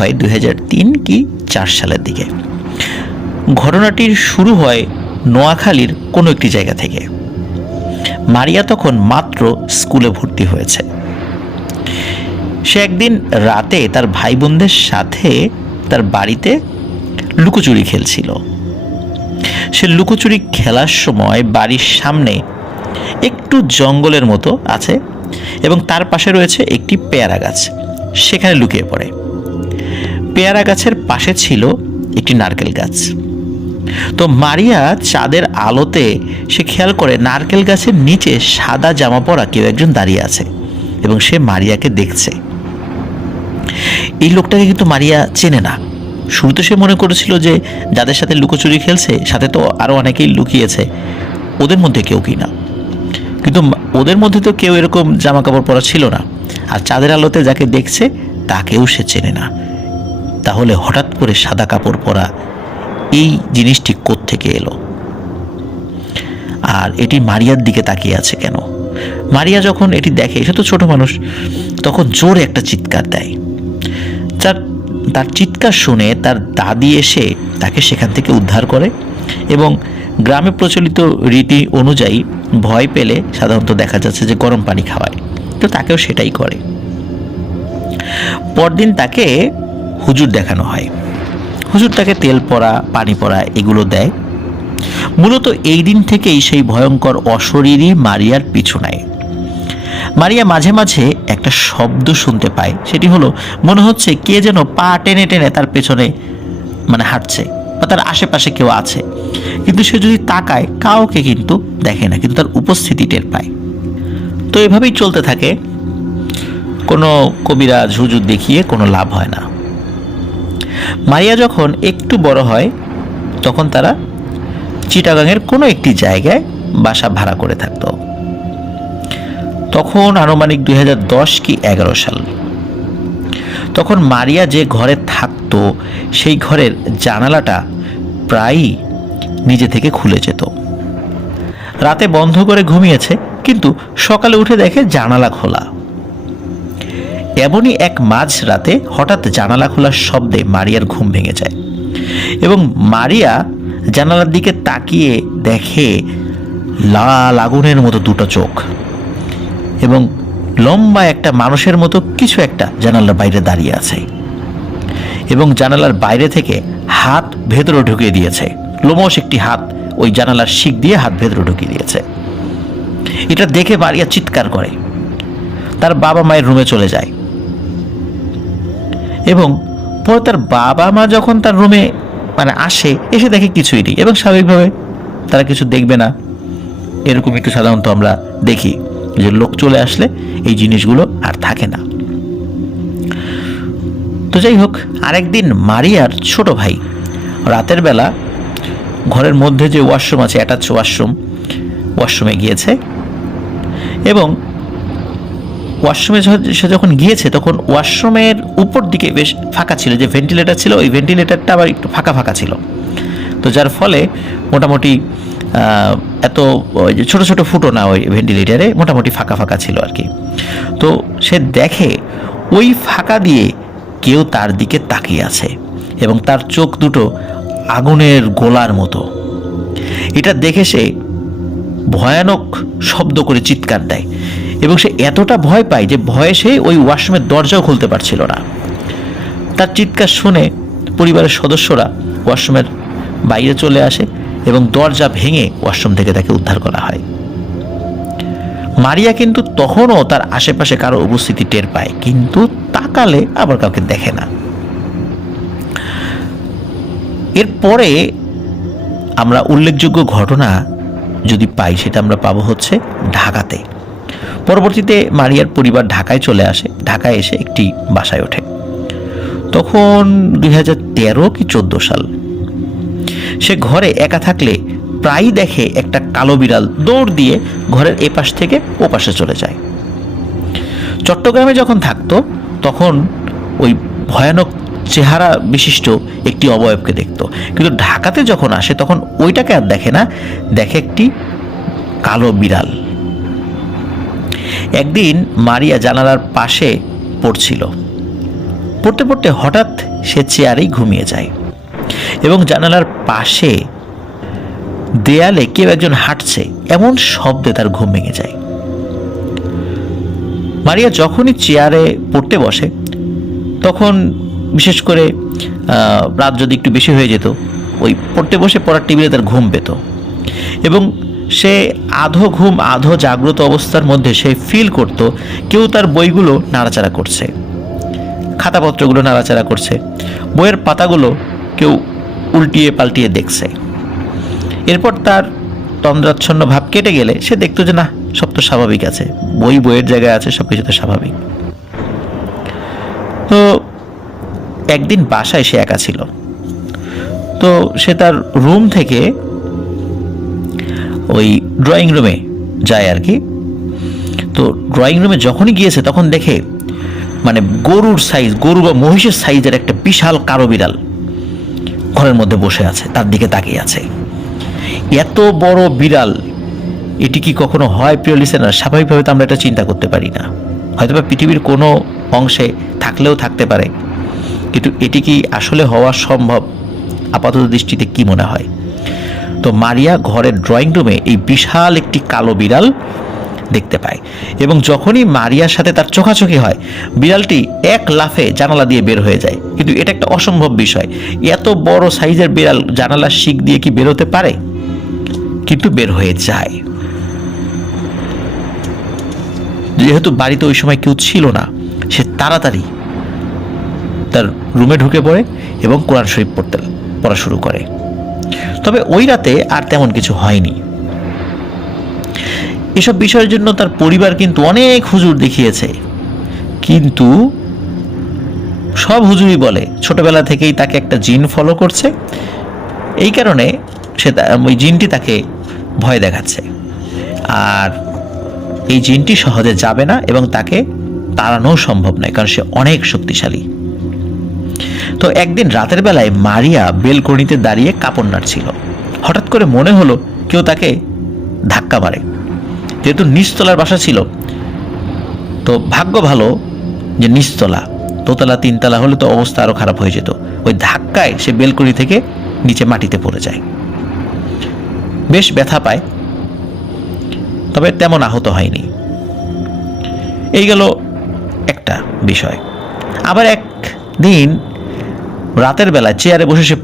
হয় 2003 কি 4 সালের দিকে। ঘটনাটির শুরু হয় নোয়াখালীর কোনো একটি জায়গা থেকে। মারিয়া তখন মাত্র স্কুলে ভর্তি হয়েছে। সে একদিন রাতে তার ভাই বোনদের সাথে তার বাড়িতে লুকোচুরি খেলছিল। সে লুকোচুরি খেলার সময় বাড়ির সামনে একটু জঙ্গলের মতো আছে এবং তার পাশে রয়েছে একটি পেয়ারা গাছ। সেখানে লুকিয়ে পড়ে। পেয়ারা গাছের পাশে ছিল একটি নারকেল গাছ। তো মারিয়া চাঁদের আলোতে সে খেয়াল করে নারকেল গাছের নিচে সাদা জামা পরা কেউ একজন দাঁড়িয়ে আছে এবং সে মারিয়াকে দেখছে। এই লোকটাকে কিন্তু মারিয়া চেনে না। শুরুতে সে মনে করেছিল যে যাদের সাথে লুকোচুরি খেলছে সাথে তো আরও অনেকেই লুকিয়েছে, ওদের মধ্যে কেউ কি না। কিন্তু ওদের মধ্যে তো কেউ এরকম জামা কাপড় পরা ছিল না। আর চাঁদের আলোতে যাকে দেখছে তাকেও সে চেনে না। তাহলে হঠাৎ করে সাদা কাপড় পরা এই জিনিসটি কোত্থেকে এলো? আর এটি মারিয়ার দিকে তাকিয়ে আছে কেন? মারিয়া যখন এটি দেখে, সে তো ছোট মানুষ, তখন জোরে একটা চিৎকার দেয়। তার চিৎকার শুনে তার দাদি এসে তাকে সেখান থেকে উদ্ধার করে এবং গ্রামে প্রচলিত রীতি অনুযায়ী ভয় পেলে সাধারণত দেখা যাচ্ছে যে গরম পানি খাওয়ায়, তো তাকেও সেটাই করে। পরদিন তাকে হুজুর দেখানো হয়। হুজুর তাকে তেল পরা, পানি পরা এগুলো দেয়। মূলত এই দিন থেকেই সেই ভয়ঙ্কর অশরীরী মারিয়ার পিছু নেয়। মারিয়া মাঝে মাঝে একটা শব্দ শুনতে পায়। সেটি হলো, মনে হচ্ছে কে যেন পা টেনে টেনে তার পেছনে হাঁটছে বা তার আশেপাশে কেউ আছে, কিন্তু সে যদি তাকায় কাউকে কিন্তু দেখে না, কিন্তু তার উপস্থিতি টের পায়। তো এভাবেই চলতে থাকে। কোনো কবিরাজ হুজুর দেখিয়ে কোনো লাভ হয় না। মারিয়া যখন একটু বড় হয় তখন তারা চিটাগাংয়ের কোনো একটি জায়গায় বাসা ভাড়া করে থাকতো। তখন আনুমানিক 2010 কি 11 সাল। তখন মারিয়া যে ঘরে থাকতো সেই ঘরের জানালাটা প্রায়ই নিজে থেকে খুলে যেত। রাতে বন্ধ করে ঘুমিয়েছে, কিন্তু সকালে উঠে দেখে জানালা খোলা। এমনই এক মাঝ রাতে হঠাৎ জানালা খোলার শব্দে মারিয়ার ঘুম ভেঙে যায় এবং মারিয়া জানালার দিকে তাকিয়ে দেখে লাল আগুনের মতো দুটো চোখ এবং লম্বা একটা মানুষের মতো কিছু একটা জানালার বাইরে দাঁড়িয়ে আছে এবং জানালার বাইরে থেকে হাত ভেতরে ঢুকিয়ে দিয়েছে। লোমশ একটি হাত ওই জানালার শিক দিয়ে হাত ভেতরে ঢুকিয়ে দিয়েছে। এটা দেখে মারিয়া চিৎকার করে, তার বাবা মায়ের রুমে চলে যায় এবং পরে তার বাবা মা যখন তার রুমে আসে, এসে দেখে কিছুই নেই এবং স্বাভাবিকভাবে তারা কিছু দেখবে না, এরকম একটু সাধারণত আমরা দেখি যে লোক চলে আসলে এই জিনিসগুলো আর থাকে না। তো যাই হোক, আরেকদিন মারিয়ার ছোট ভাই রাতের বেলা ঘরের মধ্যে যে ওয়াশরুম আছে, অ্যাটাচ ওয়াশরুমে গিয়েছে এবং ওয়াশরুমে সে যখন গিয়েছে তখন ওয়াশরুমের উপর দিকে বেশ ফাঁকা ছিল, যে ভেন্টিলেটর ছিল ওই ভেন্টিলেটরটা আবার একটু ফাঁকা ফাঁকা ছিল। তো যার ফলে মোটামুটি এত ওই যে ছোটো ছোটো ফুটো না, ওই ভেন্টিলেটারে মোটামুটি ফাঁকা ফাঁকা ছিল আর কি। তো সে দেখে ওই ফাঁকা দিয়ে কেউ তার দিকে তাকিয়ে আছে এবং তার চোখ দুটো আগুনের গোলার মতো। এটা দেখে সে ভয়ানক শব্দ করে চিৎকার দেয় এবং সে এতটা ভয় পায় যে ভয়ে সে ওই ওয়াশরুমের দরজাও খুলতে পারছিল না। তার চিৎকার শুনে পরিবারের সদস্যরা ওয়াশরুমের বাইরে চলে আসে এবং দরজা ভেঙে ওয়াশরুম থেকে তাকে উদ্ধার করা হয়। মারিয়া কিন্তু তখনও তার আশেপাশে কারো উপস্থিতি টের পায়, কিন্তু তাকালে আবার কাউকে দেখে না। এরপরে আমরা উল্লেখযোগ্য ঘটনা যদি পাই সেটা আমরা পাবো হচ্ছে ঢাকাতে। পরবর্তীতে মারিয়ার পরিবার ঢাকায় চলে আসে। ঢাকায় এসে একটি বাসায় ওঠে। তখন 2013 কি 14 সাল। সে ঘরে একা থাকলে প্রায়ই দেখে একটা কালো বিড়াল দৌড় দিয়ে ঘরের এপাশ থেকে ওপাশে চলে যায়। চট্টগ্রামে যখন থাকতো তখন ওই ভয়ানক চেহারা বিশিষ্ট একটি অবয়বকে দেখতো, কিন্তু ঢাকাতে যখন আসে তখন ওইটাকে আর দেখে না, দেখে একটি কালো বিড়াল। একদিন মারিয়া জানালার পাশে পড়ছিল, পড়তে পড়তে হঠাৎ সে চেয়ারেই ঘুমিয়ে যায় এবং জানালার পাশে দেয়ালে কেউ একজন হাঁটছে এমন শব্দে তার ঘুম ভেঙে যায়। মারিয়া যখনই চেয়ারে পড়তে বসে তখন বিশেষ করে রাত যদি একটু বেশি হয়ে যেত, ওই পড়তে বসে পড়ার টেবিলে তার ঘুম পেত এবং সে আধো ঘুম আধো জাগ্রত অবস্থার মধ্যে সে ফিল করত কেউ তার বইগুলো নাড়াচাড়া করছে, খাতাপত্রগুলো নাড়াচাড়া করছে, বইয়ের পাতাগুলো কেউ উল্টিয়ে পাল্টিয়ে দেখছে। এরপর তার তন্দ্রাচ্ছন্ন ভাব কেটে গেলে সে দেখতো যে না, সব তো স্বাভাবিক আছে, বইয়ের জায়গায় আছে, সব কিছু তো স্বাভাবিক। তো একদিন বাসায় সে একা ছিল, তো সে তার রুম থেকে ওই ড্রয়িং রুমে যায় আর কি। তো ড্রয়িং রুমে যখনই গিয়েছে তখন দেখে মানে গরু বা মহিষের সাইজের একটা বিশাল কালো বিড়াল ঘরের মধ্যে বসে আছে, তার দিকে তাকিয়ে আছে। এত বড় বিড়াল, এটি কি কখনো হয় প্রিয় লিসেনার? স্বাভাবিকভাবে তো আমরা এটা চিন্তা করতে পারি না, হয়তোবা পৃথিবীর কোনো অংশে থাকলেও থাকতে পারে, কিন্তু এটি কি আসলে হওয়া সম্ভব? আপাতত দৃষ্টিতে কি মনে হয়? তো মারিয়া ঘরের ড্রয়িং রুমে এই বিশাল একটি কালো বিড়াল দেখতে পায় এবং যখনই মারিয়ার সাথে তার চোখাচোখি হয়, বিড়ালটি এক লাফে জানালা দিয়ে বের হয়ে যায়। কিন্তু এটা একটা অসম্ভব বিষয়, এত বড় সাইজের বিড়াল জানালার শিক দিয়ে কি বেরোতে পারে? কিন্তু বের হয়ে যায়। যেহেতু বাড়িতে ওই সময় কেউ ছিল না, সে তাড়াতাড়ি তার রুমে ঢুকে পড়ে এবং কোরআন শরীফ পড়া শুরু করে। তবে ওই রাতে আর তেমন কিছু হয়নি। এসব বিষয়ের জন্য তার পরিবার কিন্তু অনেক হুজুর দেখিয়েছে, কিন্তু সব হুজুরই বলে ছোটবেলা থেকেই তাকে একটা জিন ফলো করছে, এই কারণে ওই জিনটি তাকে ভয় দেখাচ্ছে, আর এই জিনটি সহজে যাবে না এবং তাকে তাড়ানো সম্ভব নয়, কারণ সে অনেক শক্তিশালী। তো একদিন রাতের বেলায় মারিয়া বেলকনিতে দাঁড়িয়ে কাপড় নাড়ছিল। হঠাৎ করে মনে হলো কেউ তাকে ধাক্কা মারে। যেহেতু নিচতলার বাসা ছিল, তো ভাগ্য ভালো যে নিচতলা, দোতলা তিনতলা হলে তো অবস্থা আরো খারাপ হয়ে যেত। ওই ধাক্কায় সে বেলকনি থেকে নিচে মাটিতে পড়ে যায়, বেশ ব্যথা পায়, তবে তেমন আহত হয়নি। এই গেল একটা বিষয়। আবার একদিন রাতের বেলা চেয়ারে বসে সে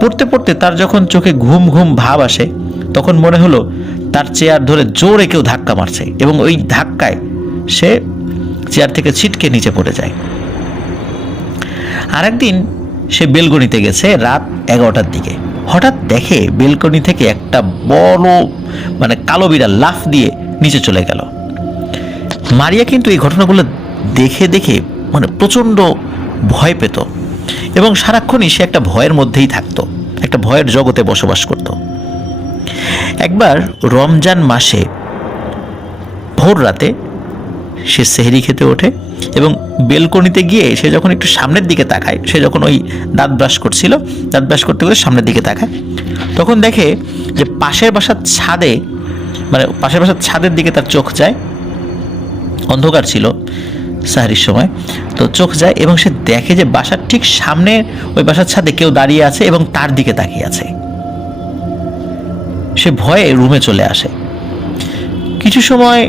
পড়তে পড়তে তার যখন চোখে ঘুম ঘুম ভাব আসে, তখন মনে হলো তার চেয়ার ধরে জোরে কেউ ধাক্কা মারছে এবং ওই ধাক্কায় সে চেয়ার থেকে ছিটকে নিচে পড়ে যায়। আর একদিন সে বেলকনিতে গেছে রাত 11টার দিকে। হঠাৎ দেখে বেলকনি থেকে একটা বড় কালো বিড়াল লাফ দিয়ে নিচে চলে গেল। মারিয়া কিন্তু এই ঘটনাগুলো দেখে দেখে প্রচণ্ড ভয় পেত এবং সারাক্ষণই সে একটা ভয়ের মধ্যেই থাকতো, একটা ভয়ের জগতে বসবাস করত। একবার রমজান মাসে ভোর রাতে সে সেহরি খেতে ওঠে এবং বেলকনিতে গিয়ে সে যখন একটু সামনের দিকে তাকায়, সে যখন ওই দাঁত ব্রাশ করতে করতে সামনের দিকে তাকায়, তখন দেখে যে পাশের বাসার ছাদের দিকে তার চোখ যায়। অন্ধকার ছিল সাহরির সময়, তো চোখ যায় এবং সে দেখে যে বাসার ঠিক সামনে ওই বাসার ছাদে কেউ দাঁড়িয়ে আছে এবং তার দিকে তাকিয়ে আছে। সে ভয়ে রুমে চলে আসে। কিছু সময়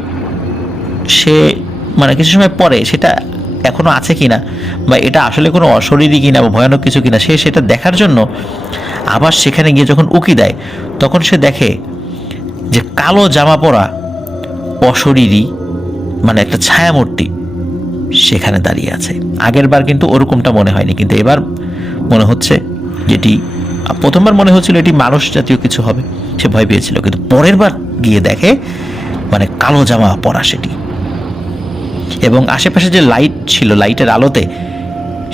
পরে সেটা এখনো আছে কিনা বা এটা আসলে কোনো অশরীরী কিনা বা ভয়ানক কিছু কিনা, সে সেটা দেখার জন্য আবার সেখানে গিয়ে যখন উকি দেয়, তখন সে দেখে যে কালো জামা পরা অশরীরী একটা ছায়ামূর্তি সেখানে দাঁড়িয়ে আছে। আগের বার কিন্তু ওরকমটা মনে হয়নি, কিন্তু এবার মনে হচ্ছে যেটি প্রথমবার মনে হচ্ছিল এটি মানুষ জাতীয় কিছু হবে, সে ভয় পেয়েছিল, কিন্তু পরের বার গিয়ে দেখে কালো জামা পরা সেটি, এবং আশেপাশে যে লাইট ছিল, লাইটের আলোতে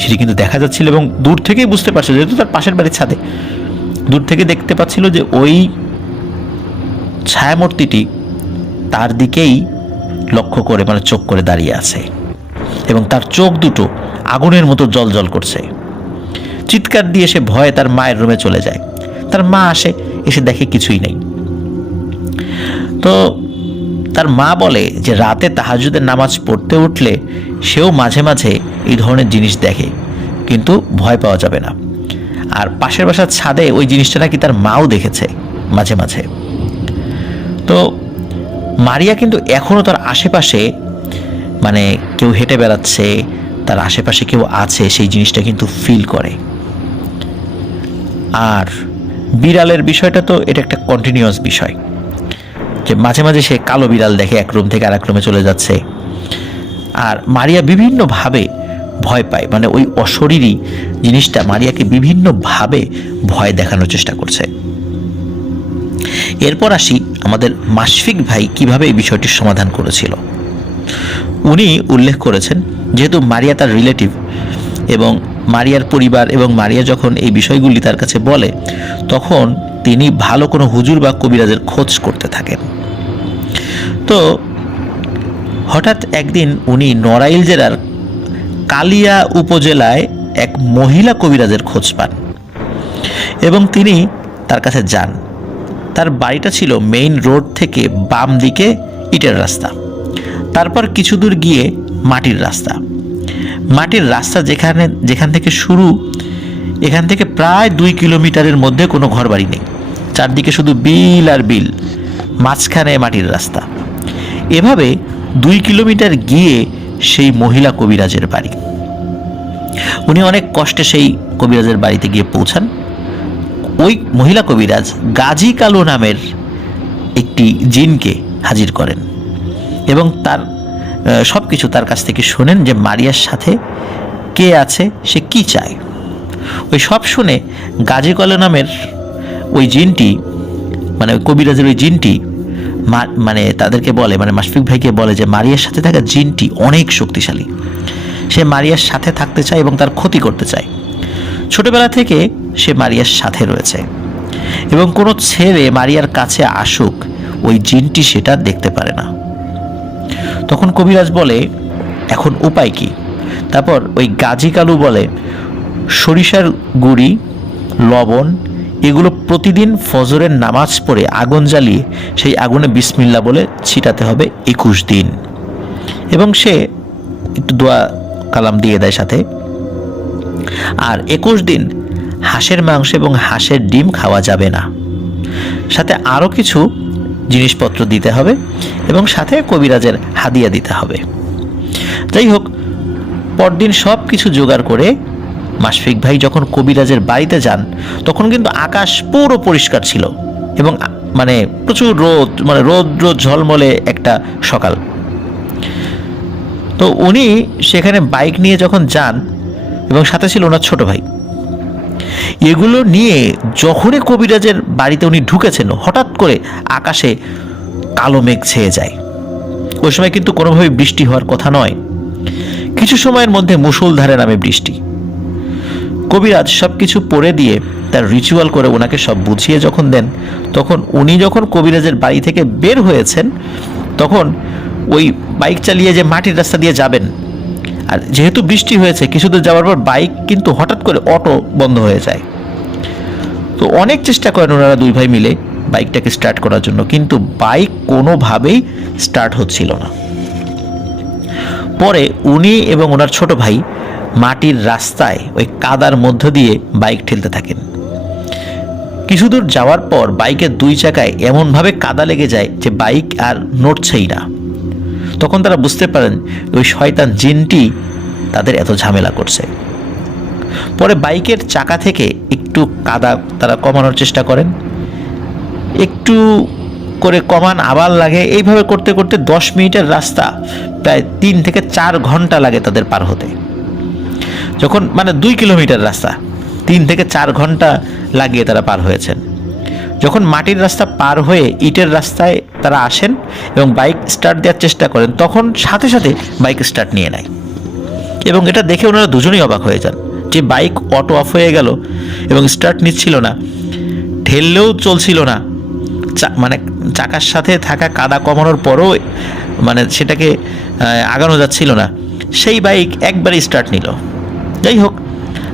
সেটি কিন্তু দেখা যাচ্ছিল এবং দূর থেকেই বুঝতে পারছিল, যেহেতু তার পাশের বাড়ির ছাদে, দূর থেকে দেখতে পাচ্ছিল যে ওই ছায়ামূর্তিটি তার দিকেই লক্ষ্য করে চোখ করে দাঁড়িয়ে আছে এবং তার চোখ দুটো আগুনের মতো জ্বলজ্বল করছে। চিৎকার দিয়ে সে ভয়ে তার মায়ের রুমে চলে যায়। তার মা এসে দেখে কিছুই নেই। তো তার মা বলে যে রাতে তাহাজ্জুদের নামাজ পড়তে উঠলে সেও মাঝে মাঝে এই ধরনের জিনিস দেখে, কিন্তু ভয় পাওয়া যাবে না। আর পাশের বাসার ছাদে ওই জিনিসটা নাকি তার মাও দেখেছে মাঝে মাঝে। তো মারিয়া কিন্তু এখনও তার আশেপাশে, মানে কেউ হেঁটে বেড়াচ্ছে, তার আশেপাশে কেউ আছে, সেই জিনিসটা কিন্তু ফিল করে। আর বিড়ালের বিষয়টা তো এটা একটা কন্টিনিউয়াস বিষয়, যে মাঝে মাঝে সে কালো বিড়াল দেখে এক রুম থেকে আরেক রুমে চলে যাচ্ছে। আর মারিয়া বিভিন্নভাবে ভয় পায়, মানে ওই অশরীরী জিনিসটা মারিয়াকে বিভিন্নভাবে ভয় দেখানোর চেষ্টা করছে। এরপর আসি আমাদের মাশফিক ভাই কিভাবে এই বিষয়টির সমাধান করেছিল। উনি উল্লেখ করেছেন, যেহেতু মারিয়া তার রিলেটিভ এবং মারিয়ার পরিবার এবং মারিয়া যখন এই বিষয়গুলি তার কাছে বলে, তখন তিনি ভালো কোনো হুজুর বা কবিরাজের খোঁজ করতে থাকেন। তো হঠাৎ একদিন উনি নড়াইল জেলার কালিয়া উপজেলায় এক মহিলা কবিরাজের খোঁজ পান এবং তিনি তার কাছে যান। তার বাড়িটা ছিল মেইন রোড থেকে বাম দিকে ইটের রাস্তা, তারপর কিছু দূর গিয়ে মাটির রাস্তা। মাটির রাস্তা যেখান থেকে শুরু, এখান থেকে প্রায় 2 কিলোমিটারের মধ্যে কোনো ঘরবাড়ি নেই, চারদিকে শুধু বিল আর বিল, মাঝখানে মাটির রাস্তা। এভাবে 2 কিলোমিটার গিয়ে সেই মহিলা কবিরাজের বাড়ি। উনি অনেক কষ্টে সেই কবিরাজের বাড়িতে গিয়ে পৌঁছান। ওই মহিলা কবিরাজ গাজী কালু নামের একটি জিনকে হাজির করেন এবং তার সব কিছু তার কাছ থেকে শোনেন, যে মারিয়ার সাথে কে আছে, সে কি চায়। ওই সব শুনে গাজী কালু নামের ওই জিনটি, মানে ওই কবিরাজের ওই জিনটি মানে তাদেরকে বলে, মানে মাশফিক ভাইকে বলে যে মারিয়ার সাথে থাকা জিনটি অনেক শক্তিশালী, সে মারিয়ার সাথে থাকতে চায় এবং তার ক্ষতি করতে চায়। ছোটবেলা থেকে সে মারিয়ার সাথে রয়েছে এবং কোনো ছেলে মারিয়ার কাছে আসুক, ওই জিনটি সেটা দেখতে পারে না। তখন কবিরাজ বলে, এখন উপায় কি? তারপর ওই গাজী কালু বলে, সরিষার গুঁড়ি, লবণ, এগুলো প্রতিদিন ফজরের নামাজ পড়ে আগুন জ্বালিয়ে সেই আগুনে বিসমিল্লাহ বলে ছিটাতে হবে 21 দিন, এবং সে একটু দোয়া কালাম দিয়ে দেয় সাথে। আর 21 দিন হাঁসের মাংস এবং হাঁসের ডিম খাওয়া যাবে না, সাথে আরও কিছু জিনিসপত্র দিতে হবে এবং সাথে কবিরাজের হাদিয়া দিতে হবে। যাই হোক, পরদিন সব কিছু জোগাড় করে মাশফিক ভাই যখন কবিরাজের বাড়িতে যান, তখন কিন্তু আকাশ পুরো পরিষ্কার ছিল এবং মানে প্রচুর রোদ, মানে রৌদ্র ঝলমলে একটা সকাল। তো উনি সেখানে বাইক নিয়ে যখন যান এবং সাথে ছিল ওনার ছোট ভাই, এগুলো নিয়ে যখনই কবিরাজের বাড়িতে উনি ঢুকেছেন, হঠাৎ করে আকাশে কালো মেঘ ছেয়ে যায়। ওই সময় কিন্তু কোনোভাবে বৃষ্টি হওয়ার কথা নয়, কিছু সময়ের মধ্যে মুষলধারে নামে বৃষ্টি। কবিরাজ সব কিছু পড়ে দিয়ে তার রিচুয়াল করে ওনাকে সব বুঝিয়ে যখন দেন, তখন উনি যখন কবিরাজের বাড়ি থেকে বের হয়েছেন, তখন ওই বাইক চালিয়ে যে মাটির রাস্তা দিয়ে যাবেন, আর যেহেতু বৃষ্টি হয়েছে, কিছু দূর যাওয়ার পর বাইক কিন্তু হঠাৎ করে অটো বন্ধ হয়ে যায়। তো অনেক চেষ্টা করেন ওনারা দুই ভাই মিলে বাইকটাকে স্টার্ট করার জন্য, কিন্তু বাইক কোনোভাবেই স্টার্ট হচ্ছিল না। পরে উনি এবং ওনার ছোট ভাই মাটির রাস্তায় ওই কাদার মধ্য দিয়ে বাইক ঠেলতে থাকেন। কিছু দূর যাওয়ার পর বাইকের 2 চাকায় এমনভাবে কাদা লেগে যায় যে বাইক আর নড়ছেই না। তখন তারা বুঝতে পারেন ওই শয়তান জিনটি তাদের এত ঝামেলা করছে। পরে বাইকের চাকা থেকে একটু কাদা তারা কমানোর চেষ্টা করেন, একটু করে কমান, আবার লাগে, এইভাবে করতে করতে 10 মিনিটের রাস্তা প্রায় 3 থেকে 4 ঘন্টা লাগে তাদের পার হতে। যখন মানে 2 কিলোমিটার রাস্তা 3 থেকে 4 ঘন্টা লাগিয়ে তারা পার হয়েছেন। যখন মাটির রাস্তা পার হয়ে ইটের রাস্তায় তারা আসেন এবং বাইক স্টার্ট দেওয়ার চেষ্টা করেন, তখন সাথে সাথে বাইক স্টার্ট নিয়ে নেয় এবং এটা দেখে ওনারা দুজনেই অবাক হয়ে যান যে বাইক অটো অফ হয়ে গেল এবং স্টার্ট নিচ্ছিল না, ঠেললেও চলছিল না, মানে চাকার সাথে থাকা কাদা কমানোর পরও মানে সেটাকে আগানো যাচ্ছিল না, সেই বাইক একবারই স্টার্ট নিল। যাই হোক,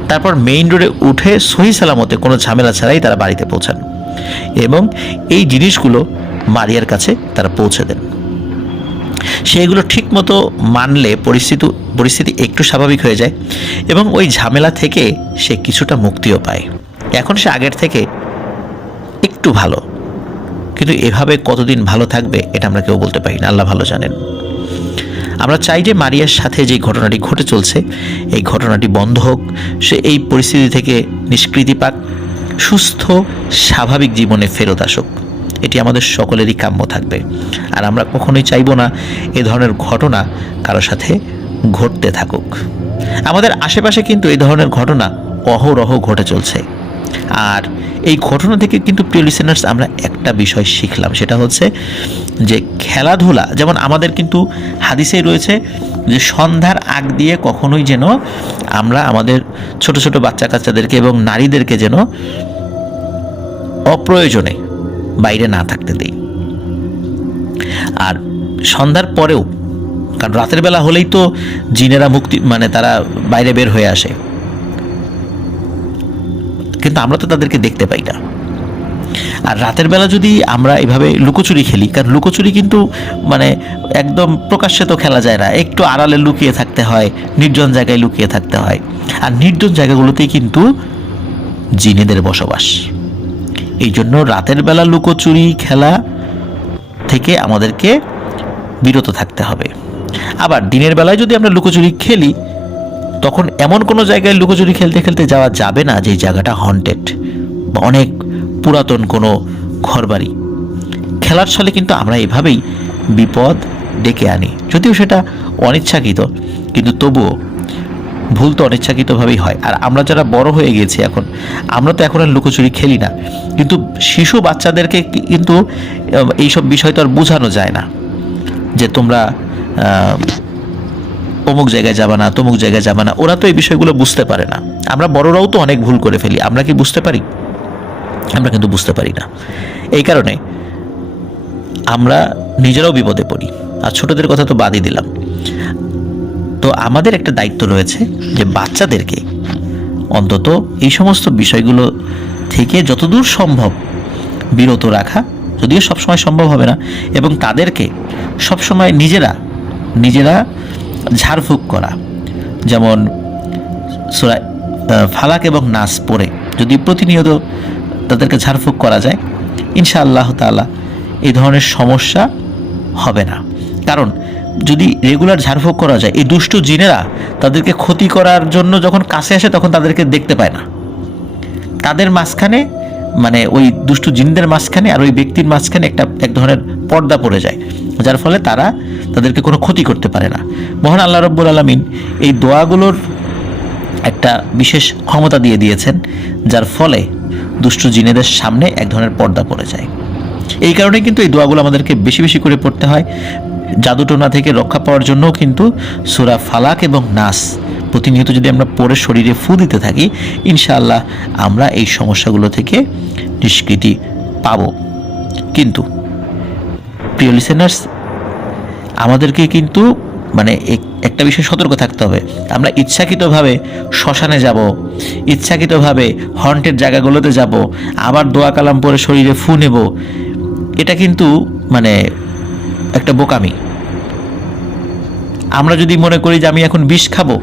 তারপর মেইন রোডে উঠে সহি সালামতে কোনো ঝামেলা ছাড়াই তারা বাড়িতে পৌঁছান এবং এই জিনিসগুলো মারিয়ার কাছে তারা পৌঁছে দেন। সে এগুলো ঠিক মতো মানলে পরিস্থিতি একটু স্বাভাবিক হয়ে যায় এবং ওই ঝামেলা থেকে সে কিছুটা মুক্তিও পায়। এখন সে আগের থেকে একটু ভালো, কিন্তু এভাবে কতদিন ভালো থাকবে এটা আমরা কেউ বলতে পারি না, আল্লাহ ভালো জানেন। আমরা চাই যে মারিয়ার সাথে যে ঘটনাটি ঘটে চলছে এই ঘটনাটি বন্ধ হোক, সে এই পরিস্থিতি থেকে নিষ্কৃতি পাক, সুস্থ স্বাভাবিক জীবনে ফেরত আসুক, এটি আমাদের সকলেরই কাম্য থাকবে। আর আমরা কখনোই চাইব না এ ধরনের ঘটনা কারো সাথে ঘটতে থাকুক। আমাদের আশেপাশে কিন্তু এই ধরনের ঘটনা অহরহ ঘটে চলছে। আর এই ঘটনা থেকে কিন্তু প্রিয় লিসেনার্স আমরা একটা বিষয় শিখলাম, সেটা হচ্ছে যে খেলাধুলা, যেমন আমাদের কিন্তু হাদিসেই রয়েছে যে সন্ধ্যার আগ দিয়ে কখনোই যেন আমরা আমাদের ছোট ছোট বাচ্চা কাচ্চাদেরকে এবং নারীদেরকে যেন অপ্রয়োজনে বাইরে না থাকতে দেই। আর সন্ধ্যার পরেও, কারণ রাতের বেলা হলেই তো জিনেরা মুক্তি মানে তারা বাইরে বের হয়ে আসে, কিন্তু আমরা তো তাদেরকে দেখতে পাই না। আর রাতের বেলা যদি আমরা এভাবে লুকোচুরি খেলি, কারণ লুকোচুরি কিন্তু মানে একদম প্রকাশ্যে তো খেলা যায় না, একটু আড়ালে লুকিয়ে থাকতে হয়, নির্জন জায়গায় লুকিয়ে থাকতে হয়। আর নির্জন জায়গাগুলোতেই কিন্তু জিনেদের বসবাস। এই জন্য রাতের বেলা লুকোচুরি খেলা থেকে আমাদেরকে বিরত থাকতে হবে। আবার দিনের বেলায় যদি আমরা লুকোচুরি খেলি, তখন এমন কোনো জায়গায় লুকোচুরি খেলতে খেলতে যাওয়া যাবে না যে জায়গাটা হন্টেড বা অনেক পুরাতন কোনো ঘরবাড়ি। খেলার ছলে কিন্তু আমরা এভাবেই বিপদ ডেকে আনি, যদিও সেটা অনিচ্ছাকৃত, কিন্তু তবুও ভুল তো অনিচ্ছাকৃতভাবেই হয়। আর আমরা যারা বড় হয়ে গেছি এখন, আমরা তো এখন আর লুকোচুরি খেলি না, কিন্তু শিশু বাচ্চাদেরকে কিন্তু এইসব বিষয় তো আর বোঝানো যায় না যে তোমরা অমুক জায়গায় যাবা না, তমুক জায়গায় যাবা না। ওরা তো এই বিষয়গুলো বুঝতে পারে না। আমরা বড়রাও তো অনেক ভুল করে ফেলি, আমরা কি বুঝতে পারি? আমরা কিন্তু বুঝতে পারি না। এই কারণে আমরা নিজেরাও বিপদে পড়ি, আর ছোটদের কথা তো বাদই দিলাম। তো আমাদের একটা দায়িত্ব রয়েছে যে বাচ্চাদেরকে অন্তত এই সমস্ত বিষয়গুলো থেকে যতদূর সম্ভব বিরত রাখা, যদিও সবসময় সম্ভব হবে না, এবং তাদেরকে সবসময় নিজেরা ঝাড়ফুঁক করা। যেমন সূরা ফালাক এবং নাস পড়ে যদি প্রতিনিয়ত তাদেরকে ঝাড়ফুঁক করা যায়, ইনশাআল্লাহ তাআলা এই ধরনের সমস্যা হবে না। কারণ যদি রেগুলার ঝাড়ফুঁক করা যায়, এই দুষ্টু জিনেরা তাদেরকে ক্ষতি করার জন্য যখন কাছে আসে তখন তাদেরকে দেখতে পায় না। তাদের মাঝখানে মানে ওই দুষ্টু জিনদের মাঝখানে আর ওই ব্যক্তির মাঝখানে এক ধরনের পর্দা পড়ে যায়, যার ফলে তারা তাদেরকে কোনো ক্ষতি করতে পারে না। মহান আল্লাহ রাব্বুল আলামিন এই দোয়াগুলোর একটা বিশেষ ক্ষমতা দিয়ে দিয়েছেন, যার ফলে দুষ্টু জিনেদের সামনে এক ধরনের পর্দা পড়ে যায়। এই কারণে কিন্তু এই দোয়াগুলো আমাদেরকে বেশি বেশি করে পড়তে হয়। জাদুটোনা থেকে রক্ষা পাওয়ার জন্যও কিন্তু সূরা ফালাক এবং নাস প্রতিনিয়ত যদি আমরা পড়ে শরীরে ফু দিতে থাকি, ইনশাআল্লাহ আমরা এই সমস্যাগুলো থেকে নিষ্কৃতি পাব। কিন্তু প্রিয় লিসেনার্স, আমাদেরকে কিন্তু মানে একটা বিষয় সতর্ক থাকতে হবে। আমরা ইচ্ছাকৃতভাবে শ্মশানে যাব, ইচ্ছাকৃতভাবে হন্টেড জায়গাগুলোতে যাব, আবার দোয়া কালাম পরে শরীরে ফু নেব, এটা কিন্তু মানে একটা বোকামি। আমরা যদি মনে করি যে আমি এখন বিষ খাবো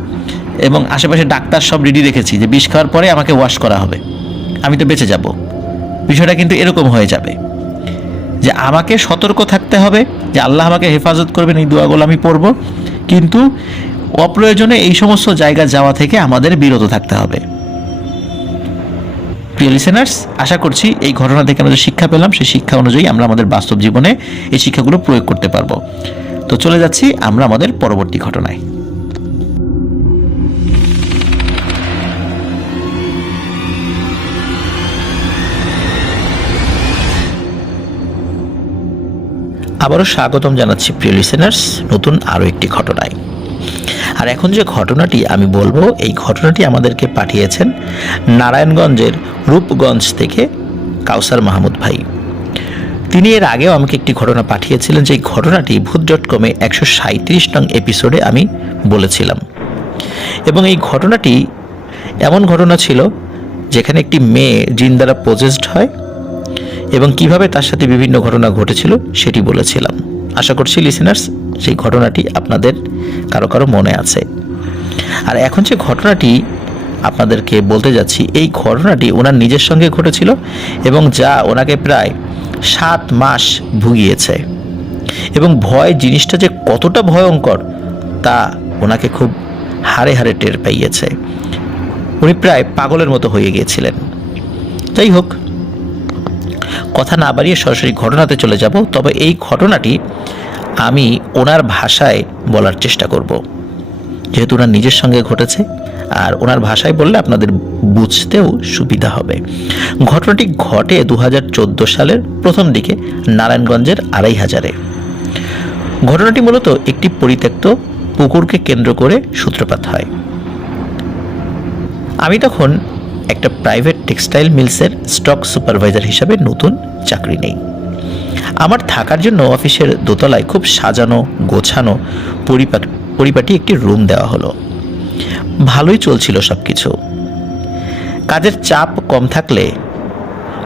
এবং আশেপাশে ডাক্তার সব রেডি রেখেছি যে বিষ খাওয়ার পরে আমাকে ওয়াশ করা হবে, আমি তো বেঁচে যাব, বিষয়টা কিন্তু এরকম হয়ে যাবে যে আমাকে সতর্ক থাকতে হবে যে আল্লাহ আমাকে হেফাজত করবেন, এই দোয়াগুলো আমি পড়ব, কিন্তু অপ্রয়োজনে এই সমস্ত জায়গা যাওয়া থেকে আমাদের বিরত থাকতে হবে। প্রিয় লিসেনার্স, আশা করছি এই ঘটনা থেকে আমরা যে শিক্ষা পেলাম সেই শিক্ষা অনুযায়ী আমরা আমাদের বাস্তব জীবনে এই শিক্ষাগুলো প্রয়োগ করতে পারবো। তো চলে যাচ্ছি আমরা আমাদের পরবর্তী ঘটনায়। আবারও স্বাগতম জানাচ্ছি প্রিয় লিসেনার্স নতুন আরও একটি ঘটনায়। আর এখন যে ঘটনাটি আমি বলবো, এই ঘটনাটি আমাদেরকে পাঠিয়েছেন নারায়ণগঞ্জের রূপগঞ্জ থেকে কাউসার মাহমুদ ভাই। তিনি এর আগেও আমাকে একটি ঘটনা পাঠিয়েছিলেন, যে ঘটনাটি ভূত.com-এ 137 নং এপিসোডে আমি বলেছিলাম। এবং এই ঘটনাটি এমন ঘটনা ছিল যেখানে একটি মেয়ে জিন দ্বারা পজেসড হয় এবং কিভাবে তার সাথে বিভিন্ন ঘটনা ঘটেছিল সেটি বলেছিলাম। আশা করছি লিসেনার্স সেই ঘটনাটি আপনাদের কারো কারো মনে আছে। আর এখন যে ঘটনাটি আপনাদেরকে বলতে যাচ্ছি, এই ঘটনাটি ওনার নিজের সঙ্গে ঘটেছিল এবং যা ওনাকে প্রায় 7 মাস ভুগিয়েছে। এবং ভয় জিনিসটা যে কতটা ভয়ঙ্কর তা ওনাকে খুব হাড়ে হাড়ে টের পাইয়েছে। উনি প্রায় পাগলের মতো হয়ে গিয়েছিলেন। যাই হোক, কথা না বাড়িয়ে সরাসরি ঘটনাতে চলে যাব। তবে এই ঘটনাটি আমি ওনার ভাষায় বলার চেষ্টা করব, যেহেতু ওনার নিজের সঙ্গে ঘটেছে, আর ওনার ভাষায় বললে আপনাদের বুঝতেও সুবিধা হবে। ঘটনাটি ঘটে 2014 সালের প্রথম দিকে নারায়ণগঞ্জের 2500-এ। ঘটনাটি মূলত একটি পরিত্যক্ত পুকুরকে কেন্দ্র করে সূত্রপাত হয়। আমি তখন একটা প্রাইভেট টেক্সটাইল মিলসের স্টক সুপারভাইজার হিসাবে নতুন চাকরি নেই। আমার থাকার জন্য অফিসের দোতলায় খুব সাজানো গোছানো পরিপাটি একটি রুম দেওয়া হলো। ভালোই চলছিল সব কিছু। কাজের চাপ কম থাকলে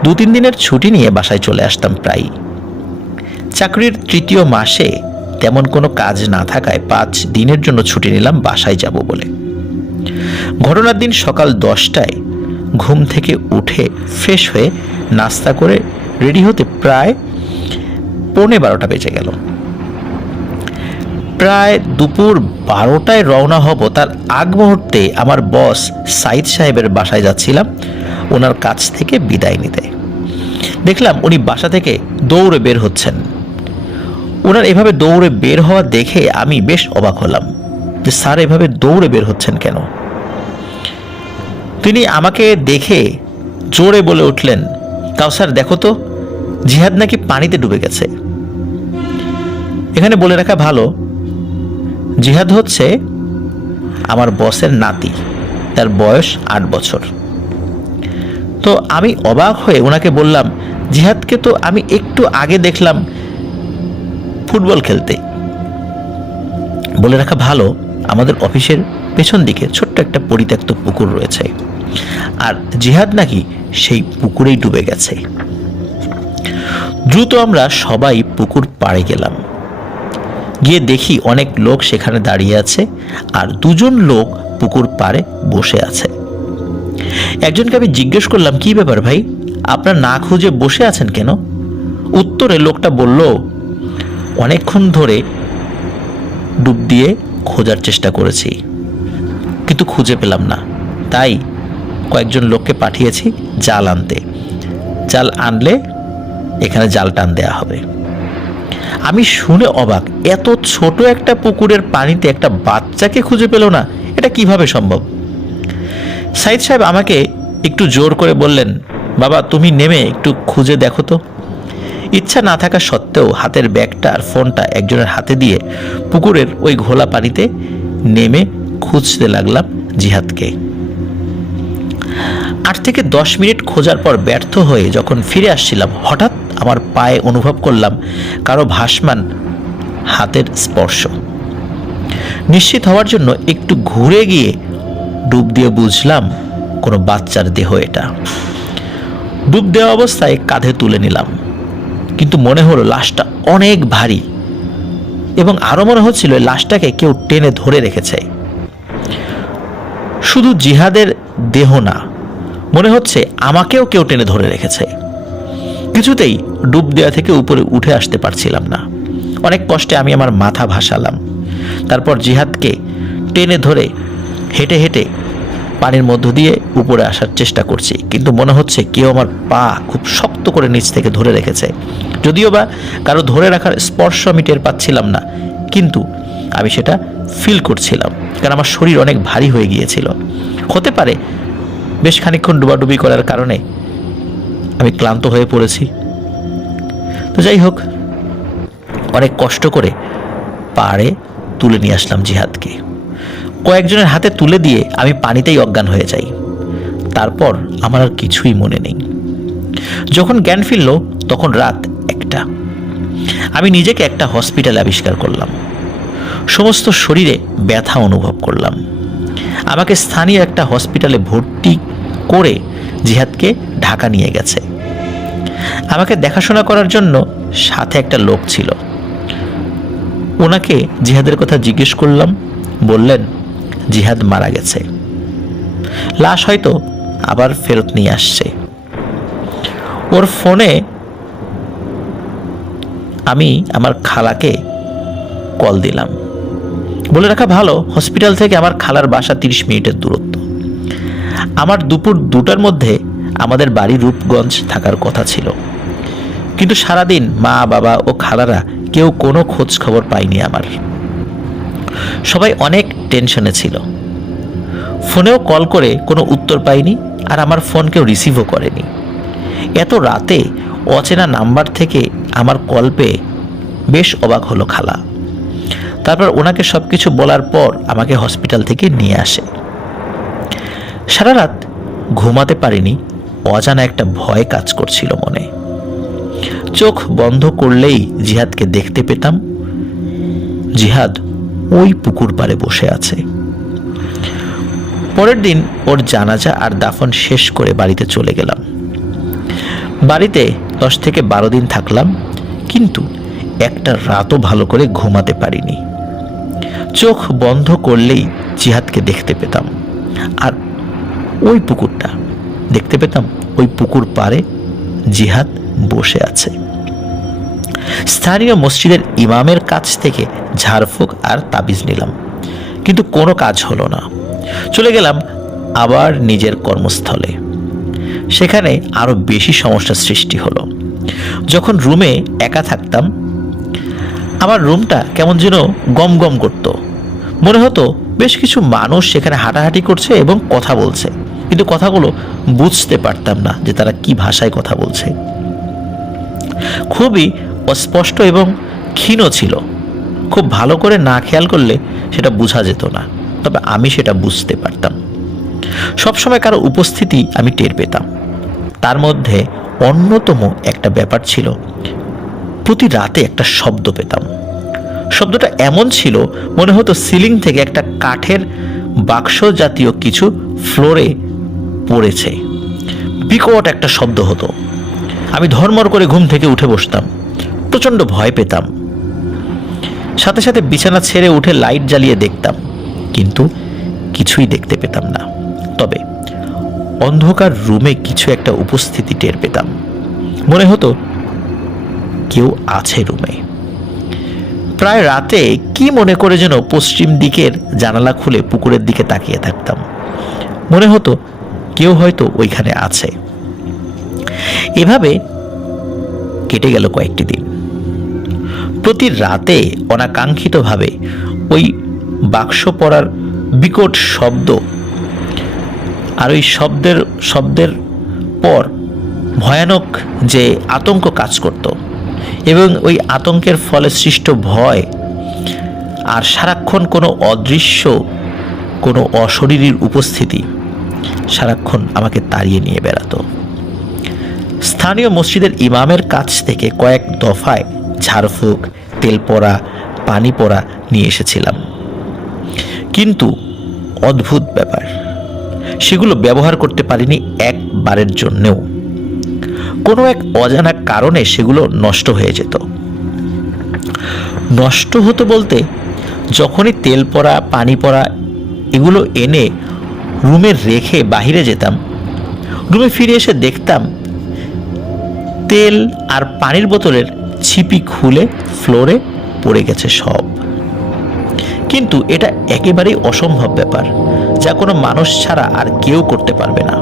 2-3 দিনের ছুটি নিয়ে বাসায় চলে আসতাম প্রায়ই। চাকরির 3য় মাসে তেমন কোনো কাজ না থাকায় 5 দিনের জন্য ছুটি নিলাম বাসায় যাব বলে। ঘটনার দিন সকাল 10টায় ঘুম থেকে উঠে ফ্রেশ হয়ে নাস্তা করে রেডি হতে প্রায় 11:15 বেজে গেল। প্রায় দুপুর 12টায় রওনা হব তার আগ মুহূর্তে আমার বস সাইদ সাহেবের বাসায় যাচ্ছিলাম ওনার কাছ থেকে বিদায় নিতে। দেখলাম উনি বাসা থেকে দৌড়ে বের হচ্ছেন। ওনার এভাবে দৌড়ে বের হওয়া দেখে আমি বেশ অবাক হলাম যে স্যার এভাবে দৌড়ে বের হচ্ছেন কেন। তিনি আমাকে দেখে জোরে বলে উঠলেন, কাউসার দেখো তো, জিহাদ নাকি পানিতে ডুবে গেছে। এখানে বলে রাখা ভালো, জিহাদ হচ্ছে আমার বসের নাতি, তার বয়স 8 বছর। তো আমি অবাক হয়ে ওনাকে বললাম, জিহাদকে তো আমি একটু আগে দেখলাম ফুটবল খেলতে। বলে রাখা ভালো, আমাদের অফিসের পেছন দিকে ছোট্ট একটা পরিত্যক্ত পুকুর রয়েছে, আর জিহাদ নাকি সেই পুকুরেই ডুবে গেছে। দ্রুত আমরা সবাই পুকুর পাড়ে গেলাম। গিয়ে দেখি অনেক লোক সেখানে দাঁড়িয়ে আছে, আর 2জন লোক পুকুর পাড়ে বসে আছে। একজনকে আমি জিজ্ঞেস করলাম, কি ব্যাপার ভাই, আপনার না খুঁজে বসে আছেন কেন? উত্তরে লোকটা বলল, অনেকক্ষণ ধরে ডুব দিয়ে খোঁজার চেষ্টা করেছি, কিন্তু খুঁজে পেলাম না, তাই কয়েকজন লোককে পাঠিয়েছি জাল আনতে। জাল আনলে এখানে জাল টান দেয়া হবে। আমি শুনে অবাক, এত ছোট একটা পুকুরের পানিতে একটা বাচ্চাকে খুঁজে পেল না, এটা কিভাবে সম্ভব? সাইদ সাহেব আমাকে একটু জোর করে বললেন, বাবা তুমি নেমে একটু খুঁজে দেখো তো। ইচ্ছা না থাকা সত্ত্বেও হাতের ব্যাগটা আর ফোনটা একজনের হাতে দিয়ে পুকুরের ওই ঘোলা পানিতে নেমে খুঁজতে লাগলাম জিহাদকে। 8 থেকে 10 মিনিট খোঁজার পর ব্যর্থ হয়ে যখন ফিরে আসছিলাম, হঠাৎ আমার পায়ে অনুভব করলাম কারো ভাসমান হাতের স্পর্শ। নিশ্চিত হওয়ার জন্য একটু ঘুরে গিয়ে ডুব দিয়ে বুঝলাম কোনো বাচ্চার দেহ এটা। ডুব দেওয়া অবস্থায় কাঁধে তুলে নিলাম, কিন্তু মনে হলো লাশটা অনেক ভারী, এবং আরো মনে হচ্ছিল লাশটাকে কেউ টেনে ধরে রেখেছে। শুধু জিহাদের দেহ না, মনে হচ্ছে আমাকেও কেউ টেনে ধরে রেখেছে। কিছুতেই ডুব দেওয়া থেকে উপরে উঠে আসতে পারছিলাম না। অনেক কষ্টে আমি আমার মাথা ভাসালাম। তারপর জিহাদকে টেনে ধরে হেঁটে হেঁটে পানির মধ্য দিয়ে উপরে আসার চেষ্টা করছি, কিন্তু মনে হচ্ছে কেউ আমার পা খুব শক্ত করে নিচ থেকে ধরে রেখেছে। যদিও বা কারো ধরে রাখার স্পর্শ আমি টের পাচ্ছিলাম না, কিন্তু আমি সেটা ফিল করছিলাম, কারণ আমার শরীর অনেক ভারী হয়ে গিয়েছিল। হতে পারে বেশ খানিকক্ষণ ডুবাডুবি করার কারণে আমি ক্লান্ত হয়ে পড়েছি। তো যাই হোক, অনেক কষ্ট করে পাড়ে তুলে নিয়ে আসলাম জিহাদকে। কয়েকজনের হাতে তুলে দিয়ে আমি পানিতেই অজ্ঞান হয়ে যাই। তারপর আমার আর কিছুই মনে নেই। যখন জ্ঞান ফিরল তখন রাত 1টা। আমি নিজেকে একটা হসপিটালে আবিষ্কার করলাম। সমস্ত শরীরে ব্যথা অনুভব করলাম। আমাকে স্থানীয় একটা হসপিটালে ভর্তি করে জিহাদকে ঢাকা নিয়ে গেছে। আমাকে দেখাশোনা করার জন্য সাথে একটা লোক ছিল। ওনাকে জিহাদের কথা জিজ্ঞেস করলাম। বললেন জিহাদ মারা গেছে, লাশ হয়তো আবার ফেরত নিয়ে আসছে। ওর ফোনে আমি আমার খালাকে কল দিলাম। বলে রাখা ভালো, হসপিটাল থেকে আমার খালার বাসা 30 মিনিটের দূরত্ব। আমার দুপুর 2টার মধ্যে আমাদের বাড়ি রূপগঞ্জ থাকার কথা ছিল, কিন্তু সারাদিন মা বাবা ও খালারা কেউ কোনো খোঁজ খবর পায়নি আমার। সবাই অনেক টেনশনে ছিল। ফোনেও কল করে কোনো উত্তর পাইনি, আর আমার ফোন কেউ রিসিভও করেনি। এত রাতে অচেনা নাম্বার থেকে আমার কল পেয়ে বেশ অবাক হলো খালা। তারপর ওনাকে সব কিছু বলার পর আমাকে হসপিটাল থেকে নিয়ে আসে। সারা রাত ঘুমাতে পারিনি, অজানা একটা ভয় কাজ করছিল মনে। চোখ বন্ধ করলেই জিহাদকে দেখতে পেতাম। জিহাদ ওই পুকুর পাড়ে বসে আছে। পরের দিন ওর জানাজা আর দাফন শেষ করে বাড়িতে চলে গেলাম। বাড়িতে 10 থেকে 12 দিন থাকলাম, কিন্তু একটা রাতও ভালো করে ঘুমাতে পারিনি। চোখ বন্ধ করলেই জিহাদকে দেখতে পেতাম, আর ওই পুকুরটা দেখতে পেতাম। ওই পুকুর পাড়ে জিহাদ বসে আছে। স্থানীয় মসজিদের ইমামের কাছ থেকে ঝাড়ফুঁক আর তাবিজ নিলাম, কিন্তু কোনো কাজ হলো না। চলে গেলাম আবার নিজের কর্মস্থলে। সেখানে আরো বেশি সমস্যার সৃষ্টি হলো। যখন রুমে একা থাকতাম, আমার রুমটা কেমন যেন গম গম করত। মনে হতো বেশ কিছু মানুষ সেখানে হাঁটাহাঁটি করছে এবং কথা বলছে, কিন্তু কথাগুলো বুঝতে পারতাম না যে তারা কি ভাষায় কথা বলছে। খুবই অস্পষ্ট এবং ক্ষীণ ছিল। খুব ভালো করে না খেয়াল করলে সেটা বোঝা যেত না, তবে আমি সেটা বুঝতে পারতাম। সবসময় কারো উপস্থিতি আমি টের পেতাম। তার মধ্যে অন্যতম একটা ব্যাপার ছিল, প্রতি রাতে একটা শব্দ পেতাম। শব্দটা এমন ছিল মনে হতো সিলিং থেকে একটা কাঠের বাক্স জাতীয় কিছু ফ্লোরে পড়েছে। বিকট একটা শব্দ হতো। আমি ধর্মর করে ঘুম থেকে উঠে বসতাম, প্রচণ্ড ভয় পেতাম। সাথে সাথে বিছানা ছেড়ে উঠে লাইট জ্বালিয়ে দেখতাম, কিন্তু কিছুই দেখতে পেতাম না। তবে অন্ধকার রুমে কিছু একটা উপস্থিতি টের পেতাম। মনে হতো কেউ আছে রুমে। প্রায় রাতে কি মনে করে যেন পশ্চিম দিকের জানালা খুলে পুকুরের দিকে তাকিয়ে থাকতাম। মনে হতো কেউ হয়তো ওইখানে আছে। এভাবে কেটে গেল কয়েকটি দিন। প্রতি রাতে অনাকাঙ্ক্ষিতভাবে ওই বাক্স পড়ার বিকট শব্দ, আর ওই শব্দের পর ভয়ানক যে আতঙ্ক কাজ করত, এবং ওই আতঙ্কের ফলে সৃষ্ট ভয়, আর সারাক্ষণ কোনো অদৃশ্য কোনো অশরীরীর উপস্থিতি সারাক্ষণ আমাকে তাড়িয়ে নিয়ে বেড়াতো। স্থানীয় মসজিদের ইমামের কাছ থেকে কয়েক দফায় ঝাড়ফুঁক, তেল পড়া, পানি পড়া নিয়ে এসেছিলাম, কিন্তু অদ্ভুত ব্যাপার, সেগুলো ব্যবহার করতে পারিনি একবারের জন্যেও। কোনো এক অজানা কারণে সেগুলো নষ্ট হয়ে যেত। নষ্ট হতো বলতে, যখনই তেল পড়া, পানি পড়া এগুলো এনে রুমে রেখে বাহিরে যেতাম, রুমে ফিরে এসে দেখতাম তেল আর পানির বোতলের ছিপি খুলে ফ্লোরে পড়ে গেছে সব। কিন্তু এটা একেবারেই অসম্ভব ব্যাপার, যা কোনো মানুষ ছাড়া আর কেউ করতে পারবে না।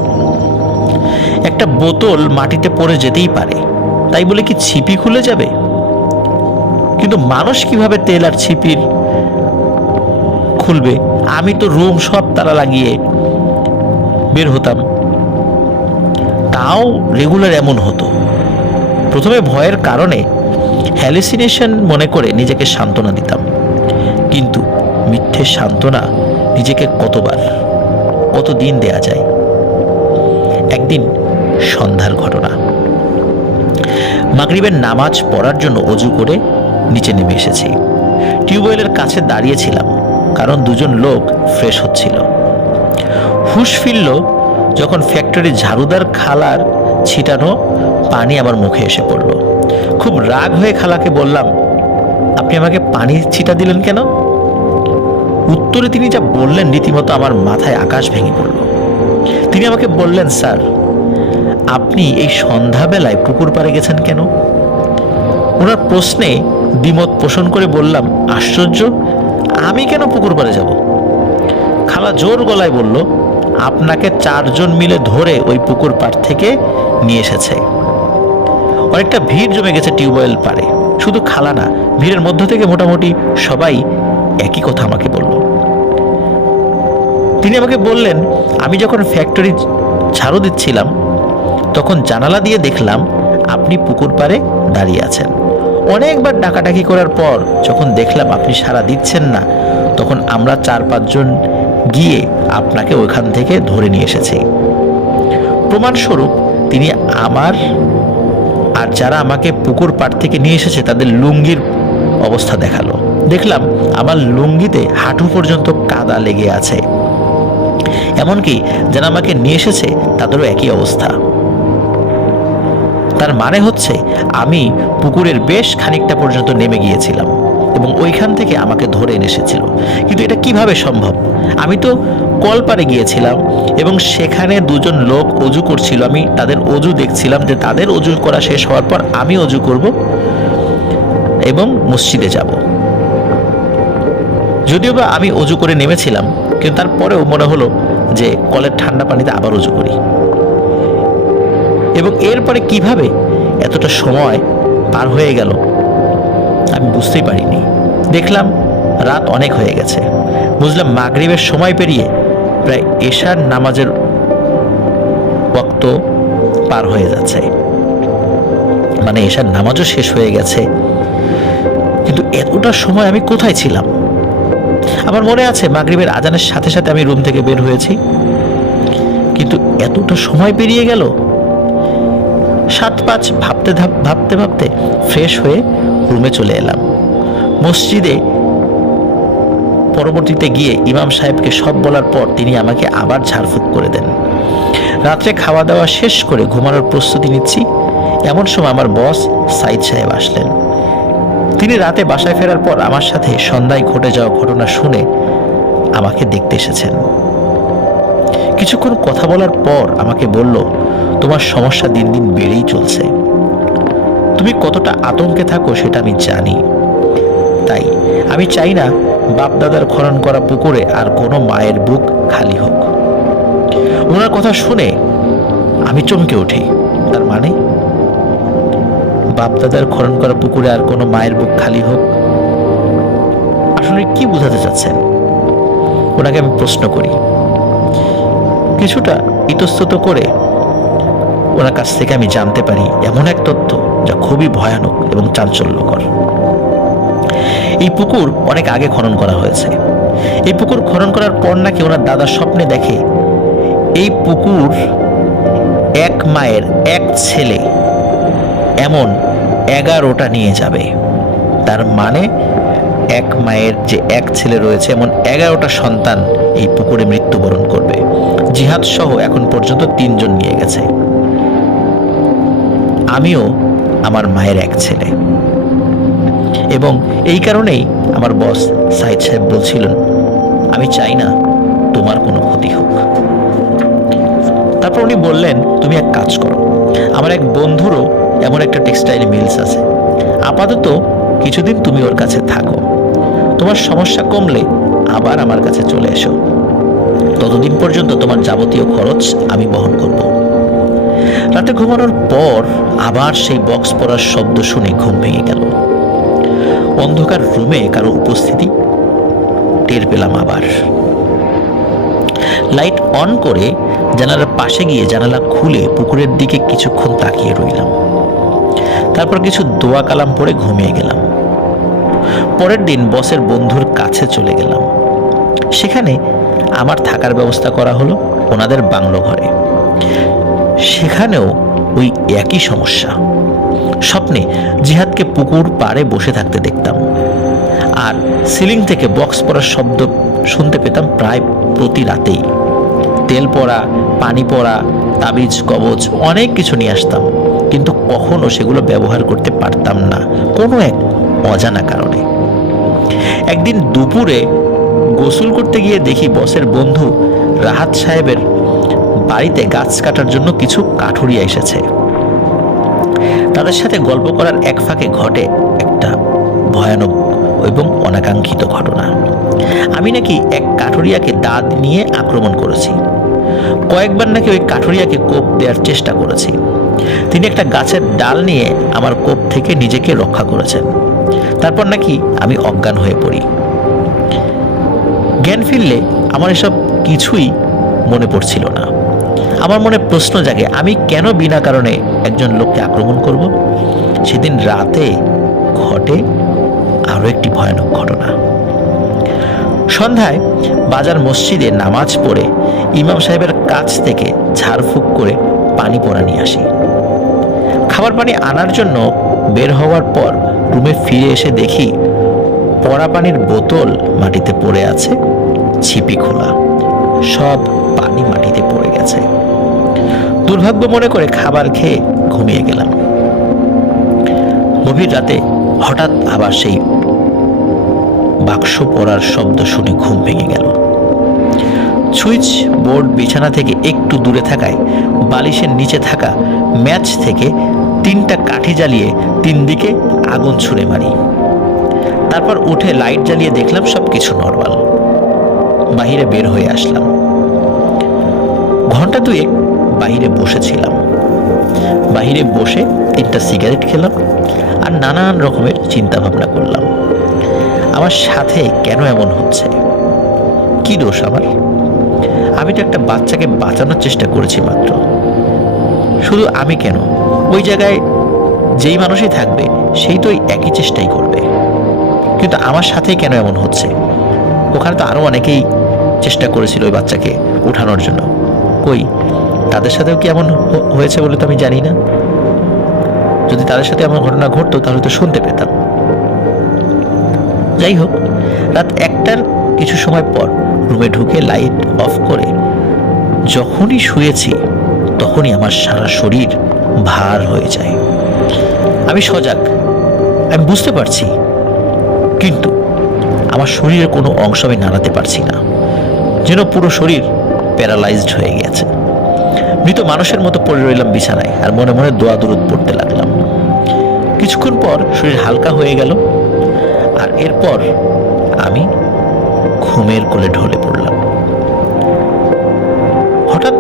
একটা বোতল মাটিতে পড়ে যেতেই পারে, তাই বলে কি ছিপি খুলে যাবে? কিন্তু মানুষ কিভাবে তেল আর ছিপির খুলবে? আমি তো রুম সব তালা লাগিয়ে বের হতাম, তাও রেগুলার এমন হতো। প্রথমে ভয়ের কারণে হ্যালুসিনেশন মনে করে নিজেকে সান্ত্বনা দিতাম, কিন্তু মিথ্যে সান্ত্বনা নিজেকে কতদিন দেয়া যায়। একদিন সন্ধ্যার ঘটনা। মাগরিবের নামাজ পড়ার জন্য অজু করে নিচে নেমে এসেছি। টিউবওয়েলের কাছে দাঁড়িয়েছিলাম, কারণ দুজন লোক ফ্রেশ হচ্ছিল। হুঁশ ফিরল যখন ফ্যাক্টরির ঝাড়ুদার খালার ছিটানো পানি আমার মুখে এসে পড়ল। খুব রাগ হয়ে খালাকে বললাম, আপনি আমাকে পানি ছিটা দিলেন কেন? উত্তরে তিনি যা বললেন রীতিমতো আমার মাথায় আকাশ ভেঙে পড়ল। তিনি আমাকে বললেন, স্যার, আপনি এই সন্ধ্যাবেলায় পুকুর পাড়ে গেছেন কেন? ওনার প্রশ্নে দ্বিমত পোষণ করে বললাম, আশ্চর্য, আমি কেন পুকুর পাড়ে যাব? খালা জোর গলায় বলল, আপনাকে 4 জন মিলে ধরে ওই পুকুর পাড় থেকে নিয়ে এসেছে। অনেকটা ভিড় জমে গেছে টিউবওয়েল পাড়ে। শুধু খালা না, ভিড়ের মধ্য থেকে মোটামুটি সবাই একই কথা আমাকে বলল। তিনি আমাকে বললেন, আমি যখন ফ্যাক্টরি ঝাড়ু দিচ্ছিলাম তখন জানালা দিয়ে দেখলাম আপনি পুকুর পাড়ে দাঁড়িয়ে আছেন। অনেকবার ডাকাডাকি করার পর যখন দেখলাম আপনি সাড়া দিচ্ছেন না, তখন আমরা 4-5 জন গিয়ে আপনাকে ওইখান থেকে ধরে নিয়ে এসেছি। প্রমাণস্বরূপ তিনি আমার আর যারা আমাকে পুকুর পাড় থেকে নিয়ে এসেছে তাদের লুঙ্গির অবস্থা দেখালো। দেখলাম আমার লুঙ্গিতে হাঁটু পর্যন্ত কাদা লেগে আছে। এমনকি যারা আমাকে নিয়ে এসেছে তাদেরও একই অবস্থা। তার মানে হচ্ছে আমি পুকুরের বেশ খানিকটা পর্যন্ত নেমে গিয়েছিলাম এবং ওইখান থেকে আমাকে ধরে এনে এসেছিল। কিন্তু এটা কিভাবে সম্ভব? আমি তো কলপাড়ে গিয়েছিলাম এবং সেখানে 2 জন লোক অজু করছিল। আমি তাদের অজু দেখছিলাম, যে তাদের অজু করা শেষ হওয়ার পর আমি অজু করব এবং মসজিদে যাব। যদিও বা আমি অজু করে নেমেছিলাম, কিন্তু তারপরেও মনে হলো যে কলের ঠান্ডা পানিতে আবার অজু করি। এবং এরপরে কিভাবে এতটা সময় পার হয়ে গেল আমি বুঝতেই পারিনি। দেখলাম রাত অনেক হয়ে গেছে। বুঝলাম মাগরিবের সময় পেরিয়ে প্রায় এশার নামাজের ওয়াক্ত পার হয়ে যাচ্ছে, মানে এশার নামাজও শেষ হয়ে গেছে। কিন্তু এতটা সময় আমি কোথায় ছিলাম? আমার মনে আছে মাগরিবের আজানের সাথে সাথে আমি রুম থেকে বের হয়েছি, কিন্তু এতটা সময় পেরিয়ে গেল। 7-5 ভাবতে ভাবতে ফ্রেশ হয়ে রুমে চলে এলাম। মসজিদে পরবর্তীতে গিয়ে ইমাম সাহেবকে সব বলার পর তিনি আমাকে আবার ঝাড়ফুঁক করে দেন। রাত্রে খাওয়া দাওয়া শেষ করে ঘুমানোর প্রস্তুতি নিচ্ছি, এমন সময় আমার বস সাইদ সাহেব আসলেন। তিনি রাতে বাসায় ফেরার পর আমার সাথে সন্ধ্যায় ঘটে যাওয়া ঘটনা শুনে আমাকে দেখতে এসেছেন। কিছুক্ষণ কথা বলার পর আমাকে বলল, তোমার সমস্যা দিন দিন বেড়েই চলছে। তুমি কতটা আতঙ্কে থাকো সেটা আমি জানি। তাই আমি চাই না বাপদাদার খনন করা পুকুরে আর কোনো মায়ের বুক খালি হোক। ওনার কথা শুনে আমি চমকে উঠি। তার মানে বাপদাদার খনন করা পুকুরে আর কোনো মায়ের বুক খালি হোক? আসলে কি বোঝাতে চাচ্ছেন? ওনাকে আমি প্রশ্ন করি। কিছুটা ইতস্তত করে ওনার কাছ থেকে আমি জানতে পারি এমন এক তথ্য যা খুবই ভয়ানক এবং চাঞ্চল্যকর। এই পুকুর অনেক আগে খনন করা হয়েছে। এই পুকুর খনন করার পর নাকি ওনার দাদা স্বপ্নে দেখে এই পুকুর এক মায়ের এক ছেলে এমন 11টা নিয়ে যাবে। তার মানে এক মায়ের যে এক ছেলে রয়েছে এমন 11টা সন্তান এই পুকুরে মৃত্যুবরণ করবে। জিহাদ সহ এখন পর্যন্ত 3 জন নিয়ে গেছে। আমিও আমার মায়ের এক ছেলে, এবং এই কারণেই আমার বস সাইদ সাহেব বলছিলেন, আমি চাই না তোমার কোনো ক্ষতি হোক। তারপর উনি বললেন, তুমি এক কাজ করো, আমার এক বন্ধুরও এমন একটা টেক্সটাইল মিলস আছে, আপাতত কিছুদিন তুমি ওর কাছে থাকো। তোমার সমস্যা কমলে আবার আমার কাছে চলে এসো। ততদিন পর্যন্ত তোমার যাবতীয় খরচ আমি বহন করব। রাতে ঘুমানোর পর আবার সেই বক্স পড়ার শব্দ শুনে ঘুম ভেঙে গেল। অন্ধকার রুমে কারো উপস্থিতি টের পেলাম। আবার লাইট অন করে জানালার পাশে গিয়ে জানালা খুলে পুকুরের দিকে কিছুক্ষণ তাকিয়ে রইলাম। তারপর কিছু দোয়া কালাম পড়ে ঘুমিয়ে গেলাম। পরের দিন বসের বন্ধুর কাছে চলে গেলাম। সেখানে আমার থাকার ব্যবস্থা করা হলো ওনাদের বাংলো ঘরে। সেখানেও ওই একই সমস্যা। স্বপ্নে জিহাদকে পুকুর পাড়ে বসে থাকতে দেখতাম, আর সিলিং থেকে বক্স পড়ার শব্দ শুনতে পেতাম প্রায় প্রতি রাতেই। তেল পড়া, পানি পড়া, তাবিজ কবজ অনেক কিছু নিয়ে আসতাম, কিন্তু কখনো সেগুলো ব্যবহার করতে পারতাম না কোনো এক অজানা কারণে। একদিন দুপুরে গোসল করতে গিয়ে দেখি বসের বন্ধু রাহাত সাহেবের বাড়িতে গাছ কাটার জন্য কিছু কাঠুরিয়া এসেছে। তাদের সাথে গল্প করার এক ফাঁকে ঘটে একটা ভয়ানক এবং অনাকাঙ্ক্ষিত ঘটনা। আমি নাকি এক কাঠুরিয়াকে দাঁত নিয়ে আক্রমণ করেছি। কয়েকবার নাকি ওই কাঠুরিয়াকে কোপ দেওয়ার চেষ্টা করেছি। তিনি একটা গাছের ডাল নিয়ে আমার কোপ থেকে নিজেকে রক্ষা করেছেন। তারপর নাকি আমি অজ্ঞান হয়ে পড়ি। জ্ঞান ফিরলে আমার এসব কিছুই মনে পড়ছিল না। আমার মনে প্রশ্ন জাগে, আমি কেন বিনা কারণে একজন লোককে আক্রমণ করব? সেদিন রাতে ঘটে আরও একটি ভয়ানক ঘটনা। সন্ধ্যায় বাজার মসজিদে নামাজ পড়ে ইমাম সাহেবের কাছ থেকে ঝাড়ফুঁক করে পানি পড়া নিয়ে আসি। খাবার পানি আনার জন্য বের হওয়ার পর রুমে ফিরে এসে দেখি পড়া পানির বোতল মাটিতে পড়ে আছে, ছিপি খোলা, সব পানি মাটিতে পড়ে গেছে। দুর্ভাগ্য মনে করে খাবার খেয়ে ঘুমিয়ে গেলাম। গভীর রাতে হঠাৎ আবার সেই বাক্স পড়ার শব্দ শুনে ঘুম ভেঙে গেল। সুইচ বোর্ড বিছানা থেকে একটু দূরে থাকায় বালিশের নিচে থাকা ম্যাচ থেকে 3টা কাঠি জ্বালিয়ে 3 দিকে আগুন ছুঁড়ে মারি। তারপর উঠে লাইট জ্বালিয়ে দেখলাম সবকিছু নর্মাল। বাহিরে বের হয়ে আসলাম। ঘন্টা 2 বাহিরে বসেছিলাম। বাহিরে বসে 3টা সিগারেট খেলাম আর নানান রকমের চিন্তা ভাবনা করলাম। আমার সাথে কেন এমন হচ্ছে? কি দোষ আমার? আমি তো একটা বাচ্চাকে বাঁচানোর চেষ্টা করেছি মাত্র। শুধু আমি কেন, ওই জায়গায় যেই মানুষই থাকবে সেই তো একই চেষ্টাই করবে, কিন্তু আমার সাথেই কেন এমন হচ্ছে? ওখানে তো আরো অনেকেই চেষ্টা করেছিল ওই বাচ্চাকে উঠানোর জন্য। কই, তাদের সাথেও কি এমন হয়েছে বলে তো আমি জানি না। যদি তাদের সাথে এমন ঘটনা ঘটতো তাহলে তো শুনতে পেতাম। যাই হোক, রাত 1টার কিছু সময় পর রুমে ঢুকে লাইট অফ করে যখনই শুয়েছি তখনই আমার সারা শরীর ভার হয়ে যায়। আমি সজাগ, আমি বুঝতে পারছি, কিন্তু আমার শরীরের কোনো অংশ আমি নাড়াতে পারছি না। যেন পুরো শরীর প্যারালাইজড হয়ে গেছে। মৃত মানুষের মতো পড়ে রইলাম বিছানায় আর মনে মনে দোয়া দুরুদ পড়তে লাগলাম। কিছুক্ষণ পর শরীর হালকা হয়ে গেল আর এরপর আমি ঘুমের কোলে ঢলে পড়লাম। হঠাৎ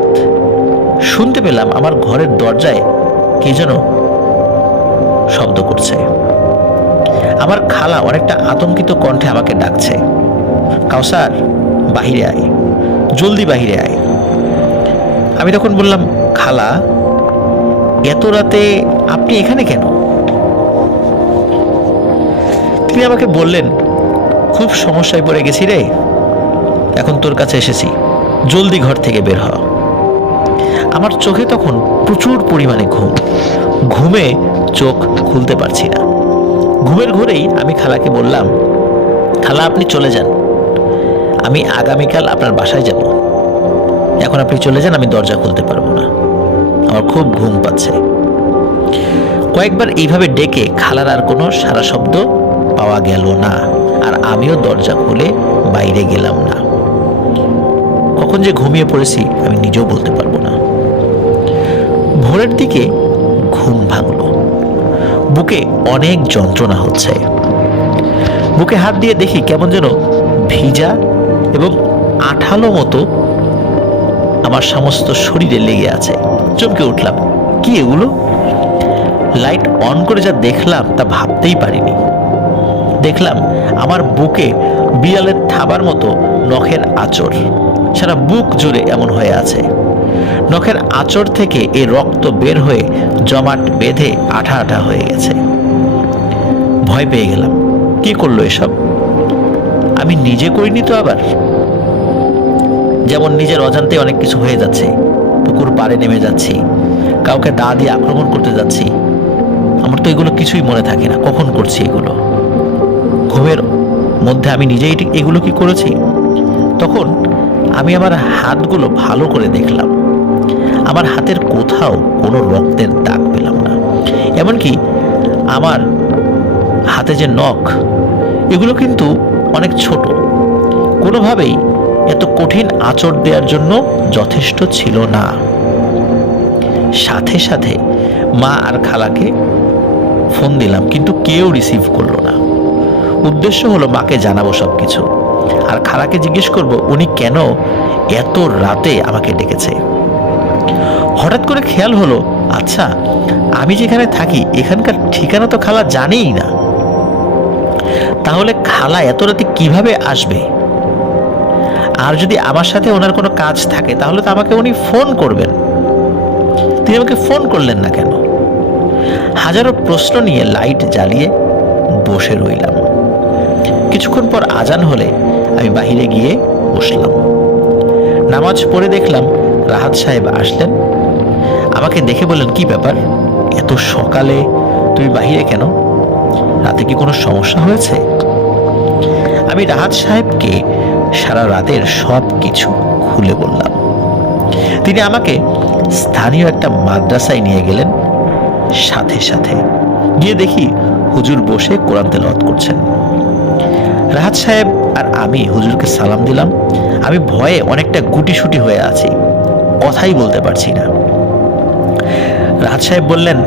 শুনতে পেলাম আমার ঘরের দরজায় কে যেন শব্দ করছে। আমার খালা অনেকটা আতঙ্কিত কণ্ঠে আমাকে ডাকছে, কাউসার, বাহিরে আয়, জলদি বাহিরে আয়। আমি তখন বললাম, খালা, এত রাতে আপনি এখানে কেন? তিনি আমাকে বললেন, খুব সমস্যায় পড়ে গেছি রে, এখন তোর কাছে এসেছি, জলদি ঘর থেকে বের হ। আমার চোখে তখন প্রচুর পরিমাণে ঘুম। ঘুমে চোখ খুলতে পারছি না। ঘুমের ঘোরেই আমি খালাকে বললাম, খালা, আপনি চলে যান, আমি আগামীকাল আপনার বাসায় যাব। এখন আপনি চলে যান, আমি দরজা খুলতে পারবো না, আমার খুব ঘুম পাচ্ছে। কয়েকবার এইভাবে ডেকে খালার আর কোনো সারা শব্দ পাওয়া গেল না, আর আমিও দরজা খুলে বাইরে গেলাম না। কখন যে ঘুমিয়ে পড়েছি আমি নিজেও বলতে পারবো না। ভোরের দিকে ঘুম ভাঙল। বুকে অনেক যন্ত্রণা হচ্ছে। বুকে হাত দিয়ে দেখি কেমন যেন ভিজা এবং আঠালো মতো আমার সমস্ত শরীরে লেগে আছে। চমকে উঠলাম, কি এগুলো? লাইট অন করে যা দেখলাম তা ভাবতেই পারিনি। দেখলাম আমার বুকে বিড়ালের থাবার মতো নখের আঁচড়, সারা বুক জুড়ে এমন হয়ে আছে। নখের আঁচড় থেকে এই রক্ত বের হয়ে জমাট বেঁধে আঠা আঠা হয়ে গেছে। ভয় পেয়ে গেলাম, কি করলো এসব? আমি নিজে করিনি তো আবার? যেমন নিজের অজান্তে অনেক কিছু হয়ে যাচ্ছে, পুকুর পাড়ে নেমে যাচ্ছি, কাউকে দা দিয়ে আক্রমণ করতে যাচ্ছি, আমার তো এগুলো কিছুই মনে থাকে না কখন করছি এগুলো। ঘুমের মধ্যে আমি নিজেই এগুলো কি করেছি? তখন আমি আমার হাতগুলো ভালো করে দেখলাম। আমার হাতের কোথাও কোনো রক্তের দাগ পেলাম না। এমনকি আমার হাতে যে নখ, এগুলো কিন্তু অনেক ছোট, কোনোভাবেই এত কঠিন আঁচড় দেওয়ার জন্য যথেষ্ট ছিল না। সাথে সাথে মা আর খালাকে ফোন দিলাম, কিন্তু কেউ রিসিভ করলো না। উদ্দেশ্য হলো মাকে জানাবো সবকিছু, আর খালাকে জিজ্ঞেস করব উনি কেন এত রাতে আমাকে ডেকেছে। হঠাৎ করে খেয়াল হলো, আচ্ছা আমি যেখানে থাকি এখানকার ঠিকানা তো খালা জানেই না, তাহলে খালা এত রাতে কিভাবে আসবে? আর যদি আমার সাথে ওনার কোনো কাজ থাকে তাহলে তো আমাকে উনি ফোন করবেন, তিনি আমাকে ফোন করলেন না কেন? হাজারো প্রশ্ন নিয়ে লাইট জ্বালিয়ে বসে রইলাম। কিছুক্ষণ পর আজান হলে আমি বাহিরে গিয়ে বসলাম। নামাজ পড়ে দেখলাম রাহাত সাহেব আসলেন। আমাকে দেখে বললেন, কি ব্যাপার, এত সকালে তুমি বাহিরে কেন? রাতে কি কোনো সমস্যা হয়েছে? আমি রাহাত সাহেবকে সারা রাতের সব কিছু খুলে বললাম। তিনি আমাকে স্থানীয় একটা মাদ্রাসায় নিয়ে গেলেন। সাথে সাথে গিয়ে দেখি হুজুর বসে কোরআন তেলাওয়াত করছেন। রাহাত সাহেব আর আমি হুজুরকে সালাম দিলাম। আমি ভয়ে অনেকটা গুটিসুটি হয়ে আছি, কথাই বলতে পারছি না। রাহাত সাহেব বললেন,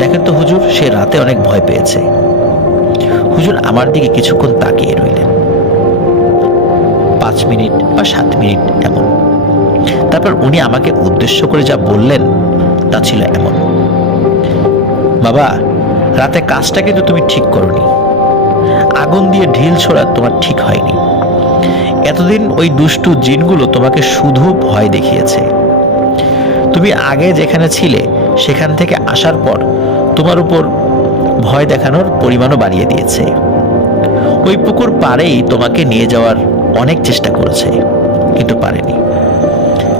দেখেন তো হুজুর, সে রাতে অনেক ভয় পেয়েছে। হুজুর আমার দিকে কিছুক্ষণ তাকিয়ে রইলেন, 5 মিনিট বা 7 মিনিট এমন। তারপর উনি আমাকে উদ্দেশ্য করে যা বললেন তা ছিল এমন, বাবা, রাতে কাজটা কিন্তু তুমি ঠিক করনি, আগুন দিয়ে ঢিল ছোড়া তোমার ঠিক হয়নি। এতদিন ওই দুষ্টু জিনগুলো তোমাকে শুধু ভয় দেখিয়েছে। তুমি আগে যেখানে ছিলে সেখান থেকে আসার পর তোমার উপর ভয় দেখানোর পরিমাণও বাড়িয়ে দিয়েছে। ওই পুকুর পাড়েই তোমাকে নিয়ে যাওয়ার অনেক চেষ্টা করেছে, কিন্তু পারেনি।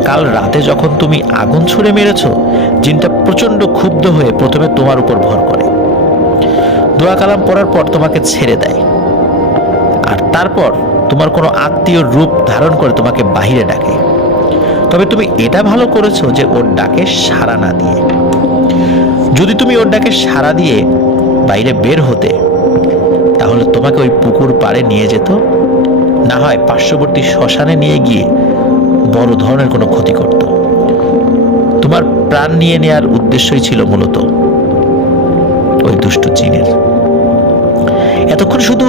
কাল রাতে যখন তুমি আগুন ছুঁড়ে মেরেছ, জিনটা প্রচন্ড ক্ষুব্ধ হয়ে প্রথমে তোমার উপর ভর করে, দোয়া কালাম পড়ার পর তোমাকে ছেড়ে দেয়, আর তারপর তোমার কোনো আত্মীয় রূপ ধারণ করে তোমাকে বাহিরে ডাকে। তবে তুমি এটা ভালো করেছো যে ওর ডাকে সাড়া না দিয়ে। যদি তুমি ওর ডাকে সাড়া দিয়ে বাইরে বের হতে, তাহলে তোমাকে ওই পুকুর পাড়ে নিয়ে যেত, না হয় পার্শ্ববর্তী শ্মশানে নিয়ে গিয়ে বড় ধরনের কোনো ক্ষতি করত। তোমার প্রাণ নিয়ে নেওয়ার উদ্দেশ্যই ছিল মূলত ওই দুষ্টু জিনের। এতক্ষণ শুধু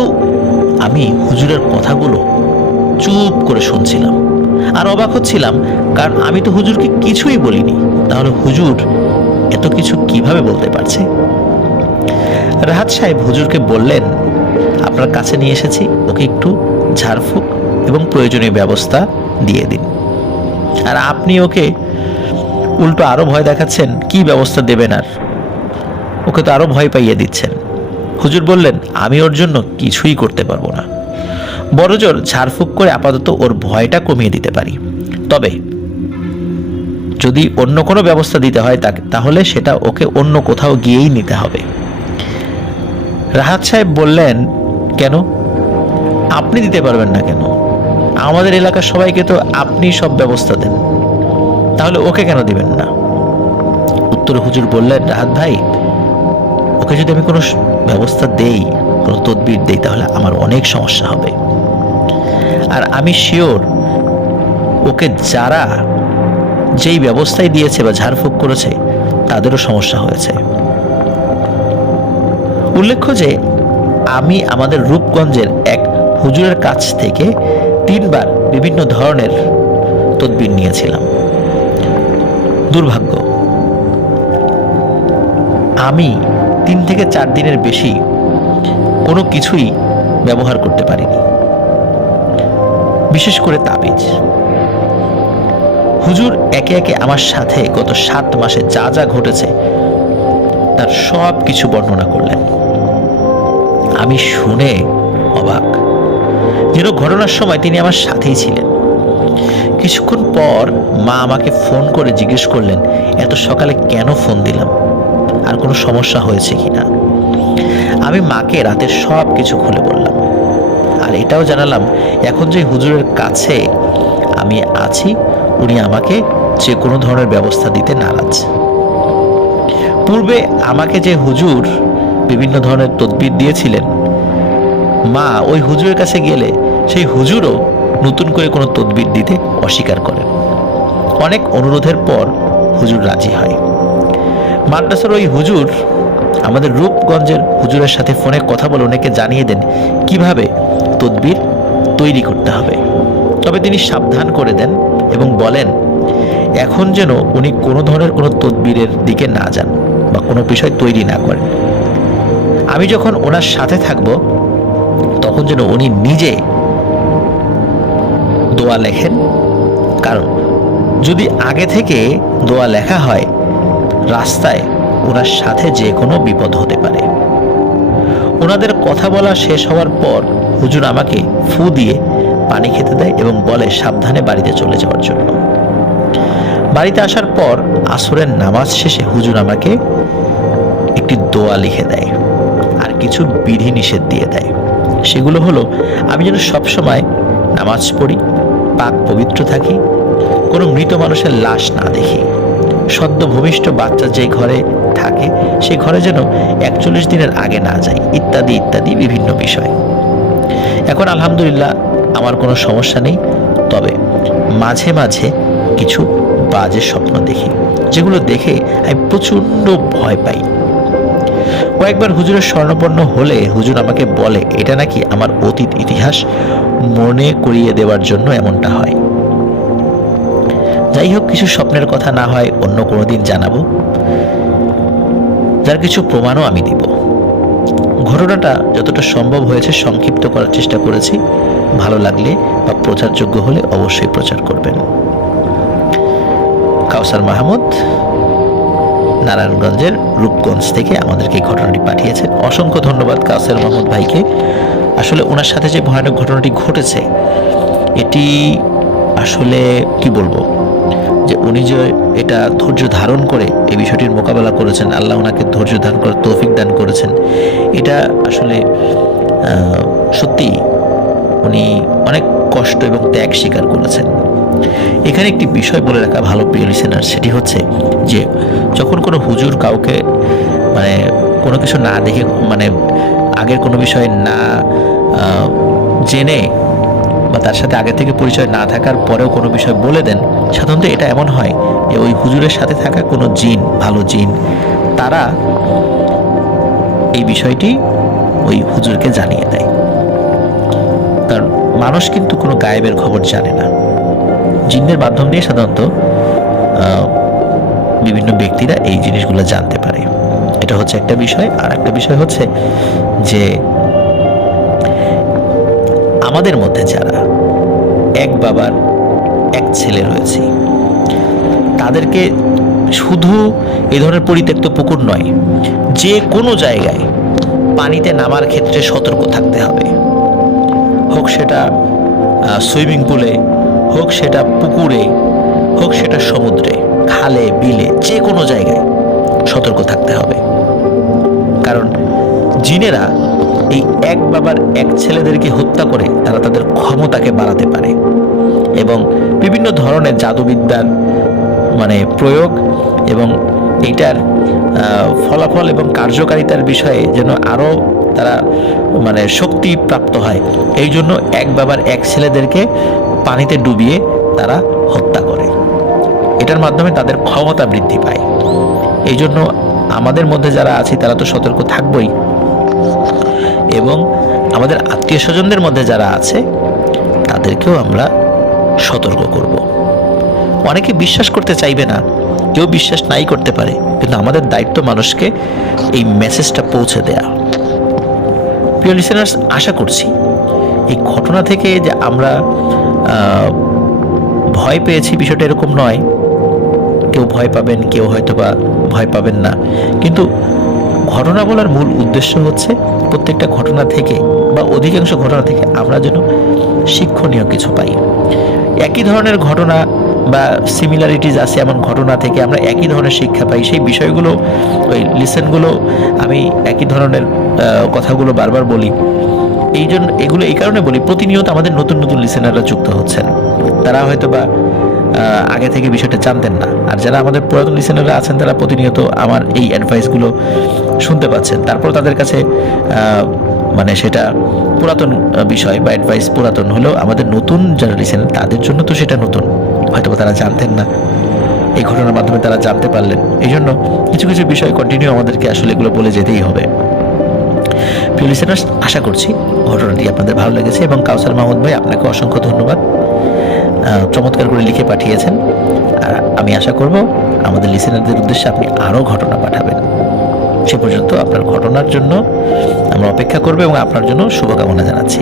আমি হুজুরের কথাগুলো চুপ করে শুনছিলাম আর অবাক হচ্ছিলাম, কারণ আমি তো হুজুরকে কিছুই বলিনি। তাহলে হুজুর এত কিছু কিভাবে বলতে পারছে? রাহাত সাহেব হুজুরকে বললেন, আপনার কাছে নিয়ে এসেছি, ওকে একটু ঝাড়ফুঁক এবং প্রয়োজনীয় ব্যবস্থা দিয়ে দিন। আর আপনি ওকে উল্টো আরো ভয় দেখাচ্ছেন, কি ব্যবস্থা দেবেন? আর ওকে তো আরো ভয় পাইয়ে দিচ্ছেন। হুজুর বললেন, আমি ওর জন্য কিছুই করতে পারবো না, বড়জোর ঝাড়ফুঁক করে আপাতত ওর ভয়টা কমিয়ে দিতে পারি। তবে যদি অন্য কোনো ব্যবস্থা দিতে হয় তাকে, তাহলে সেটা ওকে অন্য কোথাও গিয়েই নিতে হবে। রাহাত সাহেব বললেন, কেন? আপনি দিতে পারবেন না কেন? আমাদের এলাকার সবাইকে তো আপনি সব ব্যবস্থা দেন, তাহলে ওকে কেন দিবেন না? উত্তরে হুজুর বললেন, রাহাত ভাই, ওকে যদি আমি কোনো ব্যবস্থা দেই, কোনো তদবির দেই, তাহলে আমার অনেক সমস্যা হবে। আর আমি শিওর ওকে যারা যেই ব্যবস্থাই দিয়েছে বা ঝাড়ফুঁক করেছে তাদেরও সমস্যা হয়েছে। উল্লেখ্য যে আমি আমাদের রূপগঞ্জের এক হুজুরের কাছ থেকে 3 বার বিভিন্ন ধরনের তদবির নিয়েছিলাম। দুর্ভাগ্য, আমি 3 থেকে 4 দিনের বেশি কোনো কিছুই ব্যবহার করতে পারিনি, বিশেষ করে তাবিজ। হুজুর একে একে আমার সাথে গত 7 মাসে যা যা ঘটেছে তার সব কিছু বর্ণনা করলেন। আমি শুনে অবাক, যেন ঘটনার সময় তিনি আমার সাথেই ছিলেন। কিছুক্ষণ পর মা আমাকে ফোন করে জিজ্ঞেস করলেন, এত সকালে কেন ফোন দিলাম, আর কোনো সমস্যা হয়েছে কিনা। আমি মাকে রাতের সব কিছু খুলে বললাম, আর এটাও জানালাম এখন যে হুজুরের কাছে আমি আছি, উনি আমাকে যে কোনো ধরনের ব্যবস্থা দিতে নারাজ। পূর্বে আমাকে যে হুজুর বিভিন্ন ধরনের তদবির দিয়েছিলেন মা ওই হুজুরের কাছে গেলে সেই হুজুরও নতুন করে কোনো তদবির দিতে অস্বীকার করেন। অনেক অনুরোধের পর হুজুর রাজি হয়। মাদ্রাসার ওই হুজুর আমাদের রূপগঞ্জের হুজুরের সাথে ফোনে কথা বলে ওনাকে জানিয়ে দেন কিভাবে তদবির তৈরি করতে হবে। তবে তিনি সাবধান করে দেন এবং বলেন এখন যেন উনি কোনো ধরনের কোনো তদবিরের দিকে না যান বা কোনো বিষয় তৈরি না করেন। আমি যখন ওনার সাথে থাকব তখন যেন উনি নিজে দোয়া লেখেন, কারণ যদি আগে থেকে দোয়া লেখা হয় রাস্তায় ওনার সাথে যে কোনো বিপদ হতে পারে। ওনাদের কথা বলা শেষ হওয়ার পর হুজুর আমাকে ফু দিয়ে পানি খেতে দেয় এবং বলে সাবধানে বাড়িতে চলে যাওয়ার জন্য। বাড়িতে আসার পর আসরের নামাজ শেষে হুজুর আমাকে একটি দোয়া লিখে দেয় আর কিছু বিধি নিষেধ দিয়ে দেয়। সেগুলো হলো আমি যেন সবসময় নামাজ পড়ি, পাক পবিত্র থাকি, কোনো মৃত মানুষের লাশ না দেখি, সদ্য ভূমিষ্ঠ বাচ্চা যে ঘরে থাকে সেই ঘরে যেন 41 দিনের আগে না যাই, ইত্যাদি ইত্যাদি বিভিন্ন বিষয়। এখন আলহামদুলিল্লাহ আমার কোনো সমস্যা নেই, তবে মাঝে মাঝে কিছু বাজে স্বপ্ন দেখি, যেগুলো দেখে আমি প্রচণ্ড ভয় পাই। কয়েকবার হুজুরের স্বর্ণপন্ন হলে হুজুর আমাকে বলে এটা নাকি আমার অতীত ইতিহাস মনে করিয়ে দেওয়ার জন্য এমনটা হয়। যাই হোক, কিছু স্বপ্নের কথা না হয় অন্য কোনো দিন জানাবো, যার কিছু প্রমাণও আমি দিব। ঘটনাটা যতটা সম্ভব হয়েছে সংক্ষিপ্ত করার চেষ্টা করেছি। ভালো লাগলে বা প্রচারযোগ্য হলে অবশ্যই প্রচার করবেন। কাউসার মাহমুদ নারায়ণগঞ্জের রূপগঞ্জ থেকে আমাদেরকে এই ঘটনাটি পাঠিয়েছেন। অসংখ্য ধন্যবাদ কাউসার মাহমুদ ভাইকে। আসলে ওনার সাথে যে ভয়ানক ঘটনাটি ঘটেছে এটি আসলে কি বলবো, যে উনি যে এটা ধৈর্য ধারণ করে এই বিষয়টির মোকাবেলা করেছেন, আল্লাহ ওনাকে ধৈর্য ধারণ করার তৌফিক দান করেছেন, এটা আসলে সত্যি উনি অনেক কষ্ট এবং ত্যাগ স্বীকার করেছেন। এখানে একটি বিষয় বলে রাখা ভালো প্রিয় লিসেনার, সেটি হচ্ছে যে যখন কোনো হুজুর কাউকে মানে কোনো কিছু না দেখে, মানে আগের কোনো বিষয় না জেনে বা তার সাথে আগে থেকে পরিচয় না থাকার পরেও কোনো বিষয় বলে দেন, সাধারণত এটা এমন হয় যে ওই হুজুরের সাথে থাকা কোনো জিন, ভালো জিন, তারা এই বিষয়টি ওই হুজুরকে জানিয়ে দেয়। কারণ মানুষ কিন্তু কোনো গায়েবের খবর জানে না, জিনের মাধ্যম দিয়ে সাধারণত বিভিন্ন ব্যক্তিরা এই জিনিসগুলো জানতে পারে। এটা হচ্ছে একটা বিষয়। আর একটা বিষয় হচ্ছে যে আমাদের মধ্যে যারা এক বাবার এক ছেলে রয়েছে, তাদেরকে শুধু এই ধরনের পরিত্যক্ত পুকুর নয়, যে কোনো জায়গায় পানিতে নামার ক্ষেত্রে সতর্ক থাকতে হবে। হোক সেটা সুইমিং পুলে, হোক সেটা পুকুরে, হোক সেটা সমুদ্রে, খালে, বিলে, যে কোনো জায়গায় সতর্ক থাকতে হবে। কারণ জিনেরা এই এক বাবার এক ছেলেদেরকে হত্যা করে তারা তাদের ক্ষমতাকে বাড়াতে পারে এবং বিভিন্ন ধরনের জাদুবিদ্যার মানে প্রয়োগ এবং এইটার ফলাফল এবং কার্যকারিতার বিষয়ে যেন আরও তারা মানে শক্তি প্রাপ্ত হয়, এই জন্য এক বাবার এক ছেলেদেরকে পানিতে ডুবিয়ে তারা হত্যা করে। এটার মাধ্যমে তাদের ক্ষমতা বৃদ্ধি পায়। এই জন্য আমাদের মধ্যে যারা আছি তারা তো সতর্ক থাকবই, এবং আমাদের আত্মীয় স্বজনদের মধ্যে যারা আছে তাদেরকেও আমরা সতর্ক করব। অনেকে বিশ্বাস করতে চাইবে না, কেউ বিশ্বাস নাই করতে পারে, কিন্তু আমাদের দায়িত্ব মানুষকে এই মেসেজটা পৌঁছে দেয়া। প্রিয় লিসেনার্স, আশা করছি এই ঘটনা থেকে যে আমরা ভয় পেয়েছি বিষয়টা এরকম নয়। কেউ ভয় পাবেন, কেউ হয়তো বা ভয় পাবেন না, কিন্তু ঘটনা বলার মূল উদ্দেশ্য হচ্ছে প্রত্যেকটা ঘটনা থেকে বা অধিকাংশ ঘটনা থেকে আমরা যেন শিক্ষণীয় কিছু পাই। একই ধরনের ঘটনা বা সিমিলারিটিজ আছে এমন ঘটনা থেকে আমরা একই ধরনের শিক্ষা পাই। সেই বিষয়গুলো, ওই লিসেনগুলো আমি একই ধরনের কথাগুলো বারবার বলি। এই জন্য এগুলো এই কারণে বলি, প্রতিনিয়ত আমাদের নতুন নতুন লিসেনাররা যুক্ত হচ্ছেন। তারা হয়তো বা আগে থেকে বিষয়টা জানতেন না, আর যারা আমাদের পুরাতন লিসেনাররা আছেন তারা প্রতিনিয়ত আমার এই অ্যাডভাইসগুলো শুনতে পাচ্ছেন। তারপর তাদের কাছে মানে সেটা পুরাতন বিষয় বা অ্যাডভাইস পুরাতন হলেও আমাদের নতুন যারা লিসেন তাদের জন্য তো সেটা নতুন, হয়তো তারা জানতেন না, এই ঘটনার মাধ্যমে তারা জানতে পারলেন। এই জন্য কিছু কিছু বিষয় কন্টিনিউ আমাদেরকে আসলে এগুলো বলে যেতেই হবে। প্রিয় লিসেনার্স, আশা করছি ঘটনাটি আপনাদের ভালো লেগেছে এবং কাউসার মাহমুদ ভাই আপনাকে অসংখ্য ধন্যবাদ, চমৎকার করে লিখে পাঠিয়েছেন। আর আমি আশা করব আমাদের লিসেনারদের উদ্দেশ্যে আপনি আরও ঘটনা পাঠাবেন। সে পর্যন্ত আপনার ঘটনার জন্য আমরা অপেক্ষা করব এবং আপনার জন্য শুভকামনা জানাচ্ছি।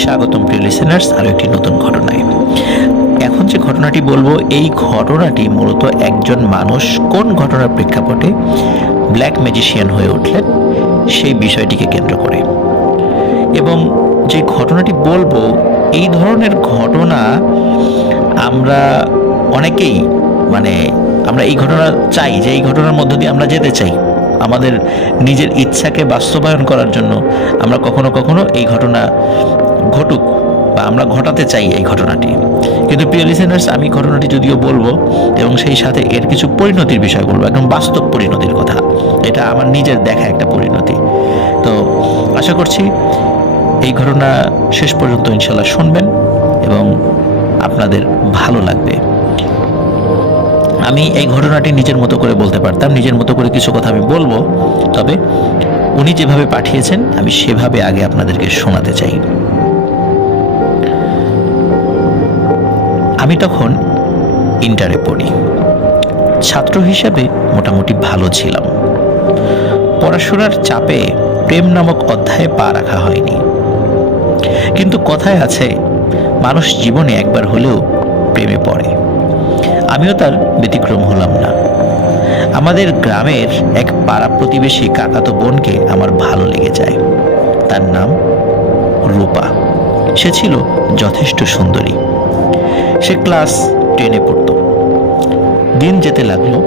স্বাগতম প্রিয় লিসেনার্স আরও একটি নতুন ঘটনায়। এখন যে ঘটনাটি বলবো, এই ঘটনাটি মূলত একজন মানুষ কোন ঘটনার প্রেক্ষাপটে ব্ল্যাক ম্যাজিশিয়ান হয়ে উঠলেন সেই বিষয়টিকে কেন্দ্র করে। এবং যে ঘটনাটি বলবো, এই ধরনের ঘটনা আমরা অনেকেই আমরা এই ঘটনা চাই, যে এই ঘটনার মধ্য দিয়ে আমরা যেতে চাই আমাদের নিজের ইচ্ছাকে বাস্তবায়ন করার জন্য। আমরা কখনো কখনো এই ঘটনা ঘটুক বা আমরা ঘটাতে চাই এই ঘটনাটি। কিন্তু প্রিয় লিসেনার্স, আমি ঘটনাটি যদিও বলবো এবং সেই সাথে এর কিছু পরিণতির বিষয় বলবো, একদম বাস্তব পরিণতির কথা। এটা আমার নিজের দেখা একটা পরিণতি। তো আশা করছি এই ঘটনা শেষ পর্যন্ত ইনশাল্লাহ শুনবেন এবং আপনাদের ভালো লাগবে। আমি এই ঘটনাটি নিজের মতো করে বলতে পারতাম, নিজের মতো করে কিছু কথা আমি বলবো, তবে উনি যেভাবে পাঠিয়েছেন আমি সেভাবে আগে আপনাদেরকে শোনাতে চাই। আমি তখন ইন্টারে পড়ি। ছাত্র হিসাবে মোটামুটি ভালো ছিলাম। পড়াশোনার চাপে প্রেম নামক অধ্যায়ে পা রাখা হয়নি। কিন্তু কথায় আছে, মানুষ জীবনে একবার হলেও প্রেমে পড়ে। আমিও তার ব্যতিক্রম হলাম না। আমাদের গ্রামের এক পাড়া প্রতিবেশী কাকাতো বোনকে আমার ভালো লেগে যায়। তার নাম রূপা। সে ছিল যথেষ্ট সুন্দরী। সে ক্লাস 10-এ পড়ত। দিন যেতে লাগলো,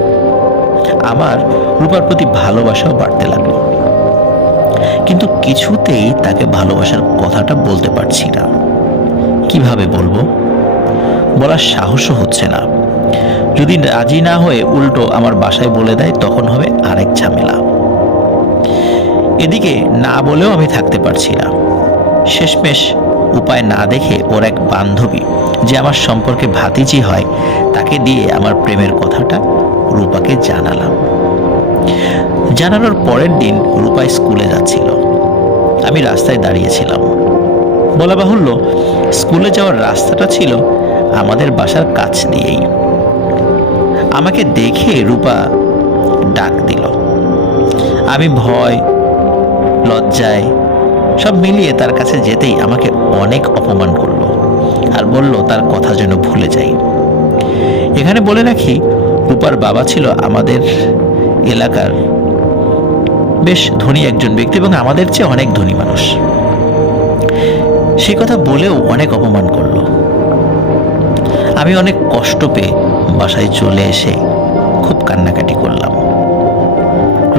আমার রূপার প্রতি ভালোবাসাও বাড়তে লাগলো। কিন্তু কিছুতেই তাকে ভালোবাসার কথাটা বলতে পারছি না। কিভাবে বলবো, বলার সাহসও হচ্ছে না। যদি রাজি না হয়ে উল্টো আমার বাসায় বলে দেয়, তখন হবে আরেক ঝামেলা। এদিকে না বলেও আমি থাকতে পারছি না। শেষমেশ উপায় না দেখে ওর এক বান্ধবী, যে আমার সম্পর্কে ভাতিজি হয়, তাকে দিয়ে আমার প্রেমের কথাটা রূপাকে জানালাম। জানানোর পরের দিন রূপা স্কুলে যাচ্ছিল। আমি রাস্তায় দাঁড়িয়েছিলাম। বলা বাহুল্য, স্কুলে যাওয়ার রাস্তাটা ছিল আমাদের বাসার কাছ দিয়েই। আমাকে দেখে রূপা ডাক দিল। আমি ভয়, লজ্জায় সব মিলিয়ে তার কাছে যেতেই আমাকে অনেক অপমান করলো আর বলল তার কথা যেন ভুলে যাই। এখানে বলে রাখি, রূপার বাবা ছিল আমাদের এলাকার বেশ ধনী একজন ব্যক্তি এবং আমাদের চেয়ে অনেক ধনী মানুষ। সে কথা বলেও অনেক অপমান করলো। আমি অনেক কষ্ট পেয়ে বাসায় চলে এসে খুব কান্নাকাটি করলাম।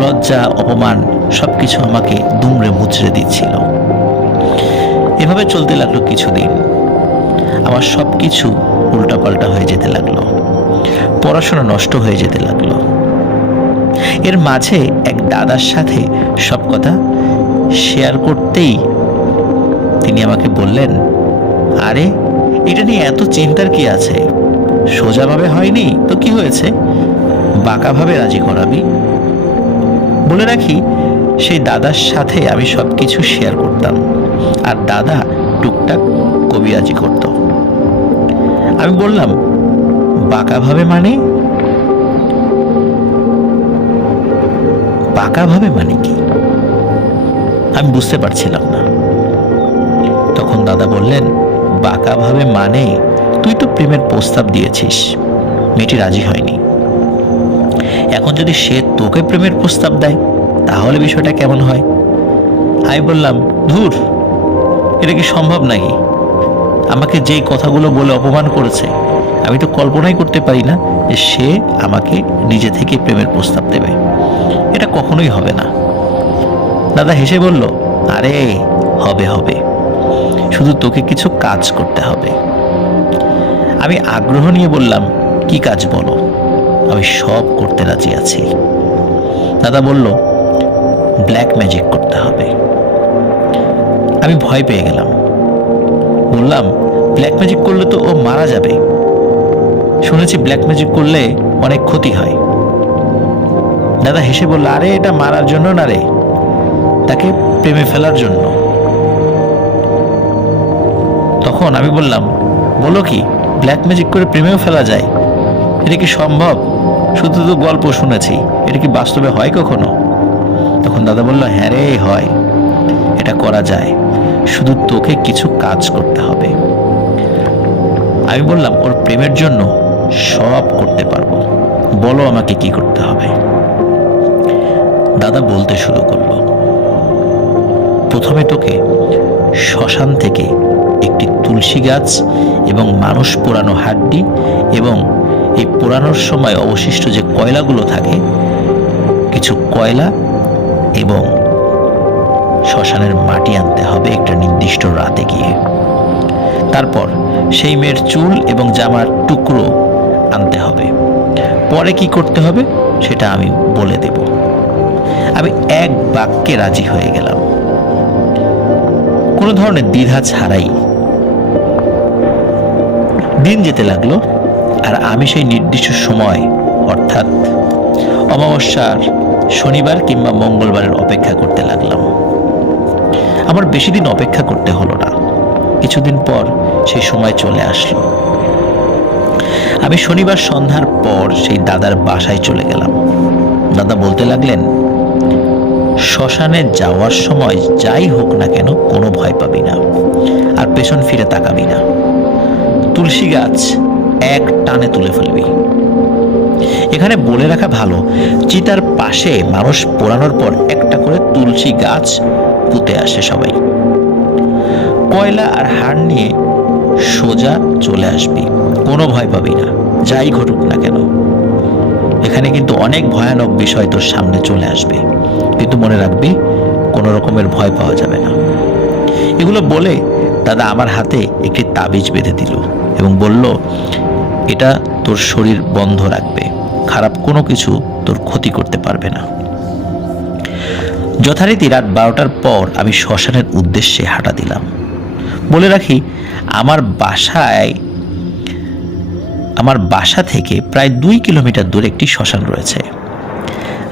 লজ্জা, অপমান সবকিছু আমাকে দুমড়ে মুচড়ে দিচ্ছিল। এভাবে চলতে লাগলো কিছুদিন। আমার সবকিছু উল্টাপাল্টা হয়ে যেতে লাগলো। পড়াশোনা নষ্ট হয়ে যেতে লাগলো। এর মাঝে এক দাদার সাথে সব কথা শেয়ার করতেই তিনি আমাকে বললেন, আরে এটা নিয়ে এত চিন্তার কি আছে, সোজাভাবে হয়নি তো কি হয়েছে, বাঁকাভাবে রাজি করাবি। বলে রাখি, সেই দাদার সাথে আমি সব কিছু শেয়ার করতাম আর দাদা টুকটাক কবিরাজি করত। আমি বললাম, বাঁকাভাবে মানে? বাঁকাভাবে মানে কি আমি বুঝতে পারছিলাম না। তখন দাদা বললেন, বাঁকাভাবে মানে তুই তো প্রেমের প্রস্তাব দিয়েছিস, মেয়েটি রাজি হয়নি। এখন যদি সে তোকে প্রেমের প্রস্তাব দেয় তাহলে বিষয়টা কেমন হয়? আমি বললাম, ধুর, এটা কি সম্ভব নাকি? আমাকে যেই কথাগুলো বলে অপমান করেছে, আমি তো কল্পনাই করতে পারি না যে সে আমাকে নিজে থেকে প্রেমের প্রস্তাব দেবে। এটা কখনোই হবে না। দাদা হেসে বলল, আরে হবে হবে, শুধু তোকে কিছু কাজ করতে হবে। আমি আগ্রহ নিয়ে বললাম, কি কাজ বলো, আমি সব করতে রাজি আছি। দাদা বলল, ব্ল্যাক ম্যাজিক করতে হবে। আমি ভয় পেয়ে গেলাম। বললাম, ব্ল্যাক ম্যাজিক করলে তো ও মারা যাবে। শুনেছি ব্ল্যাক ম্যাজিক করলে অনেক ক্ষতি হয়। দাদা হেসে বলল, আরে এটা মারার জন্য না রে, তাকে প্রেমে ফেলার জন্য। তখন আমি বললাম, বলো কি, ব্ল্যাক ম্যাজিক করে প্রেমেও ফেলা যায়? এটা কি সম্ভব? শুধু তো গল্প শুনেছি, এটা কি বাস্তবে হয় কখনো? তখন দাদা বলল, হ্যাঁ রে, হয়, এটা করা যায়, শুধু তোকে কিছু কাজ করতে হবে। আমি বললাম, ওর প্রেমের জন্য সব করতে পারবো, বলো আমাকে কি করতে হবে। দাদা বলতে শুরু করলো, প্রথমে তোকে শ্মশান থেকে একটি তুলসী গাছ এবং মানুষ পোড়ানো হাড্ডি এবং এই পোড়ানোর সময় অবশিষ্ট যে কয়লাগুলো থাকে, কিছু কয়লা এবং শ্মশানের মাটি আনতে হবে একটা নির্দিষ্ট রাতে গিয়ে। তারপর সেই মেয়ের চুল এবং জামার টুকরো আনতে হবে। পরে কি করতে হবে সেটা আমি বলে দেব। আমি এক বাক্যে রাজি হয়ে গেলাম, কোনো ধরনের দ্বিধা ছাড়াই। দিন যেতে লাগলো আর আমি সেই নির্দিষ্ট সময় অর্থাৎ অমাবস্যার শনিবার কিংবা মঙ্গলবারের অপেক্ষা করতে লাগলাম। আমার বেশি দিন অপেক্ষা করতে হলো না, কিছুদিন পর সেই সময় চলে আসলো। আমি শনিবার সন্ধ্যার পর সেই দাদার বাসায় চলে গেলাম। দাদা বলতে লাগলেন, শ্মশানে যাওয়ার সময় যাই হোক না কেন কোনো ভয় পাবি না, আর পেছন ফিরে তাকাবি না। তুলসী গাছ এক টানে তুলে ফেলবি। এখানে বলে রাখা ভালো, চিতার পাশে মানুষ পোড়ানোর পর একটা করে তুলসী গাছ পুঁতে আসে সবাই। কয়লা আর হাড় নিয়ে সোজা চলে আসবি, কোনো ভয় পাবি না, যাই ঘটুক না কেন। এখানে কিন্তু অনেক ভয়ানক বিষয় তোর সামনে চলে আসবে, কিন্তু মনে রাখবি কোনো রকমের ভয় পাওয়া যাবে না। এগুলো বলে দাদা আমার হাতে একটি তাবিজ বেঁধে দিল এবং বলল, এটা তোর শরীর বন্ধ রাখবে, খারাপ কোনো কিছু তোর ক্ষতি করতে পারবে না। যথারীতি রাত 12টার পর আমি শ্মশানের উদ্দেশ্যে হাঁটা দিলাম। বলে রাখি, আমার বাসা থেকে প্রায় 2 কিলোমিটার দূরে একটি শ্মশান রয়েছে।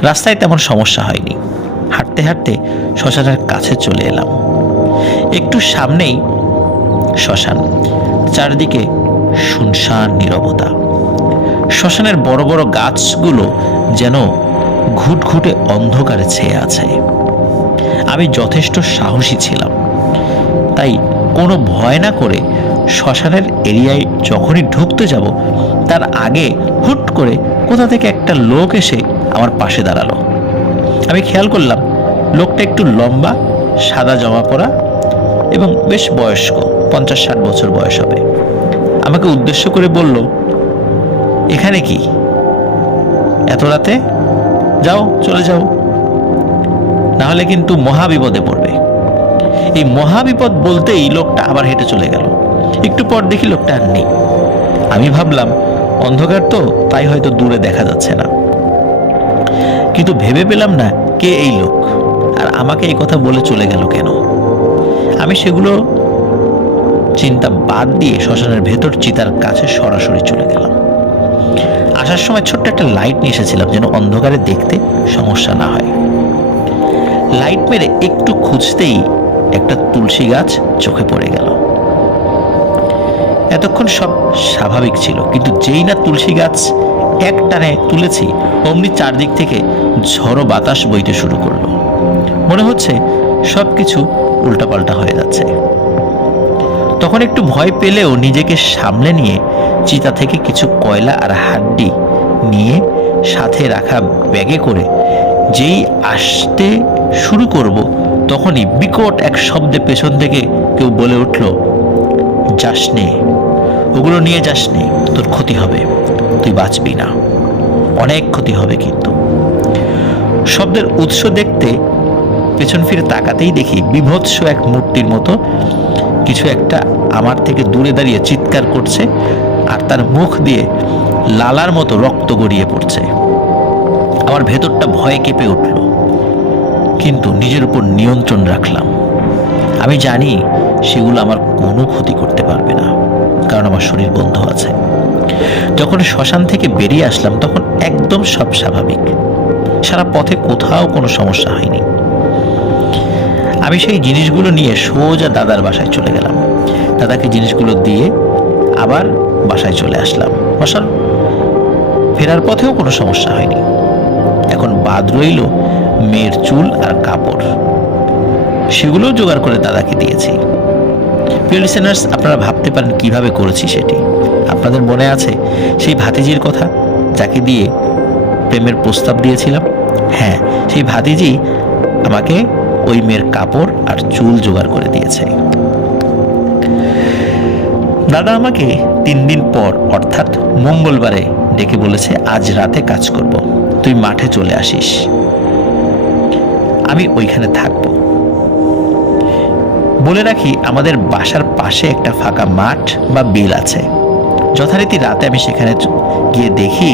রাস্তায় তেমন সমস্যা হয়নি। হাঁটতে হাঁটতে শ্মশানের কাছে চলে এলাম। একটু সামনেই শ্মশান, চারদিকে শুনশান নীরবতা। শ্মশানের বড় বড় গাছগুলো যেন ঘুটঘুটে অন্ধকারে ছেয়ে আছে। আমি যথেষ্ট সাহসী ছিলাম, তাই কোনো ভয় না করে শ্মশানের এরিয়ায় যখনই ঢুকতে যাব তার আগে হুট করে কোথা থেকে একটা লোক এসে আমার পাশে দাঁড়ালো। আমি খেয়াল করলাম লোকটা একটু লম্বা, সাদা জামা পরা এবং বেশ বয়স্ক, 50-60 বছর বয়স হবে। আমাকে উদ্দেশ্য করে বলল, এখানে কি এত রাতে? যাও, চলে যাও, না হলে কিন্তু মহাবিপদে পড়বে। এই মহাবিপদ বলতেই লোকটা আবার হেঁটে চলে গেল। একটু পর দেখি লোকটা আর নেই। আমি ভাবলাম অন্ধকার তো, তাই হয়তো দূরে দেখা যাচ্ছে না, কিন্তু ভেবে পেলাম না কে এই লোক আর আমাকে এই কথা বলে চলে গেল কেন। আমি সেগুলো চিন্তা বাদ দিয়ে শ্মশানের ভেতর চিতার কাছে সরাসরি চলে গেলাম। আসার সময় ছোট্ট একটা লাইট নিয়ে এসেছিলাম যেন অন্ধকারে দেখতে সমস্যা না হয়। লাইট মেরে একটু খুঁজতেই একটা তুলসী গাছ চোখে পড়ে গেল। এতক্ষণ সব স্বাভাবিক ছিল, কিন্তু যেই না তুলসী গাছ এক টানে তুলেছি অমনি চারদিক থেকে ঝড়ো বাতাস বইতে শুরু করলো। মনে হচ্ছে সবকিছু উল্টাপাল্টা হয়ে যাচ্ছে। তখন একটু ভয় পেলেও নিজেকে সামলে নিয়ে চিতা থেকে কিছু কয়লা আর হাড্ডি নিয়ে সাথে রাখা ব্যাগে করে যেই আসতে শুরু করব তখনই বিকট এক শব্দে পেছন থেকে কেউ বলে উঠল, যাস নে, ওগুলো নিয়ে যাস নে, তোর ক্ষতি হবে, তুই বাঁচবি না, অনেক ক্ষতি হবে। কিন্তু শব্দের উৎস দেখতে পেছন ফিরে তাকাতেই দেখি বিভৎস এক মূর্তির মতো কিছু একটা আমার থেকে দূরে দাঁড়িয়ে চিৎকার করছে, আর তার মুখ দিয়ে লালার মতো রক্ত গড়িয়ে পড়ছে। আমার ভেতরটা ভয়ে কেঁপে উঠল, কিন্তু নিজের উপর নিয়ন্ত্রণ রাখলাম। আমি জানি সেগুলো আমার কোনো ক্ষতি করতে পারবে না, কারণ আমার শরীর বন্ধ আছে। যখন শ্মশান থেকে বেরিয়ে আসলাম তখন একদম সব স্বাভাবিক। সারা পথে কোথাও কোনো সমস্যা হয়নি। আমি সেই জিনিসগুলো নিয়ে সোজা দাদার বাসায় চলে গেলাম। দাদাকে জিনিসগুলো দিয়ে আবার বাসায় চলে আসলাম। বাসার ফেরার পথেও কোনো সমস্যা হয়নি। এখন বাদ রইল মেয়ের চুল আর কাপড়, সেগুলোও জোগাড় করে দাদাকে দিয়েছি। প্রিয় লিসেনার্স, আপনারা ভাবতে পারেন কিভাবে করেছি সেটি। আপনাদের মনে আছে সেই ভাতিজির কথা, যাকে দিয়ে প্রেমের প্রস্তাব দিয়েছিলাম? হ্যাঁ, সেই ভাতিজি আমাকে ওই মেয়ের কাপড় আর চুল জোগাড় করে দিয়েছে। দাদা আমাকে 3 দিন পর অর্থাৎ মঙ্গলবারে ডেকে বলেছে, আজ রাতে কাজ করব, তুই মাঠে চলে আসিস, আমি ওইখানে থাকব। বলে রাখি, আমাদের বাসার পাশে একটা ফাঁকা মাঠ বা বিল আছে। যথারীতি রাতে আমি সেখানে গিয়ে দেখি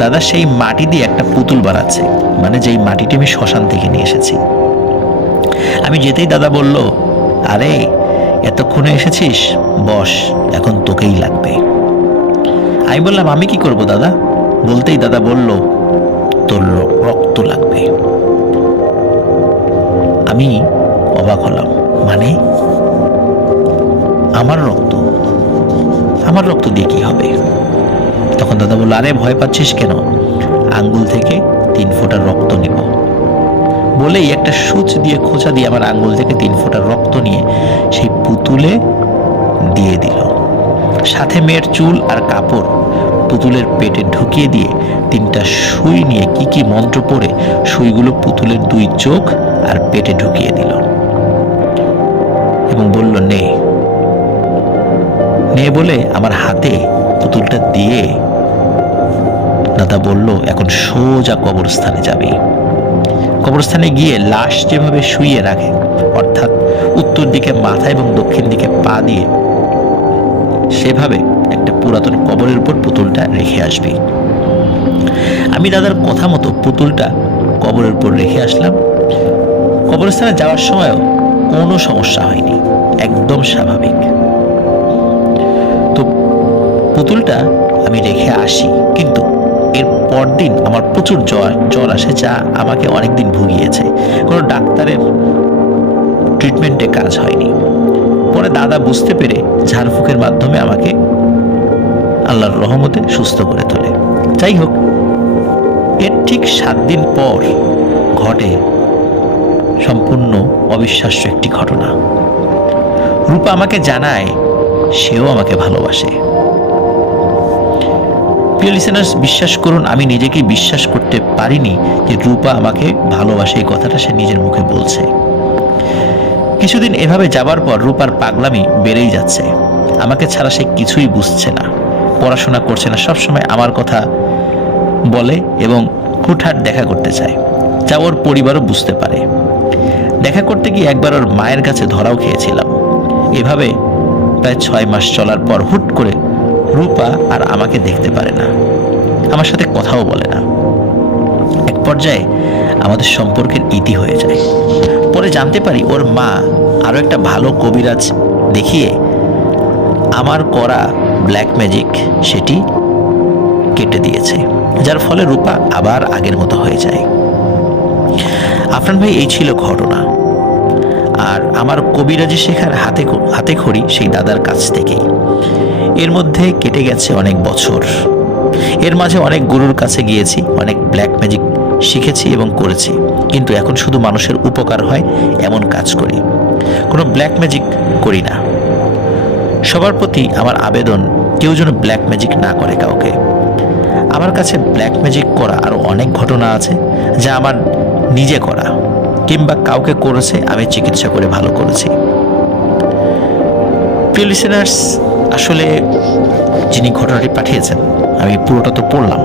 দাদা সেই মাটি দিয়ে একটা পুতুল বানাচ্ছে, মানে যেই মাটিটি আমি শ্মশান থেকে নিয়ে এসেছি। আমি যেতেই দাদা বলল, আরে এতক্ষণে এসেছিস, বস, এখন তোকেই লাগবে। আমি বললাম, আমি কি করব দাদা? বলতেই দাদা বলল, তোর রক্ত লাগবে। আমি অবাক হলাম, মানে আমার রক্ত? আমার রক্ত দিয়ে কি হবে? তখন দাদা বলল, আরে ভয় পাচ্ছিস কেন, আঙ্গুল থেকে 3 ফোঁটা রক্ত নিব। বলেই একটা সূচ দিয়ে খোঁচা দিয়ে আমার আঙ্গুল থেকে 3 ফোঁটা রক্ত নিয়ে সেই পুতুলে দিয়ে দিল। সাথে মেয়ের চুল আর কাপড় পুতুলের পেটে ঢুকিয়ে দিয়ে 3টা সুই নিয়ে কি কি মন্ত্র পড়ে সুইগুলো পুতুলের 2 চোখ আর পেটে ঢুকিয়ে দিল এবং বলল, নে নে বলে আমার হাতে পুতুলটা দিয়ে দাদা বলল, এখন সোজা কবরস্থানে যাবি। কবরস্থানে গিয়ে লাশ যেভাবে শুইয়ে রাখে, অর্থাৎ উত্তর দিকে মাথা এবং দক্ষিণ দিকে পা দিয়ে, সেভাবে একটা পুরাতন কবরের উপর পুতুলটা রেখে আসবি। আমি দাদার কথা মতো পুতুলটা কবরের উপর রেখে আসলাম। কবরস্থানে যাওয়ার সময়ও কোনো সমস্যা হয়নি, একদম স্বাভাবিক। তো পুতুলটা আমি রেখে আসি, কিন্তু এর পরদিন আমার প্রচুর জ্বর আসে, যা আমাকে অনেকদিন ভুগিয়েছে। কোনো ডাক্তারের ট্রিটমেন্টে কাজ হয়নি। পরে দাদা বুঝতে পেরে ঝাড়ফুঁকের মাধ্যমে আমাকে আল্লাহর রহমতে সুস্থ করে তোলে। যাই হোক, এর ঠিক 7 দিন পর ঘটে সম্পূর্ণ অবিশ্বাস্য একটি ঘটনা। রূপা আমাকে জানায় সেও আমাকে ভালোবাসে। প্রিয় লিসেনার্স, বিশ্বাস করুন, আমি নিজেকে বিশ্বাস করতে পারিনি যে রূপা আমাকে ভালোবাসে, এই কথাটা সে নিজের মুখে বলছে। কিছুদিন এভাবে যাবার পর রূপার পাগলামি বেড়েই যাচ্ছে। আমাকে ছাড়া সে কিছুই বুঝছে না, পড়াশোনা করছে না, সবসময় আমার কথা বলে এবং হুটহাট দেখা করতে চায়, যা ওর পরিবারও বুঝতে পারে। দেখা করতে গিয়ে একবার ওর মায়ের কাছে ধরাও খেয়েছিলাম। এভাবে প্রায় 6 মাস চলার পর হুট করে রূপা আর আমাকে দেখতে পারে না, আমার সাথে কথাও বলে না। এক পর্যায়ে আমাদের সম্পর্কের ইতি হয়ে যায়। পরে জানতে পারি ওর মা আরও একটা ভালো কবিরাজ দেখিয়ে আমার করা ব্ল্যাক ম্যাজিক সেটি কেটে দিয়েছে, যার ফলে রূপা আবার আগের মতো হয়ে যায়। আফরান ভাই, এই ছিল ঘটনা। আর আমার কবিরাজি শেখার হাতে খড়ি সেই দাদার কাছ থেকেই। এর মধ্যে কেটে গেছে অনেক বছর। এর মাঝে অনেক গুরুর কাছে গিয়েছি, অনেক ব্ল্যাক ম্যাজিক শিখেছি এবং করেছি, কিন্তু এখন শুধু মানুষের উপকার হয় এমন কাজ করি, কোনো ব্ল্যাক ম্যাজিক করি না। সবার প্রতি আমার আবেদন, কেউ যেন ব্ল্যাক ম্যাজিক না করে কাউকে। আমার কাছে ব্ল্যাক ম্যাজিক করা আরও অনেক ঘটনা আছে, যা আমার নিজে করা কিংবা কাউকে করেছে আমি চিকিৎসা করে ভালো করেছি। প্রিয় লিসেনার্স, আসলে যিনি ঘটনাটি পাঠিয়েছেন আমি পুরোটা তো পড়লাম।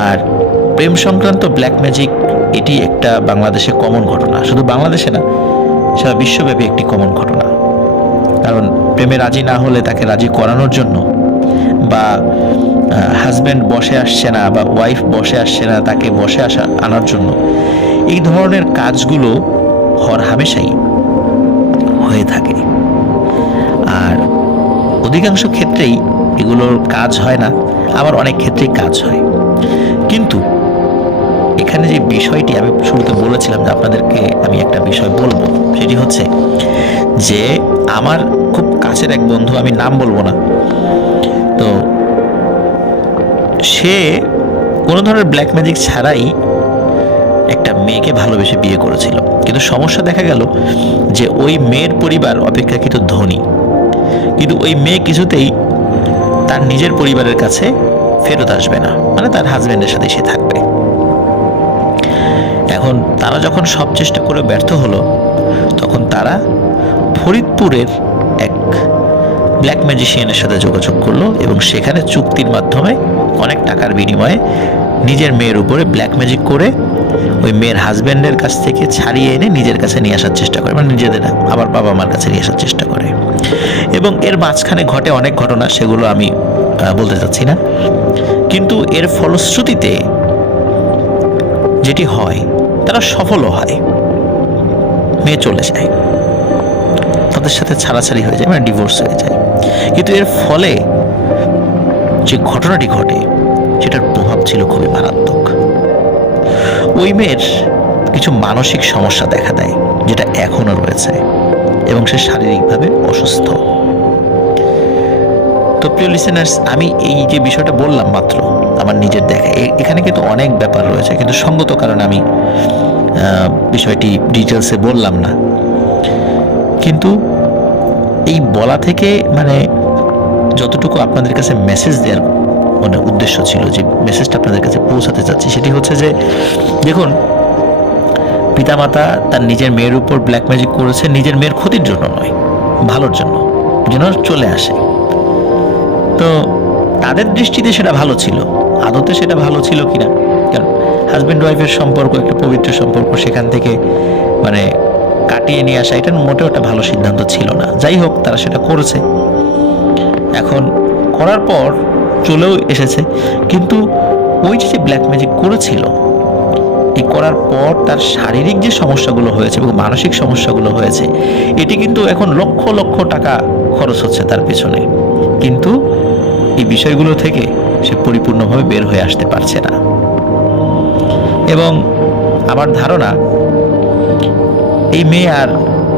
আর প্রেম সংক্রান্ত ব্ল্যাক ম্যাজিক এটি একটা বাংলাদেশে কমন ঘটনা, শুধু বাংলাদেশে না, সারা বিশ্বব্যাপী একটি কমন ঘটনা। কারণ প্রেমে রাজি না হলে তাকে রাজি করানোর জন্য, বা হাজব্যান্ড বসে আসছে না বা ওয়াইফ বসে আসছে না তাকে বসে আনার জন্য, এই ধরনের কাজগুলো হর হামেশাই হয়ে থাকে। আর অধিকাংশ ক্ষেত্রেই এগুলোর কাজ হয় না, আবার অনেক ক্ষেত্রেই কাজ হয়। কিন্তু এখানে যে বিষয়টি আমি শুরুতে বলেছিলাম যে আপনাদেরকে আমি একটা বিষয় বলবো, সেটি হচ্ছে যে আমার খুব কাছের এক বন্ধু, আমি নাম বলবো না, তো সে কোনো ধরনের ব্ল্যাক ম্যাজিক ছাড়াই একটা মেয়েকে ভালোবেসে বিয়ে করেছিল। কিন্তু সমস্যা দেখা গেল যে ওই মেয়ের পরিবার অপেক্ষাকৃত ধনী, কিন্তু ওই মেয়ে কিছুতেই তার নিজের পরিবারের কাছে ফেরত আসবে না, মানে তার হাজব্যান্ডের সাথে সে থাকবে। এখন তারা যখন সব চেষ্টা করে ব্যর্থ হলো, তখন তারা ফরিদপুরের এক ব্ল্যাক ম্যাজিশিয়ানের সাথে যোগাযোগ করলো এবং সেখানে চুক্তির মাধ্যমে অনেক টাকার বিনিময়ে নিজের মেয়ের উপরে ব্ল্যাক ম্যাজিক করে ওই মেয়ের হাজব্যান্ডের কাছ থেকে ছাড়িয়ে এনে নিজের কাছে নিয়ে আসার চেষ্টা করে, মানে নিজেদের আবার বাবা মার কাছে নিয়ে আসার চেষ্টা করে। এবং এর মাঝখানে ঘটে অনেক ঘটনা, সেগুলো আমি বলতে চাচ্ছি না। কিন্তু এর ফলশ্রুতিতে যেটি হয়, তারা সফলও হয়, মেয়ে চলে যায়, তাদের সাথে ছাড়াছাড়ি হয়ে যায়, মানে ডিভোর্স হয়ে যায়। কিন্তু এর ফলে যে ঘটনাটি ঘটে সেটার প্রভাব ছিল খুবই মারাত্মক। ওই মেয়ের কিছু মানসিক সমস্যা দেখা দেয়, যেটা এখনো রয়েছে, এবং সে শারীরিকভাবে অসুস্থ। তো প্রিয় লিসেনার্স, আমি এই যে বিষয়টা বললাম মাত্র আমার নিজের দেখা, এখানে কিন্তু অনেক ব্যাপার রয়েছে, কিন্তু সঙ্গত কারণে আমি বিষয়টি ডিটেলসে বললাম না। কিন্তু এই বলা থেকে মানে যতটুকু আপনাদের কাছে মেসেজ দেওয়ার মানে উদ্দেশ্য ছিল, যে মেসেজটা আপনাদের কাছে পৌঁছাতে চাচ্ছি, সেটি হচ্ছে যে দেখুন, পিতামাতা তার নিজের মেয়ের উপর ব্ল্যাক ম্যাজিক করেছে নিজের মেয়ের ক্ষতির জন্য নয়, ভালোর জন্য, যেন চলে আসে। তো তাদের দৃষ্টিতে সেটা ভালো ছিল, আদতে সেটা ভালো ছিল কিনা, কারণ হাজব্যান্ড ওয়াইফের সম্পর্ক একটা পবিত্র সম্পর্ক, সেখান থেকে মানে কাটিয়ে নিয়ে আসা এটা মোটেও একটা ভালো সিদ্ধান্ত ছিল না। যাই হোক, তারা সেটা করেছে, এখন করার পর চলেও এসেছে। কিন্তু ওই যে ব্ল্যাক ম্যাজিক করেছিল, এই করার পর তার শারীরিক যে সমস্যাগুলো হয়েছে এবং মানসিক সমস্যাগুলো হয়েছে, এটি কিন্তু এখন লক্ষ লক্ষ টাকা খরচ হচ্ছে তার পেছনে, কিন্তু এই বিষয়গুলো থেকে সে পরিপূর্ণভাবে বের হয়ে আসতে পারছে না। এবং আমার ধারণা এই মেয়ে আর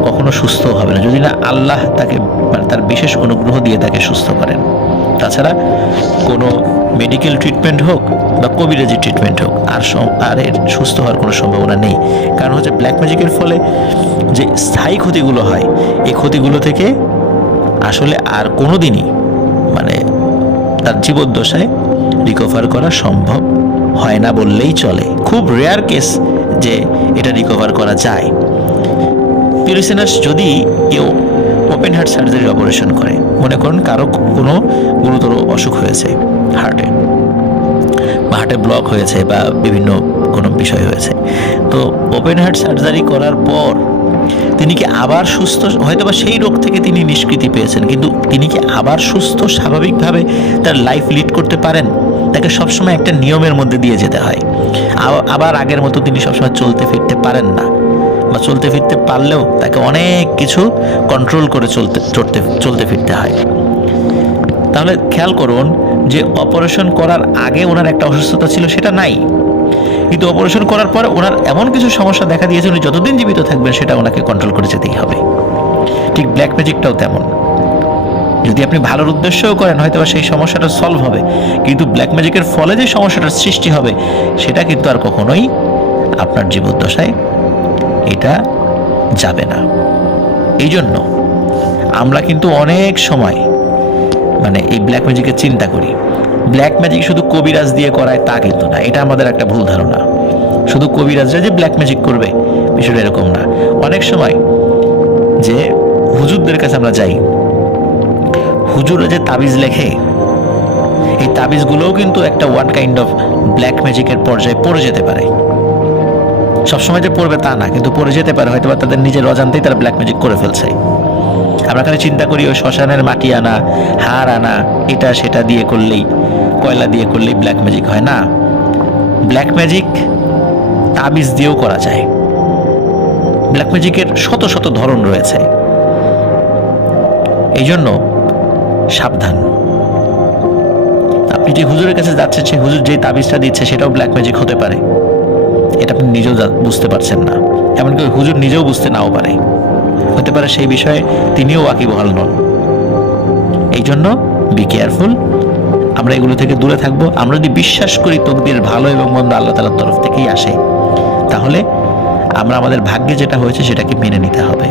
কখনো সুস্থ হবে না, যদি না আল্লাহ তাকে মানে তার বিশেষ অনুগ্রহ দিয়ে তাকে সুস্থ করেন। তাছাড়া কোনো মেডিকেল ট্রিটমেন্ট হোক বা কবিরাজি ট্রিটমেন্ট হোক, আর এর সুস্থ হওয়ার কোনো সম্ভাবনা নেই। কারণ হচ্ছে ব্ল্যাক ম্যাজিকের ফলে যে স্থায়ী ক্ষতিগুলো হয়, এই ক্ষতিগুলো থেকে আসলে আর কোনো দিনই মানে তার জীবদ্দশায় রিকভার করা সম্ভব হয় না বললেই চলে। খুব রেয়ার কেস যে এটা রিকভার করা যায়। লিসেনার্স, যদি কেউ ওপেন হার্ট সার্জারির অপারেশন করে, মনে করুন কারো কোনো গুরুতর অসুখ হয়েছে, হার্টে ব্লক হয়েছে বা বিভিন্ন কোনো বিষয় হয়েছে, তো ওপেন হার্ট সার্জারি করার পর তিনি কি আবার সুস্থ, হয়তো বা সেই রোগ থেকে তিনি নিষ্কৃতি পেয়েছেন, কিন্তু তিনি কি আবার সুস্থ স্বাভাবিকভাবে তার লাইফ লিড করতে পারেন? তাকে সবসময় একটা নিয়মের মধ্যে দিয়ে যেতে হয়। আবার আগের মতো তিনি সবসময় চলতে ফিরতে পারেন না, বা চলতে ফিরতে পারলেও তাকে অনেক কিছু কন্ট্রোল করে চলতে ফিরতে হয়। তাহলে খেয়াল করুন যে অপারেশন করার আগে ওনার একটা অসুস্থতা ছিল, সেটা নাই, কিন্তু অপারেশন করার পরে ওনার এমন কিছু সমস্যা দেখা দিয়েছে, উনি যতদিন জীবিত থাকবেন সেটা ওনাকে কন্ট্রোল করে যেতেই হবে। ঠিক ব্ল্যাক ম্যাজিকটাও তেমন, যদি আপনি ভালোর উদ্দেশ্যও করেন হয়তো সেই সমস্যাটা সলভ হবে, কিন্তু ব্ল্যাক ম্যাজিকের ফলে যে সমস্যাটার সৃষ্টি হবে সেটা কিন্তু আর কখনোই আপনার জীবদ্দশায় এটা যাবে না। এই জন্য আমরা কিন্তু অনেক সময় মানে এই ব্ল্যাক ম্যাজিকের চিন্তা করি, ব্ল্যাক ম্যাজিক শুধু কবিরাজ দিয়ে করায় তা কিন্তু না, এটা আমাদের একটা ভুল ধারণা। শুধু কবিরাজরা যে ব্ল্যাক ম্যাজিক করবে বিষয়টা এরকম না। অনেক সময় যে হুজুরদের কাছে আমরা যাই, হুজুরা যে তাবিজ লেখে, এই তাবিজগুলোও কিন্তু একটা ওয়ান কাইন্ড অফ ব্ল্যাক ম্যাজিকের পর্যায়ে পড়ে যেতে পারে। সবসময় যে পড়বে তা না, কিন্তু পড়ে যেতে পারে, হয়তো তাদের নিজের অজান্তেই তারা ব্ল্যাক ম্যাজিক করে ফেলছে। আমরা খালি চিন্তা করি ওই শ্মশানের মাটি আনা, হাড় আনা, এটা সেটা দিয়ে করলেই, কয়লা দিয়ে করলেই ব্ল্যাক ম্যাজিক হয় না। ব্ল্যাক ম্যাজিক তাবিজ দিয়েও করা যায়। ব্ল্যাক ম্যাজিকের শত শত ধরন রয়েছে, এই জন্য সাবধান। আপনি যে হুজুরের কাছে যাচ্ছেন, সেই হুজুর যে তাবিজটা দিচ্ছে সেটাও ব্ল্যাক ম্যাজিক হতে পারে, এটা আপনি নিজেও বুঝতে পারছেন না। এমনকি ওই হুজুর নিজেও বুঝতে নাও পারে, হতে পারে সেই বিষয়ে তিনিও ওয়াকিবহাল নন। এই জন্য বি কেয়ারফুল। আমরা এগুলো থেকে দূরে থাকবো। আমরা যদি বিশ্বাস করি তকদির ভালো এবং মন্দ আল্লাহ তাআলার তরফ থেকেই আসে, তাহলে আমরা আমাদের ভাগ্যে যেটা হয়েছে সেটাকে মেনে নিতে হবে।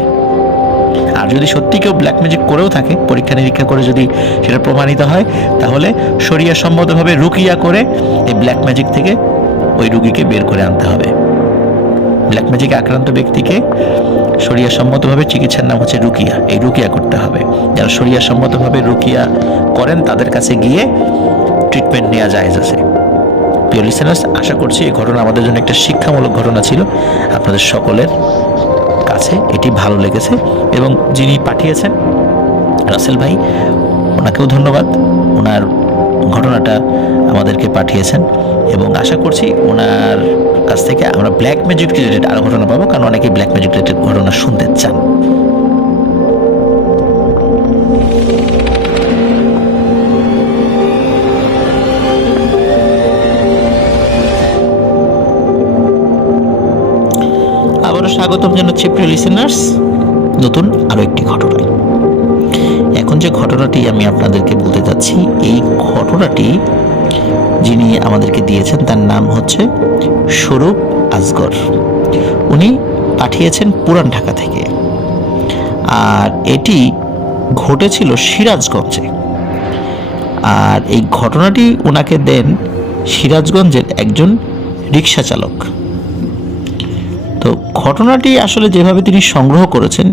আর যদি সত্যি কেউ ব্ল্যাক ম্যাজিক করেও থাকে, পরীক্ষা নিরীক্ষা করে যদি সেটা প্রমাণিত হয়, তাহলে শরিয়া সম্মতভাবে রুকিয়া করে এই ব্ল্যাক ম্যাজিক থেকে ওই রুগীকে বের করে আনতে হবে। ব্ল্যাক ম্যাজিকে আক্রান্ত ব্যক্তিকে শরিয়া সম্মতভাবে চিকিৎসার নাম হচ্ছে রুকিয়া, এই রুকিয়া করতে হবে। যারা শরিয়া সম্মতভাবে রুকিয়া করেন তাদের কাছে গিয়ে ট্রিটমেন্ট নেওয়া জায়েজ আছে। প্রিয় লিসেনার্স, আশা করছি এই ঘটনা আমাদের জন্য একটা শিক্ষামূলক ঘটনা ছিল। আপনাদের সকলের কাছে এটি ভালো লেগেছে এবং যিনি পাঠিয়েছেন রাসেল ভাই, ওনাকেও ধন্যবাদ। ওনার ঘটনাটা আমাদেরকে পাঠিয়েছেন এবং আশা করছি ওনার কাছ থেকে আমরা ব্ল্যাক ম্যাজিক রিলেটেড আরও ঘটনা পাবো, কারণ অনেকেই ব্ল্যাক ম্যাজিক রিলেটেড ঘটনা শুনতে চান। আবারও স্বাগতম জানাচ্ছি প্রিয় লিসেনার্স নতুন আরও একটি ঘটনায়। এখন যে ঘটনাটি আমি আপনাদেরকে বলতে যাচ্ছি, এই ঘটনাটি যিনি আমাদেরকে দিয়েছেন তার নাম হচ্ছে স্বরূপ আজগর। উনি পাঠিয়েছেন পুরান ঢাকা থেকে, আর এটি ঘটেছিল সিরাজগঞ্জে। আর এই ঘটনাটি ওনাকে দেন সিরাজগঞ্জের একজন রিক্সা চালক। তো ঘটনাটি আসলে যেভাবে তিনি সংগ্রহ করেছেন,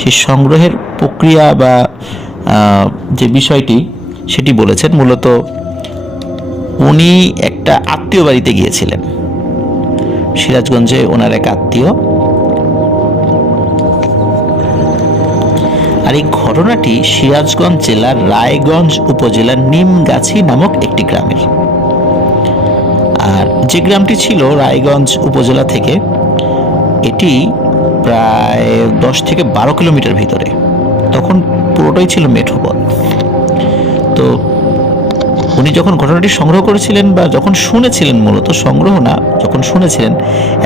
সেই সংগ্রহের প্রক্রিয়া বা যে বিষয়টি সেটি বলেছেন। মূলত উনি একটা আত্মীয় বাড়িতে গিয়েছিলেন, সিরাজগঞ্জে ওনার এক আত্মীয়। আর এই ঘটনাটি সিরাজগঞ্জ জেলার রায়গঞ্জ উপজেলার নিমগাছি নামক একটি গ্রামের। আর যে গ্রামটি ছিল রায়গঞ্জ উপজেলা থেকে, এটি প্রায় 10 থেকে 12 কিলোমিটার ভিতরে। তখন পুরোটাই ছিল মেঠোপথ। তো উনি যখন ঘটনাটি সংগ্রহ করেছিলেন বা যখন শুনেছিলেন, মূলত সংগ্রহ না, যখন শুনেছিলেন,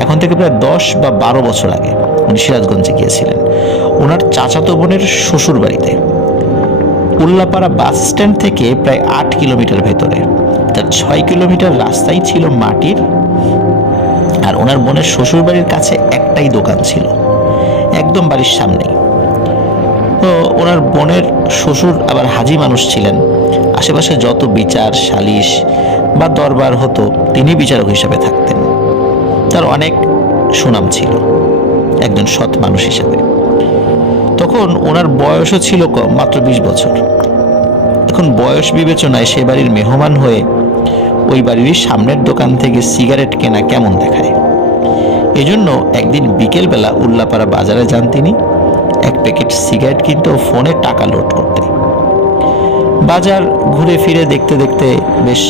এখন থেকে প্রায় 10 বা 12 বছর আগে উনি সিরাজগঞ্জে গিয়েছিলেন ওনার চাচাতো বোনের শ্বশুর বাড়িতে। উল্লাপাড়া বাস স্ট্যান্ড থেকে প্রায় 8 কিলোমিটার ভেতরে। তার 6 কিলোমিটার রাস্তাই ছিল মাটির। আর ওনার বোনের শ্বশুর বাড়ির কাছে একটাই দোকান ছিল, একদম বাড়ির সামনেই। তো ওনার বোনের শ্বশুর আবার হাজি মানুষ ছিলেন। আশেপাশে যত বিচার সালিশ বা দরবার হতো তিনি বিচারক হিসাবে থাকতেন। তার অনেক সুনাম ছিল একজন সৎ মানুষ হিসাবে। তখন ওনার বয়সও ছিল কম, মাত্র 20 বছর। এখন বয়স বিবেচনায় সে বাড়ির মেহমান হয়ে ওই বাড়ির সামনের দোকান থেকে সিগারেট কেনা কেমন দেখায়। এজন্য একদিন বিকেলবেলা উল্লাপাড়া বাজারে যান তিনি, এক প্যাকেট সিগারেট কিনতে ও ফোনে টাকা লোড করতে। বাজার ঘুরে ফিরে দেখতে দেখতে বেশ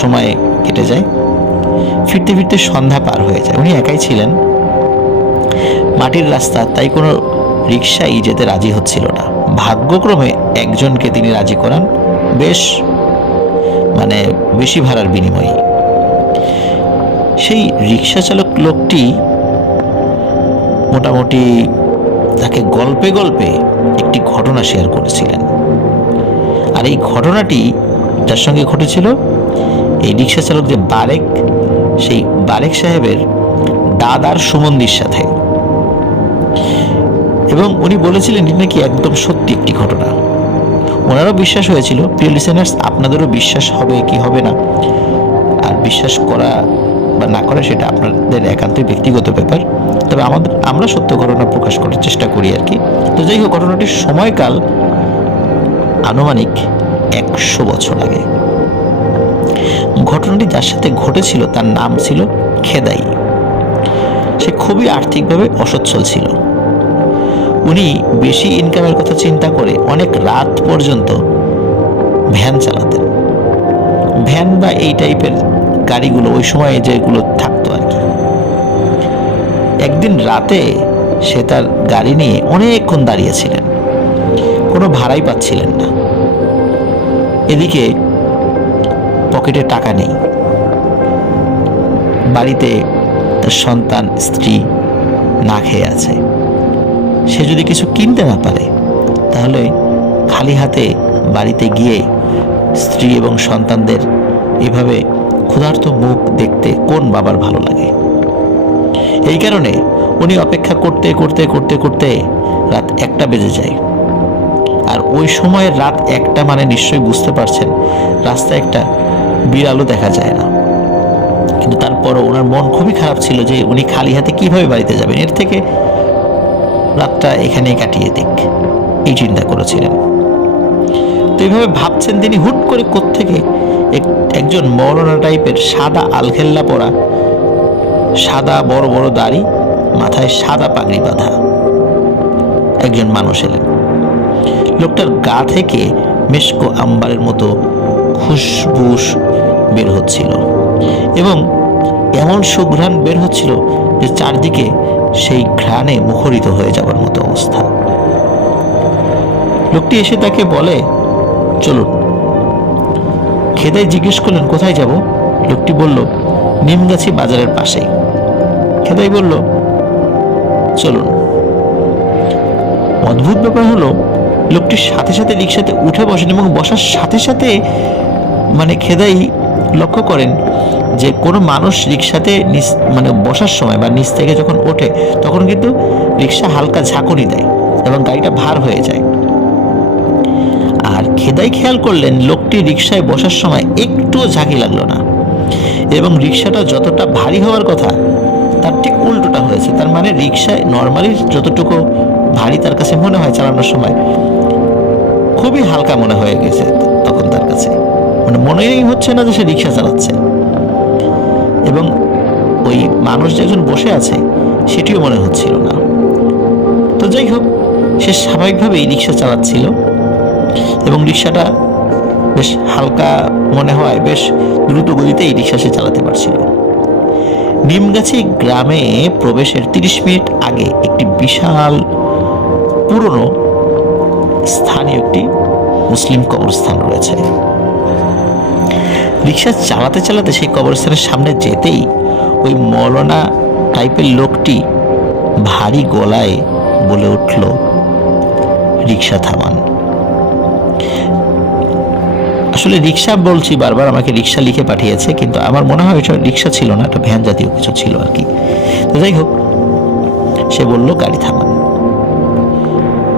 সময় কেটে যায়। ফিরতে ফিরতে সন্ধ্যা পার হয়ে যায়। উনি একাই ছিলেন, মাটির রাস্তা, তাই কোনো রিক্সাই যেতে রাজি হচ্ছিল না। ভাগ্যক্রমে একজনকে তিনি রাজি করান, বেশ বেশি ভাড়ার বিনিময়ে। সেই রিক্সা চালক লোকটি মোটামুটি তাকে গল্পে গল্পে একটি ঘটনা শেয়ার করেছিলেন। আর এই ঘটনাটি যার সঙ্গে ঘটেছিল, এই রিক্সা চালক যে বারেক, সেই বারেক সাহেবের দাদার সুমন্দির সাথে। এবং উনি বলেছিলেন এটা নাকি একদম সত্যি একটি ঘটনা। ওনারও বিশ্বাস হয়েছিল। প্রিয় লিসেনার্স, আপনাদেরও বিশ্বাস হবে কি হবে না, আর বিশ্বাস করা বা না করা সেটা আপনাদের একান্তই ব্যক্তিগত ব্যাপার। তবে আমরা সত্য ঘটনা প্রকাশ করার চেষ্টা করি আর কি। তো যাই হোক, ঘটনাটির সময়কাল আনুমানিক 100 বছর আগে। ঘটনাটি যার সাথে ঘটেছিল তার নাম ছিল খেদাই। সে খুবই আর্থিকভাবে অসচ্ছল ছিল। উনি বেশি ইনকামের কথা চিন্তা করে অনেক রাত পর্যন্ত ভ্যান চালাতেন। ভ্যান বা এই টাইপের গাড়িগুলো ওই সময়ে যেগুলো থাকতো আর কি। একদিন রাতে সে তার গাড়ি নিয়ে অনেকক্ষণ দাঁড়িয়েছিলেন, কোনো ভাড়াই পাচ্ছিলেন না। এদিকে পকেটে টাকা নেই, বাড়িতে তার সন্তান স্ত্রী না খেয়ে আছে। সে যদি কিছু কিনতে না পারে তাহলে খালি হাতে বাড়িতে গিয়ে স্ত্রী এবং সন্তানদের এভাবে ক্ষুধার্ত মুখ দেখতে কোন বাবার ভালো লাগে? এই কারণে উনি অপেক্ষা করতে করতে করতে করতে রাত 1টা বেজে যায়। আর ওই সময়ের রাত 1টা মানে নিশ্চয়ই বুঝতে পারছেন রাস্তায় একটা বিড়ালও দেখা যায় না। কিন্তু তারপরও ওনার মন খুবই খারাপ ছিল যে উনি খালি হাতে কিভাবে বাড়িতে যাবেন, এর থেকে রাতটা এখানেই কাটিয়ে দিক, এই চিন্তা করেছিলেন। তো এইভাবে ভাবছেন তিনি, হুট করে কোত্থেকে একজন মৌলানা টাইপের সাদা আলখেল্লা পরা, সাদা বড় বড় দাড়ি, মাথায় সাদা পাগড়ি বাঁধা একজন মানুষ এলেন। লোকটার গা থেকে মেশকো আম্বারের মতো খুশবুস বের হচ্ছিল এবং এমন সুঘ্রাণ বের হচ্ছিল যে চারদিকে সেই ঘ্রাণে মুখরিত হয়ে যাবার মতো অবস্থা। লোকটি এসে তাকে বলে, চলুন। খেদাই জিজ্ঞেস করলেন, কোথায় যাব? লোকটি বলল, নিমগাছি বাজারের পাশেই। খেদাই বলল, চলুন। অদ্ভুত ব্যাপার হলো, লোকটির সাথে সাথে রিক্সাতে উঠে বসেন এবং বসার সাথে সাথে মানে খেদাই লক্ষ্য করেন যে কোনো মানুষ রিক্সাতে মানে বসার সময় বা নিচ থেকে যখন ওঠে তখন কিন্তু রিক্সা হালকা ঝাঁকুনি দেয় এবং গাড়িটা ভার হয়ে যায়। আর খেদাই খেয়াল করলেন লোকটি রিক্সায় বসার সময় একটুও ঝাঁকি লাগলো না এবং রিক্সাটা যতটা ভারী হওয়ার কথা তার ঠিক উল্টোটা হয়েছে। তার মানে রিক্সায় নর্মালি যতটুকু ভারী তার কাছে মনে হয় চালানোর সময়, খুবই হালকা মনে হয়ে গেছে তখন তার কাছে। মানে মনেই হচ্ছে না যে সে রিক্সা চালাচ্ছে এবং ওই মানুষ যে একজন বসে আছে সেটিও মনে হচ্ছিল না। তো যাই হোক, সে স্বাভাবিকভাবেই রিক্সা চালাচ্ছিল এবং রিক্সাটা বেশ হালকা মনে হয় বেশ দ্রুত গতিতেই রিক্সা সে চালাতে পারছিল। নিমগাছি গ্রামে প্রবেশের 30 মিনিট আগে একটি বিশাল পুরনো স্থানীয় একটি মুসলিম কবরস্থান রয়েছে। রিক্সা চালাতে চালাতে সেই কবরস্থানের সামনে যেতেই ওই মৌলানা টাইপের লোকটি ভারী গলায় বলে উঠল, রিক্সা থামান। আসলে রিক্সা বলছি বারবার, আমাকে রিক্সা লিখে পাঠিয়েছে, কিন্তু আমার মনে হয় এটা রিক্সা ছিল না, একটা ভ্যান জাতীয় কিছু ছিল আর কি। তো যাই হোক, সে বলল গাড়ি থামান।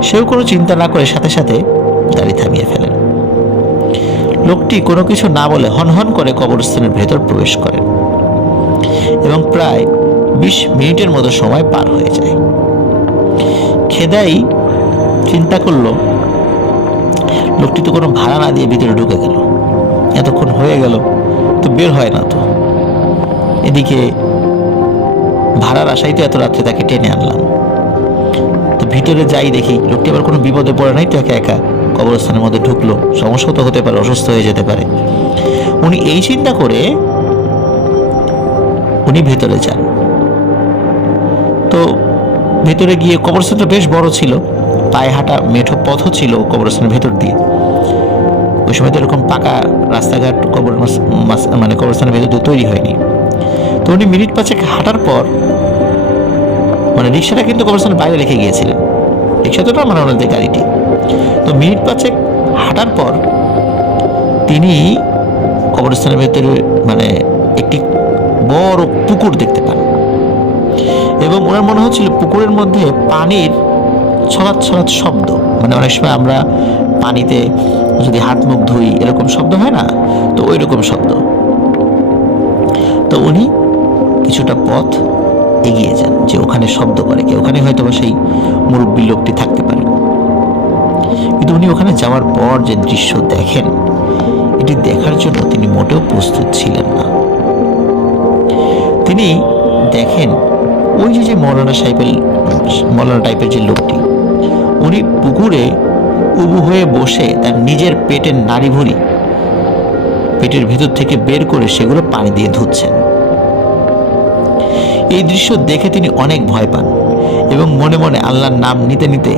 সেও কোনো চিন্তা না করে সাথে সাথে গাড়ি থামিয়ে ফেলেন। লোকটি কোনো কিছু না বলে হনহন করে কবরস্থানের ভেতর প্রবেশ করেন এবং প্রায় 20 মিনিটের মতো সময় পার হয়ে যায়। খেদাই চিন্তা করল, লোকটি তো কোনো ভাড়া না দিয়ে ভিতরে ঢুকে গেল, এতক্ষণ হয়ে গেল তো বের হয় না। তো এদিকে ভাড়ার আশায় তো এত রাত্রে তাকে টেনে আনলাম, তো ভিতরে যাই দেখি লোকটি আবার কোনো বিপদে পড়ে নাই তো, একা একা কবরস্থানের মধ্যে ঢুকলো, সমস্যা তো হতে পারে, অসুস্থ হয়ে যেতে পারে। উনি এই চিন্তা করে উনি ভেতরে যান। তো ভেতরে গিয়ে কবরস্থানটা বেশ বড় ছিল, পায়ে হাঁটা মেঠো পথও ছিল কবরস্থানের ভেতর দিয়ে। ওই সময় তো এরকম পাকা রাস্তাঘাট মানে কবরস্থানের ভেতর দিয়ে তৈরি হয়নি। তো উনি মিনিট 5 হাঁটার পর, মানে রিক্সাটা কিন্তু কবরস্থানের বাইরে রেখে গিয়েছিলেন, রিক্সা তো না মানে ওনাদের গাড়িটি। তো মিনিট 5 হাঁটার পর তিনি কবরস্থানের ভেতরে মানে একটি বড় পুকুর দেখতে পান এবং ওনার মনে হচ্ছিল পুকুরের মধ্যে পানির ছলাৎ ছলাৎ শব্দ, মানে অনেক সময় আমরা পানিতে যদি হাত মুখ ধুই এরকম শব্দ হয় না, তো ওই রকম শব্দ। তো উনি কিছুটা পথ এগিয়ে যান যে ওখানে শব্দ করে কে, ওখানে হয়তো সেই মুরব্বী লোকটি থাকতে পারে। কিন্তু উনি ওখানে যাওয়ার পর যে দৃশ্য দেখেন, এটি দেখার জন্য তিনি মোটেও প্রস্তুত ছিলেন না। তিনি দেখেন ওই যে মৌলানা টাইপের যে লোকটি, উনি পুকুরে উবু হয়ে বসে তার নিজের পেটের নাড়িভুঁড়ি পেটের ভেতর থেকে বের করে সেগুলো পানি দিয়ে ধুচ্ছেন। এই দৃশ্য দেখে তিনি অনেক ভয় পান এবং মনে মনে আল্লাহর নাম নিতে নিতে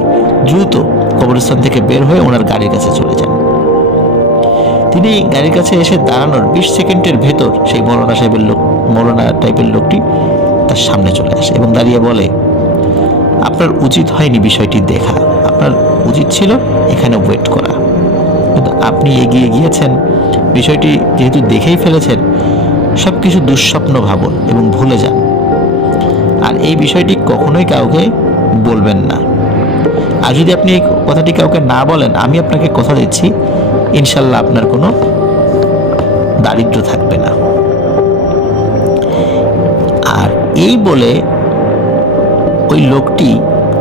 দ্রুত কবরস্থান থেকে বের হয়ে ওনার গাড়ির কাছে চলে যান। তিনি গাড়ির কাছে এসে দাঁড়ানোর 20 সেকেন্ডের ভেতর সেই মৌলানা টাইপের লোকটি তার সামনে চলে আসে এবং দাঁড়িয়ে বলে, আপনার উচিত হয়নি বিষয়টি দেখা, আপনার উচিত ছিল এখানে ওয়েট করা, কিন্তু আপনি এগিয়ে গিয়েছেন। বিষয়টি যেহেতু দেখেই ফেলেছেন, সব কিছু দুঃস্বপ্ন ভাবুন এবং ভুলে যান। আর এই বিষয়টি কখনোই কাউকে বলবেন না। আর যদি আপনি এই কথাটি কাউকে না বলেন, আমি আপনাকে কথা দিচ্ছি ইনশাল্লাহ আপনার কোনো দারিদ্র্য থাকবে না। আর এই বলে ওই লোকটি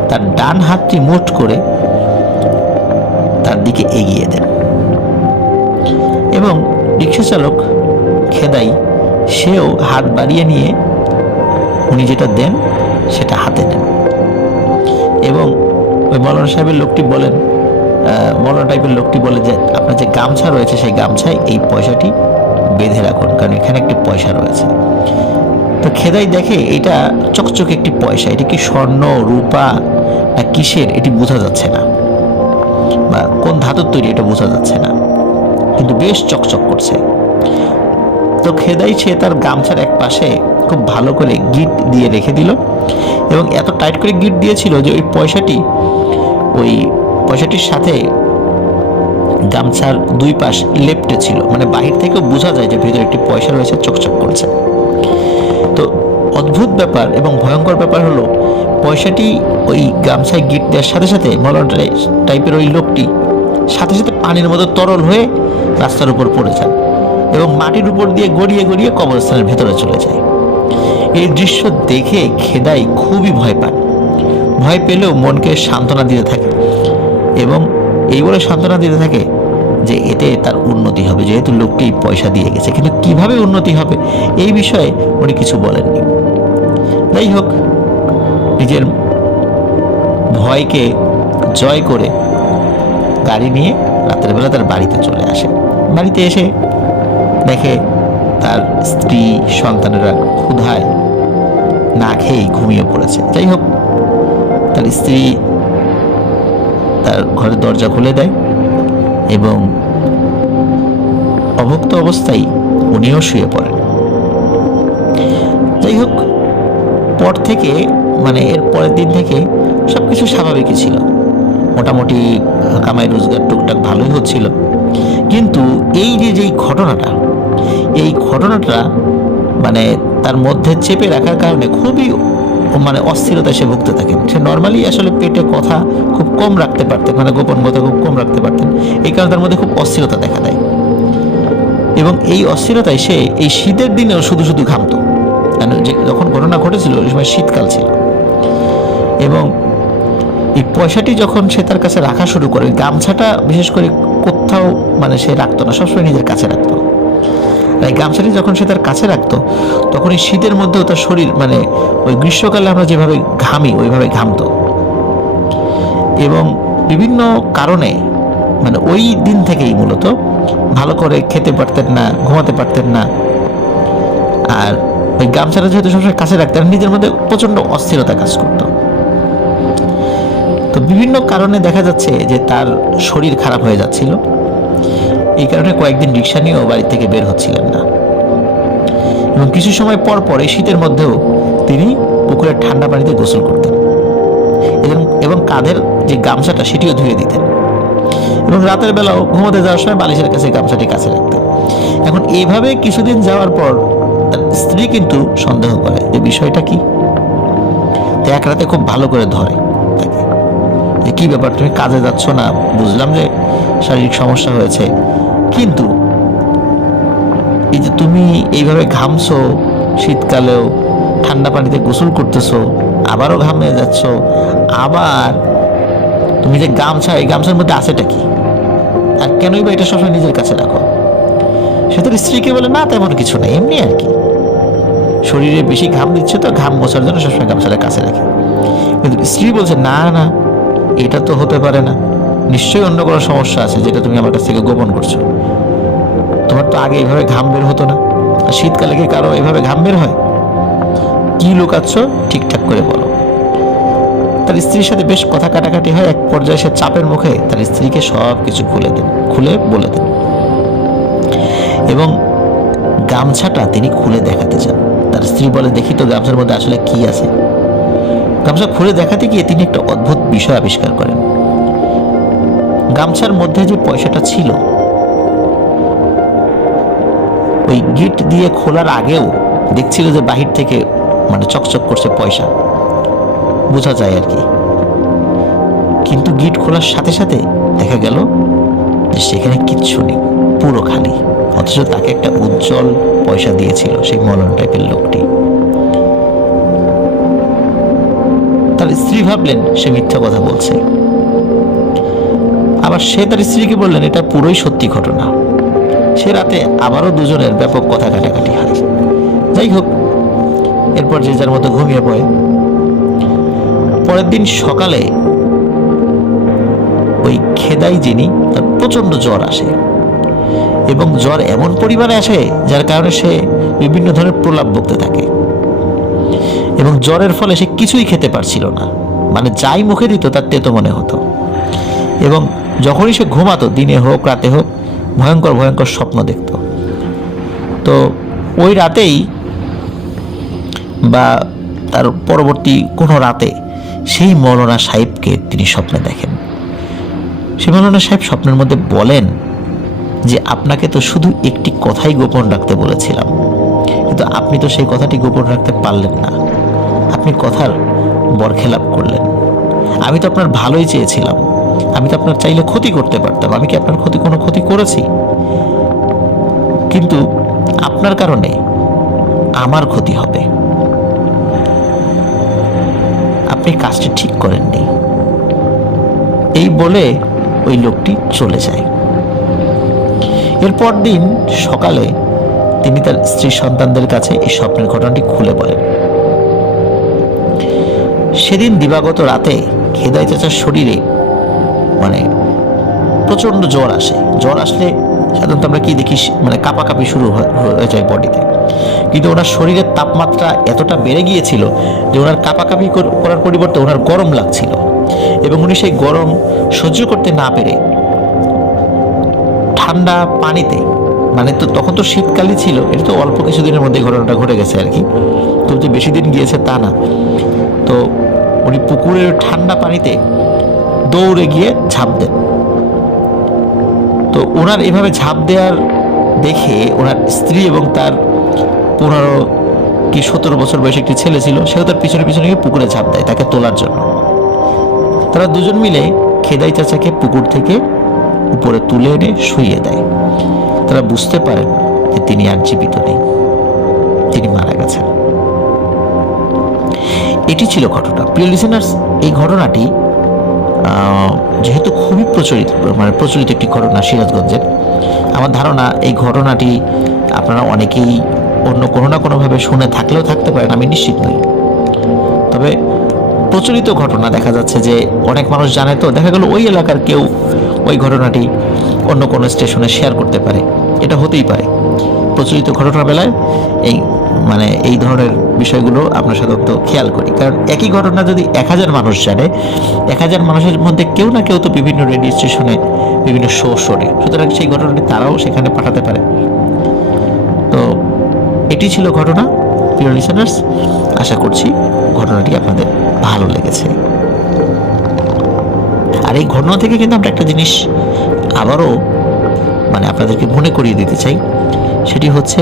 তার ডান হাতটি মুঠ করে তার দিকে এগিয়ে দেন এবং রিক্সা চালক খেদাই সেও হাত বাড়িয়ে নিয়ে উনি যেটা দেন সেটা হাতে নেন এবং ওই মৌলানা সাহেবের লোকটি বলেন, মৌলানা টাইপের লোকটি বলে যে আপনার যে গামছা রয়েছে সেই গামছায় এই পয়সাটি বেঁধে রাখুন, কারণ এখানে একটি পয়সা রয়েছে। তো খেদাই দেখে এটা চকচকে একটি পয়সা, এটা কি স্বর্ণ রূপা না কিসের এটি বোঝা যাচ্ছে না, বা কোন ধাতুর তৈরি এটা বোঝা যাচ্ছে না, কিন্তু বেশ চকচক করছে। তো খেদাই সে তার গামছার এক পাশে খুব ভালো করে গিট দিয়ে রেখে দিল এবং এত টাইট করে গিট দিয়েছিল যে ওই পয়সাটির সাথে গামছার দুই পাশ লেপ্টে ছিল, মানে বাহির থেকেও বোঝা যায় যে ভেতরে একটি পয়সা রয়েছে, চকচক করছে। তো অদ্ভুত ব্যাপার এবং ভয়ঙ্কর ব্যাপার হলো, পয়সাটি ওই গামছায় গিট দেওয়ার সাথে সাথে মৌলানা টাইপের ওই লোকটি সাথে সাথে পানির মতো তরল হয়ে রাস্তার উপর পড়ে যান এবং মাটির উপর দিয়ে গড়িয়ে গড়িয়ে কবরস্থানের ভেতরে চলে যায়। এই দৃশ্য দেখে খেদাই খুবই ভয় পান। ভয় পেলেও মনকে সান্ত্বনা দিতে থাকে এবং এই বলে সান্ত্বনা দিতে থাকে যে এতে তার উন্নতি হবে, যেহেতু লোকটি পয়সা দিয়ে গেছে। কিন্তু কিভাবে উন্নতি হবে এই বিষয়ে উনি কিছু বলেননি। যাই হোক, নিজের ভয়কে জয় করে গাড়ি নিয়ে রাতের বেলা তার বাড়িতে চলে আসে। বাড়িতে এসে দেখে তার স্ত্রী সন্তানেরা ক্ষুধায় না খেয়েই ঘুমিয়ে পড়েছে। যাই হোক, তার স্ত্রী তার ঘরের দরজা খুলে দেয় এবং অভুক্ত অবস্থায় উনিও শুয়ে পড়েন। যাই হোক, পর থেকে মানে এর পরের দিন থেকে সবকিছু স্বাভাবিকই ছিল, মোটামুটি কামাই রোজগার টুকটাক ভালোই হচ্ছিল। কিন্তু এই যেই ঘটনাটা, এই ঘটনাটা মানে তার মধ্যে চেপে রাখার কারণে খুবই মানে অস্থিরতায় সে ভুগতে থাকেন। সে নর্মালি আসলে পেটে কথা খুব কম রাখতে পারতেন, মানে গোপন কথা খুব কম রাখতে পারতেন, এই কারণে তার মধ্যে খুব অস্থিরতা দেখা দেয় এবং এই অস্থিরতায় সে এই শীতের দিনেও শুধু শুধু ঘামতো। যখন ঘটনা ঘটেছিল ওই সময় শীতকাল ছিল এবং এই পয়সাটি যখন সে তার কাছে রাখা শুরু করে, গামছাটা বিশেষ করে কোথাও মানে সে রাখতো না, সবসময় নিজের কাছে রাখতো। এই গামছাটি যখন সে তার কাছে রাখতো তখন এই শীতের মধ্যেও তার শরীর মানে ওই গ্রীষ্মকালে আমরা যেভাবে ঘামি ওইভাবে ঘামতো এবং বিভিন্ন কারণে মানে ওই দিন থেকেই মূলত ভালো করে খেতে পারতেন না, ঘুমাতে পারতেন না। আর ওই গামছাটা যেহেতু সবসময় কাছে রাখতেন, নিজের মধ্যে প্রচণ্ড অস্থিরতা কাজ করতো। তো বিভিন্ন কারণে দেখা যাচ্ছে যে তার শরীর খারাপ হয়ে যাচ্ছিল। এই কারণে কয়েকদিন রিক্সা নিয়েও বাড়ি থেকে বের হচ্ছিলেন না এবং কিছু সময় পর পর এই শীতের মধ্যেও তিনি পুকুরের ঠান্ডা পানিতে গোসল করতেন এবং কাঁধের যে গামছাটা সেটিও ধুয়ে দিতেন এবং রাতের বেলাও ঘুমোতে যাওয়ার সময় বালিশের কাছে গামছাটি কাছে রাখতেন। এখন এইভাবে কিছুদিন যাওয়ার পর তার স্ত্রী কিন্তু সন্দেহ করে যে বিষয়টা কি। এক রাতে খুব ভালো করে ধরে তাকে, যে কি ব্যাপার, তুমি কাজে যাচ্ছ না, বুঝলাম যে শারীরিক সমস্যা হয়েছে, কিন্তু এই যে তুমি এইভাবে ঘামছো, শীতকালেও ঠান্ডা পানিতে গোসল করতেছো, আবারও ঘামে যাচ্ছ, আবার তুমি যে গামছা, এই গামছার মধ্যে আছেটা কি, আর কেনই বা এটা সবসময় নিজের কাছে রাখো? সে তোর স্ত্রীকে বলে, না তেমন কিছু নেই, এমনি আর কি, শরীরে বেশি ঘাম দিচ্ছে তো ঘাম মোছার জন্য সবসময় গামছাটা কাছে রাখে। কিন্তু স্ত্রী বলছে, না না, এটা তো হতে পারে না, নিশ্চয়ই অন্য কোনো সমস্যা আছে যেটা তুমি আমার কাছ থেকে গোপন করছো। তোমার তো আগে এইভাবে ঘাম বের হতো না, আর শীতকালে কি কারো এভাবে ঘাম বের হয়? কি লুকাচ্ছ ঠিকঠাক করে বলো। তার স্ত্রীর সাথে বেশ কথা কাটাকাটি হয়। এক পর্যায়ে সে চাপের মুখে তার স্ত্রীকে সব কিছু খুলে বলে দেন এবং গামছাটা তিনি খুলে দেখাতে চান। তার স্ত্রী বলে, দেখি তো গামছার মধ্যে আসলে কি আছে। গামছা খুলে দেখাতে গিয়ে তিনি একটা অদ্ভুত বিষয় আবিষ্কার করেন। গামছার মধ্যে যে পয়সাটা ছিল, ওই গিট দিয়ে খোলার আগেও দেখছিল যে বাহির থেকে মানে চকচক করছে পয়সা, বোঝা যায় আর কি। কিন্তু গিট খোলার সাথে সাথে দেখা গেল যে সেখানে কিচ্ছু নেই, পুরো খালি। অথচ তাকে একটা উজ্জ্বল পয়সা দিয়েছিল সেই মলন টাইপের লোকটি। তার স্ত্রী ভাবলেন সে মিথ্যা কথা বলছে। আবার সে তার স্ত্রীকে বললেন এটা পুরোই সত্যি ঘটনা। সে রাতে আবারও দুজনের ব্যাপক কথা কাটাকাটি হয়। যাই হোক, এরপর যে যার মতো ঘুমিয়ে পড়ে। পরের দিন সকালে ওই খেদাই যিনি, তার প্রচন্ড জ্বর আসে এবং জ্বর এমন পরিমাণে আসে যার কারণে সে বিভিন্ন ধরনের প্রলাপ বকতে থাকে এবং জ্বরের ফলে সে কিছুই খেতে পারছিল না, মানে যাই মুখে দিত তার তেতো মনে হতো। এবং যখনই সে ঘুমাতো, দিনে হোক রাতে হোক, ভয়ঙ্কর ভয়ঙ্কর স্বপ্ন দেখত। তো ওই রাতেই বা তার পরবর্তী কোনো রাতে সেই মৌলানা সাহেবকে তিনি স্বপ্নে দেখেন। সেই মৌলানা সাহেব স্বপ্নের মধ্যে বলেন যে আপনাকে তো শুধু একটি কথাই গোপন রাখতে বলেছিলাম, কিন্তু আপনি তো সেই কথাটি গোপন রাখতে পারলেন না, আপনি কথার বরখেলাপ করলেন। আমি তো আপনার ভালোই চেয়েছিলাম, আমি তো আপনার চাইলে ক্ষতি করতে পারতাম, আমি কি আপনার কোনো ক্ষতি করেছি? কিন্তু আপনার কারণে আমার ক্ষতি হবে, আপনি কাজটি ঠিক করেননি। এই বলে ওই লোকটি চলে যায়। এরপর দিন সকালে তিনি তার স্ত্রী সন্তানদের কাছে এই স্বপ্নের ঘটনাটি খুলে বলেন। সেদিন দিবাগত রাতে খেদাই চাচার শরীরে মানে প্রচন্ড জ্বর আসে। জ্বর আসলে সাধারণত আমরা কি দেখি, মানে কাঁপাকাঁপি শুরু হয়ে যায় বডিতে। কিন্তু ওনার শরীরের তাপমাত্রা এতটা বেড়ে গিয়েছিল যে ওনার কাঁপাকাঁপি করার পরিবর্তে ওনার গরম লাগছিল এবং উনি সেই গরম সহ্য করতে না পেরে ঠান্ডা পানিতে, মানে তো তখন তো শীতকালই ছিল, এটা তো অল্প কিছুদিনের মধ্যে ঘটনাটা ঘটে গেছে আর কি, তো যে বেশি দিন গিয়েছে তা না। তো উনি পুকুরের ঠান্ডা পানিতে দৌড়ে গিয়ে ঝাঁপ দেন। তো ওনার এভাবে ঝাঁপ দেওয়ার দেখে ওনার স্ত্রী এবং তার 15 কি 17 বছর বয়সী একটি ছেলে ছিল, সেও তার পিছনে পিছনে গিয়ে পুকুরে ঝাঁপ দেয় তাকে তোলার জন্য। তারা দুজন মিলে খেদাই চাচাকে পুকুর থেকে উপরে তুলে এনে শুইয়ে দেয়। তারা বুঝতে পারেন যে তিনি আর জীবিত নেই, তিনি মারা গেছেন। এটি ছিল ঘটনা। প্রিয় লিসেনার্স, এই ঘটনাটি যেহেতু খুবই প্রচলিত একটি ঘটনা সিরাজগঞ্জের, আমার ধারণা এই ঘটনাটি আপনারা অনেকেই অন্য কোনো না কোনোভাবে শুনে থাকলেও থাকতে পারেন, আমি নিশ্চিত নই। তবে প্রচলিত ঘটনা দেখা যাচ্ছে যে অনেক মানুষ জানে, তো দেখা গেল ওই এলাকার কেউ ওই ঘটনাটি অন্য কোনো স্টেশনে শেয়ার করতে পারে, এটা হতেই পারে। প্রচলিত ঘটনার বেলায় এই ধরনের বিষয়গুলো আমরা সাধারণত খেয়াল করি, কারণ একই ঘটনা যদি 1000 মানুষ জানে, 1000 মানুষের মধ্যে কেউ না কেউ তো বিভিন্ন রেডিও স্টেশনে বিভিন্ন শো শোনে, সুতরাং সেই ঘটনাটি তারাও সেখানে পাঠাতে পারে। তো এটি ছিল ঘটনা। প্রিয় লিসেনার্স, আশা করছি ঘটনাটি আপনাদের ভালো লেগেছে। আর এই ঘটনা থেকে কিন্তু আমরা একটা জিনিস আবারও আপনাদেরকে মনে করিয়ে দিতে চাই, সেটি হচ্ছে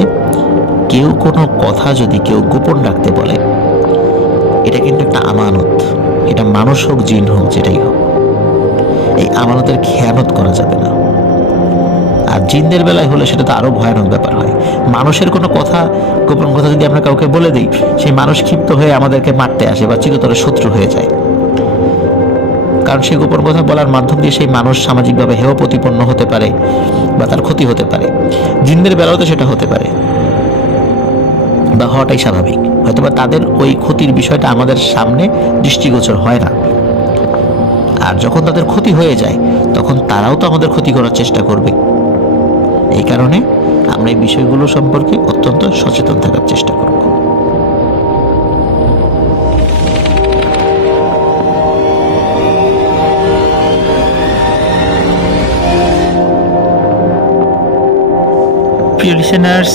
কেউ কোনো কথা যদি কেউ গোপন রাখতে বলে, এটা কিন্তু একটা আমানত। এটা মানুষ হোক জিন হোক যেটাই হোক, এই আমানতের খেয়ানত করা যাবে না। আর জিনদের বেলায় হলে সেটা তো আরো ভয়ানক ব্যাপার হয়। মানুষের কোনো কথা, গোপন কথা যদি আমরা কাউকে বলে দিই, সেই মানুষ ক্ষিপ্ত হয়ে আমাদেরকে মারতে আসে বা চিরতরে শত্রু হয়ে যায়। কারণ সেই গোপন কথা বলার মাধ্যম দিয়ে সেই মানুষ সামাজিকভাবে হেয় প্রতিপন্ন হতে পারে বা তার ক্ষতি হতে পারে। জিনদের বেলাও তো সেটা হতে পারে বা হওয়াটাই স্বাভাবিক। হয়তোবা তাদের ওই ক্ষতির বিষয়টা আমাদের সামনে দৃষ্টিগোচর হয় না। আর যখন তাদের ক্ষতি হয়ে যায় তখন তারাও তো আমাদের ক্ষতি করার চেষ্টা করবে। এই কারণে আমরা এই বিষয়গুলো সম্পর্কে অত্যন্ত সচেতন থাকার চেষ্টা করব। প্রিয় লিসেনার্স,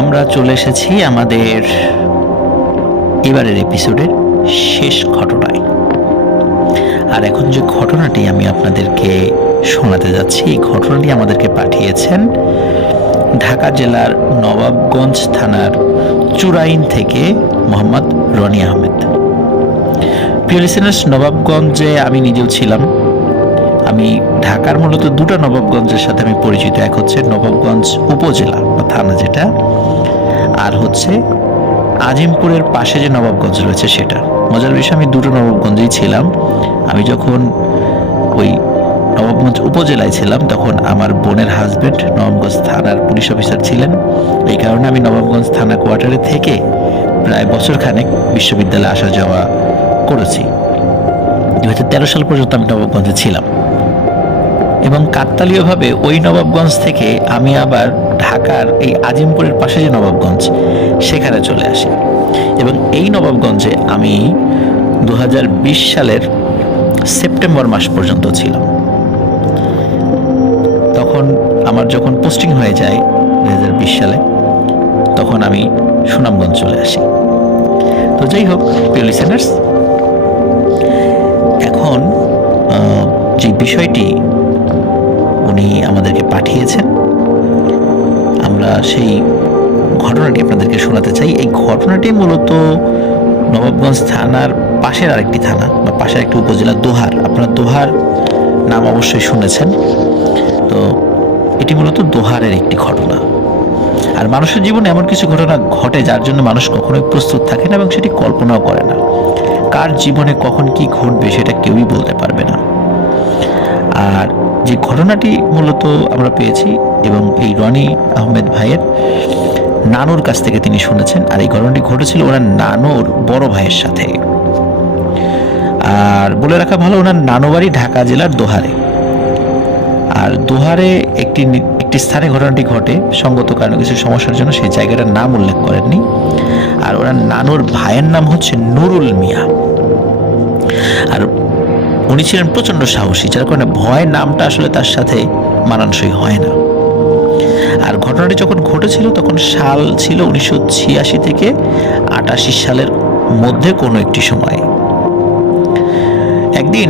আমরা চলে এসেছি আমাদের এবারের এপিসোডের শেষ ঘটনায়। আর এখন যে ঘটনাটি আমি আপনাদেরকে শোনাতে যাচ্ছি, এই ঘটনাটি আমাদেরকে পাঠিয়েছেন ঢাকা জেলার নবাবগঞ্জ থানার চুরাইন থেকে মোহাম্মদ রনি আহমেদ। প্রিয় লিসেনার্স, নবাবগঞ্জে আমি নিজেও ছিলাম। আমি ঢাকার মূলত দুটো নবাবগঞ্জের সাথে আমি পরিচিত। এক হচ্ছে নবাবগঞ্জ উপজেলা বা থানা যেটা, আর হচ্ছে আজিমপুরের পাশে যে নবাবগঞ্জ রয়েছে সেটা। মজার বিষয়, আমি দুটো নবাবগঞ্জেই ছিলাম। আমি যখন ওই নবাবগঞ্জ উপজেলায় ছিলাম তখন আমার বোনের হাজবেন্ড নবাবগঞ্জ থানার পুলিশ অফিসার ছিলেন। এই কারণে আমি নবাবগঞ্জ থানা কোয়ার্টারে থেকে প্রায় বছরখানেক বিশ্ববিদ্যালয়ে আসা যাওয়া করেছি। 2013 সাল পর্যন্ত আমি নবাবগঞ্জে ছিলাম এবং কাকতালীয়ভাবে ওই নবাবগঞ্জ থেকে আমি আবার ঢাকার এই আজিমপুরের পাশে যে নবাবগঞ্জ সেখানে চলে আসি এবং এই নবাবগঞ্জে আমি 2020 সালের সেপ্টেম্বর মাস পর্যন্ত ছিলাম। তখন আমার যখন পোস্টিং হয়ে যায় 2020 সালে, তখন আমি সুনামগঞ্জ চলে আসি। তো যাই হোক প্রিয় লিসেনার্স, এখন যে বিষয়টি উনি আমাদেরকে পাঠিয়েছেন আমরা সেই ঘটনাটি আপনাদেরকে শোনাতে চাই। এই ঘটনাটি মূলত নবাবগঞ্জ থানার পাশের আরেকটি থানা বা পাশের একটি উপজেলা দোহার। আপনারা দোহার নাম অবশ্যই শুনেছেন। তো এটি মূলত দোহারের একটি ঘটনা। আর মানুষের জীবনে এমন কিছু ঘটনা ঘটে যার জন্য মানুষ কখনোই প্রস্তুত থাকে না এবং সেটি কল্পনাও করে না। কার জীবনে কখন কি ঘটবে সেটা কেউই বলতে পারবে না। আর যে ঘটনাটি মূলত আমরা পেয়েছি এবং এই রনি আহমেদ ভাইয়ের নানুর কাছ থেকে তিনি শুনেছেন, আর এই ঘটনাটি ঘটেছিল ওনার নানুর বড় ভাইয়ের সাথে। আর বলে রাখা ভালো, ওনার নানু বাড়ি ঢাকা জেলার দোহারে। আর দোহারে একটি স্থানে ঘটনাটি ঘটে, সঙ্গত কারণে কিছু সমস্যার জন্য সেই জায়গাটার নাম উল্লেখ করেননি। আর ওনার নানুর ভাইয়ের নাম হচ্ছে নুরুল মিয়া। আর উনি ছিলেন প্রচণ্ড সাহসী, যার কারণে ভয় নামটা আসলে তার সাথে মানানসই হয় না। আর ঘটনাটি যখন ঘটেছিল তখন সাল ছিল 1986 থেকে 88 সালের মধ্যে কোনো একটি সময়। একদিন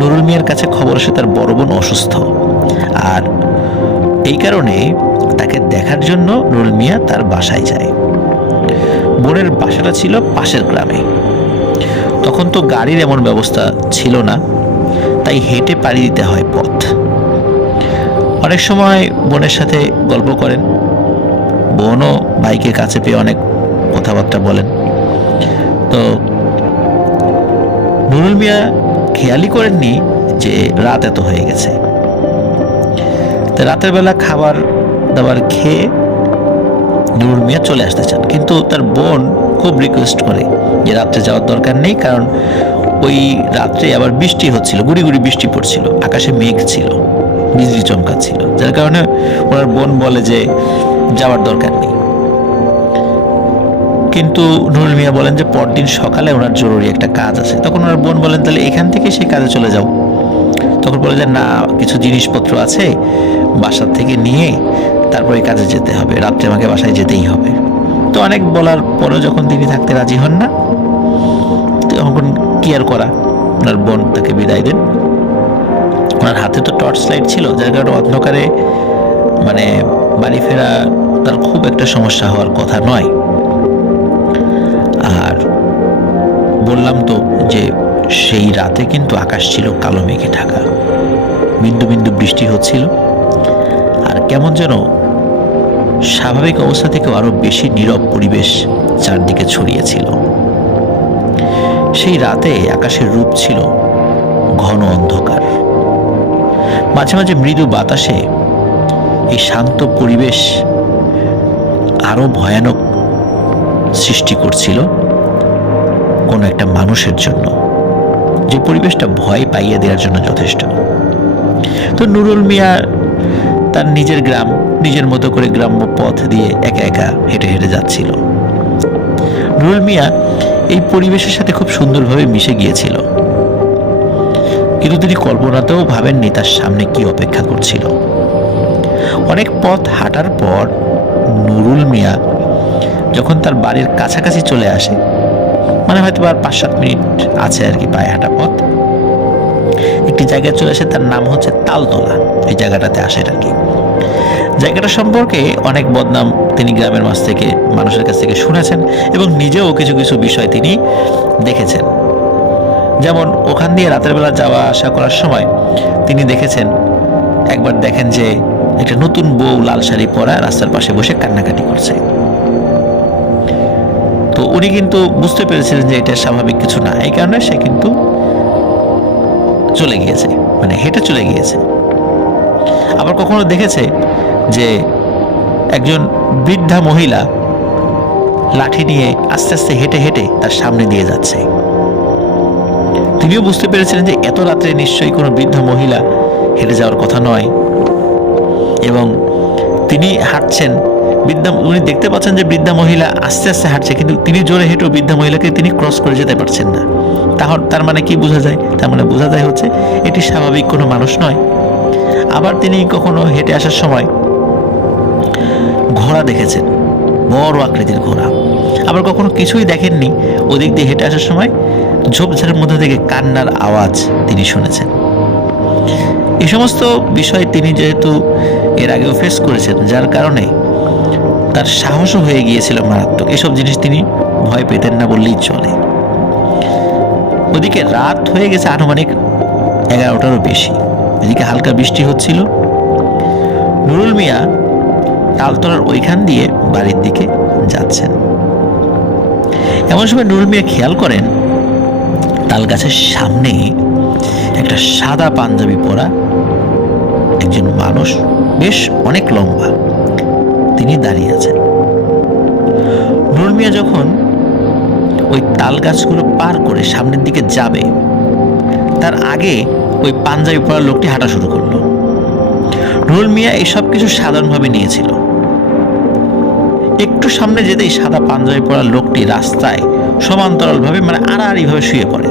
নুরুল মিয়ার কাছে খবর আসে তার বড় বোন অসুস্থ, আর এই কারণে তাকে দেখার জন্য নুরুল মিয়া তার বাসায় যায়। বোনের বাসাটা ছিল পাশের গ্রামে। তখন তো গাড়ির এমন ব্যবস্থা ছিল না, তাই হেঁটে পাড়ি দিতে হয় পথ। অনেক সময় বোনের সাথে গল্প করেন, বোনও ভাইকে কাছে পেয়ে অনেক কথাবার্তা বলেন। তো নুরুল মিয়া খেয়ালই করেননি যে রাত এত হয়ে গেছে। তো রাতের বেলা খাবার দাবার খেয়ে নুরুল মিয়া চলে আসতে চান, কিন্তু তার বোন খুব রিকোয়েস্ট করে যে রাত্রে যাওয়ার দরকার নেই, কারণ ওই রাত্রে আবার বৃষ্টি হচ্ছিল, গুড়ি গুড়ি বৃষ্টি পড়ছিল, আকাশে মেঘ ছিল, বিজলি চমকাচ্ছিল, যার কারণে ওনার বোন বলে যে যাওয়ার দরকার নেই। কিন্তু নুরুল মিয়া বলেন যে পরদিন সকালে ওনার জরুরি একটা কাজ আছে। তখন ওনার বোন বলেন তাহলে এখান থেকে সেই কাজে চলে যাও। তখন বলে যে না, কিছু জিনিসপত্র আছে বাসার থেকে নিয়ে তারপরে কাজে যেতে হবে, রাত্রে আমাকে বাসায় যেতেই হবে। তো অনেক বলার পরেও যখন তিনি থাকতে রাজি হন না, তখন কি আর করা, ওনার বোন তাকে বিদায় দেন। ওনার হাতে তো টর্চ লাইট ছিল, যার কারণে অন্ধকারে মানে বাড়ি ফেরা তার খুব একটা সমস্যা হওয়ার কথা নয়। আর বললাম তো যে সেই রাতে কিন্তু আকাশ ছিল কালো মেঘে ঢাকা, বিন্দু বিন্দু বৃষ্টি হচ্ছিল, আর কেমন যেন স্বাভাবিক অবস্থা থেকেও আরো বেশি নীরব পরিবেশ চারদিকে ছড়িয়েছিল। সেই রাতে আকাশের রূপ ছিল ঘন অন্ধকার, মাঝে মাঝে মৃদু বাতাসে এই শান্ত পরিবেশ আরো ভয়ানক সৃষ্টি করছিল কোনো একটা মানুষের জন্য, যে পরিবেশটা ভয় পাইয়ে দেওয়ার জন্য যথেষ্ট। তো নুরুল মিয়া তার নিজের গ্রাম, নিজের মতো করে গ্রাম্য পথ দিয়ে একা একা হেঁটে হেঁটে যাচ্ছিল। নুরুল মিয়া এই পরিবেশের সাথে খুব সুন্দরভাবে মিশে গিয়েছিল, কিন্তু তিনি কল্পনাতেও ভাবেননি তার সামনে কি অপেক্ষা করছিল। অনেক পথ হাঁটার পর নুরুল মিয়া যখন তার বাড়ির কাছাকাছি চলে আসে, মানে হয়তো আর 5-7 মিনিট আছে আর কি পায়ে হাঁটা পথ, একটি জায়গায় চলে আসে, তার নাম হচ্ছে তালতলা। এই জায়গাটাতে আসে আর কি। জায়গাটা সম্পর্কে অনেক বদনাম তিনি গ্রামের মাঝ থেকে মানুষের কাছ থেকে শুনেছেন এবং নিজেও কিছু কিছু বিষয় তিনি দেখেছেন। যেমন ওখান দিয়ে রাতের বেলা যাওয়া আসা করার সময় তিনি দেখেছেন, একবার দেখেন যে একটা নতুন বউ লাল শাড়ি পরা রাস্তার পাশে বসে কান্নাকাটি করছে। তো উনি কিন্তু বুঝতে পেরেছিলেন যে এটা স্বাভাবিক কিছু না, এই কারণে সে কিন্তু চলে গিয়েছে, মানে হেঁটে চলে গিয়েছে। আবার কখনো দেখেছে যে একজন বৃদ্ধা মহিলা লাঠি নিয়ে আস্তে আস্তে হেঁটে হেঁটে তার সামনে দিয়ে যাচ্ছে। তিনিও বুঝতে পেরেছিলেন যে এত রাত্রে নিশ্চয়ই কোনো বৃদ্ধা মহিলা হেঁটে যাওয়ার কথা নয়, এবং তিনি হাঁটছেন। উনি দেখতে পাচ্ছেন যে বৃদ্ধা মহিলা আস্তে আস্তে হাঁটছে, কিন্তু তিনি জোরে হেঁটেও বৃদ্ধা মহিলাকে তিনি ক্রস করে যেতে পারছেন না। তার মানে কি বোঝা যায়? তার মানে বোঝা যায় হচ্ছে এটি স্বাভাবিক কোনো মানুষ নয়। আবার তিনি কখনো হেঁটে আসার সময় ঘোড়া দেখেছেন, বড় আকৃতির ঘোড়া। আবার কখনো কিছুই দেখেননি, ওদিক দিয়ে হেঁটে আসার সময় ঝোপঝাড়ের মধ্যে থেকে কান্নার আওয়াজ তিনি শুনেছেন। এই সমস্ত বিষয় তিনি যেহেতু এর আগেও ফেস করেছেন, যার কারণে তার সাহসও হয়ে গিয়েছিল মারাত্মক। এসব জিনিস তিনি ভয় পেতেন না বললেই চলে। ওদিকে রাত হয়ে গেছে আনুমানিক 11টারও বেশি। এদিকে হালকা বৃষ্টি হচ্ছিল। নুরুল মিয়া তালতলার ওইখান দিয়ে বাড়ির দিকে যাচ্ছেন। এমন সময় নুরুল মিয়া খেয়াল করেন তাল গাছের সামনে একটা সাদা পাঞ্জাবি পরা একজন মানুষ, বেশ অনেক লম্বা, তিনি দাঁড়িয়ে আছেন। নুরুল মিয়া যখন ওই তাল গাছগুলো পার করে সামনের দিকে যাবে, তার আগে ওই পাঞ্জাবি পরা লোকটি হাঁটা শুরু করলো। নুরুল মিয়া এইসব কিছু সাধারণভাবে নিয়েছিল। একটু সামনে যেতেই সাদা পাঞ্জাবি পরা লোকটি রাস্তায় সমান্তরালভাবে, মানে আড়াআড়িভাবে শুয়ে পড়ে।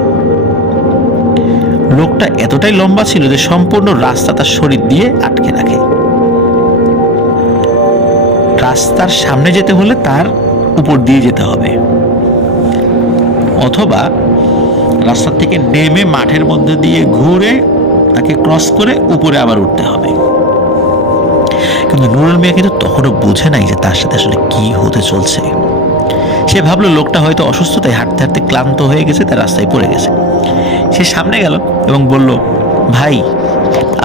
লোকটা এতটাই লম্বা ছিল যে সম্পূর্ণ রাস্তা তার শরীর দিয়ে আটকে রাখে। রাস্তার সামনে যেতে হলে তার উপর দিয়ে যেতে হবে, অথবা রাস্তা থেকে নেমে মাঠের মধ্যে দিয়ে ঘুরে তাকে ক্রস করে উপরে আবার উঠতে হবে। কিন্তু নুরুল মিয়া কিন্তু তখনও বুঝে নাই যে তার সাথে আসলে কি হতে চলছে। সে ভাবলো লোকটা হয়তো অসুস্থতায় হাঁটতে হাঁটতে ক্লান্ত হয়ে গেছে, তার রাস্তায় পড়ে গেছে। সে সামনে গেল এবং বলল, ভাই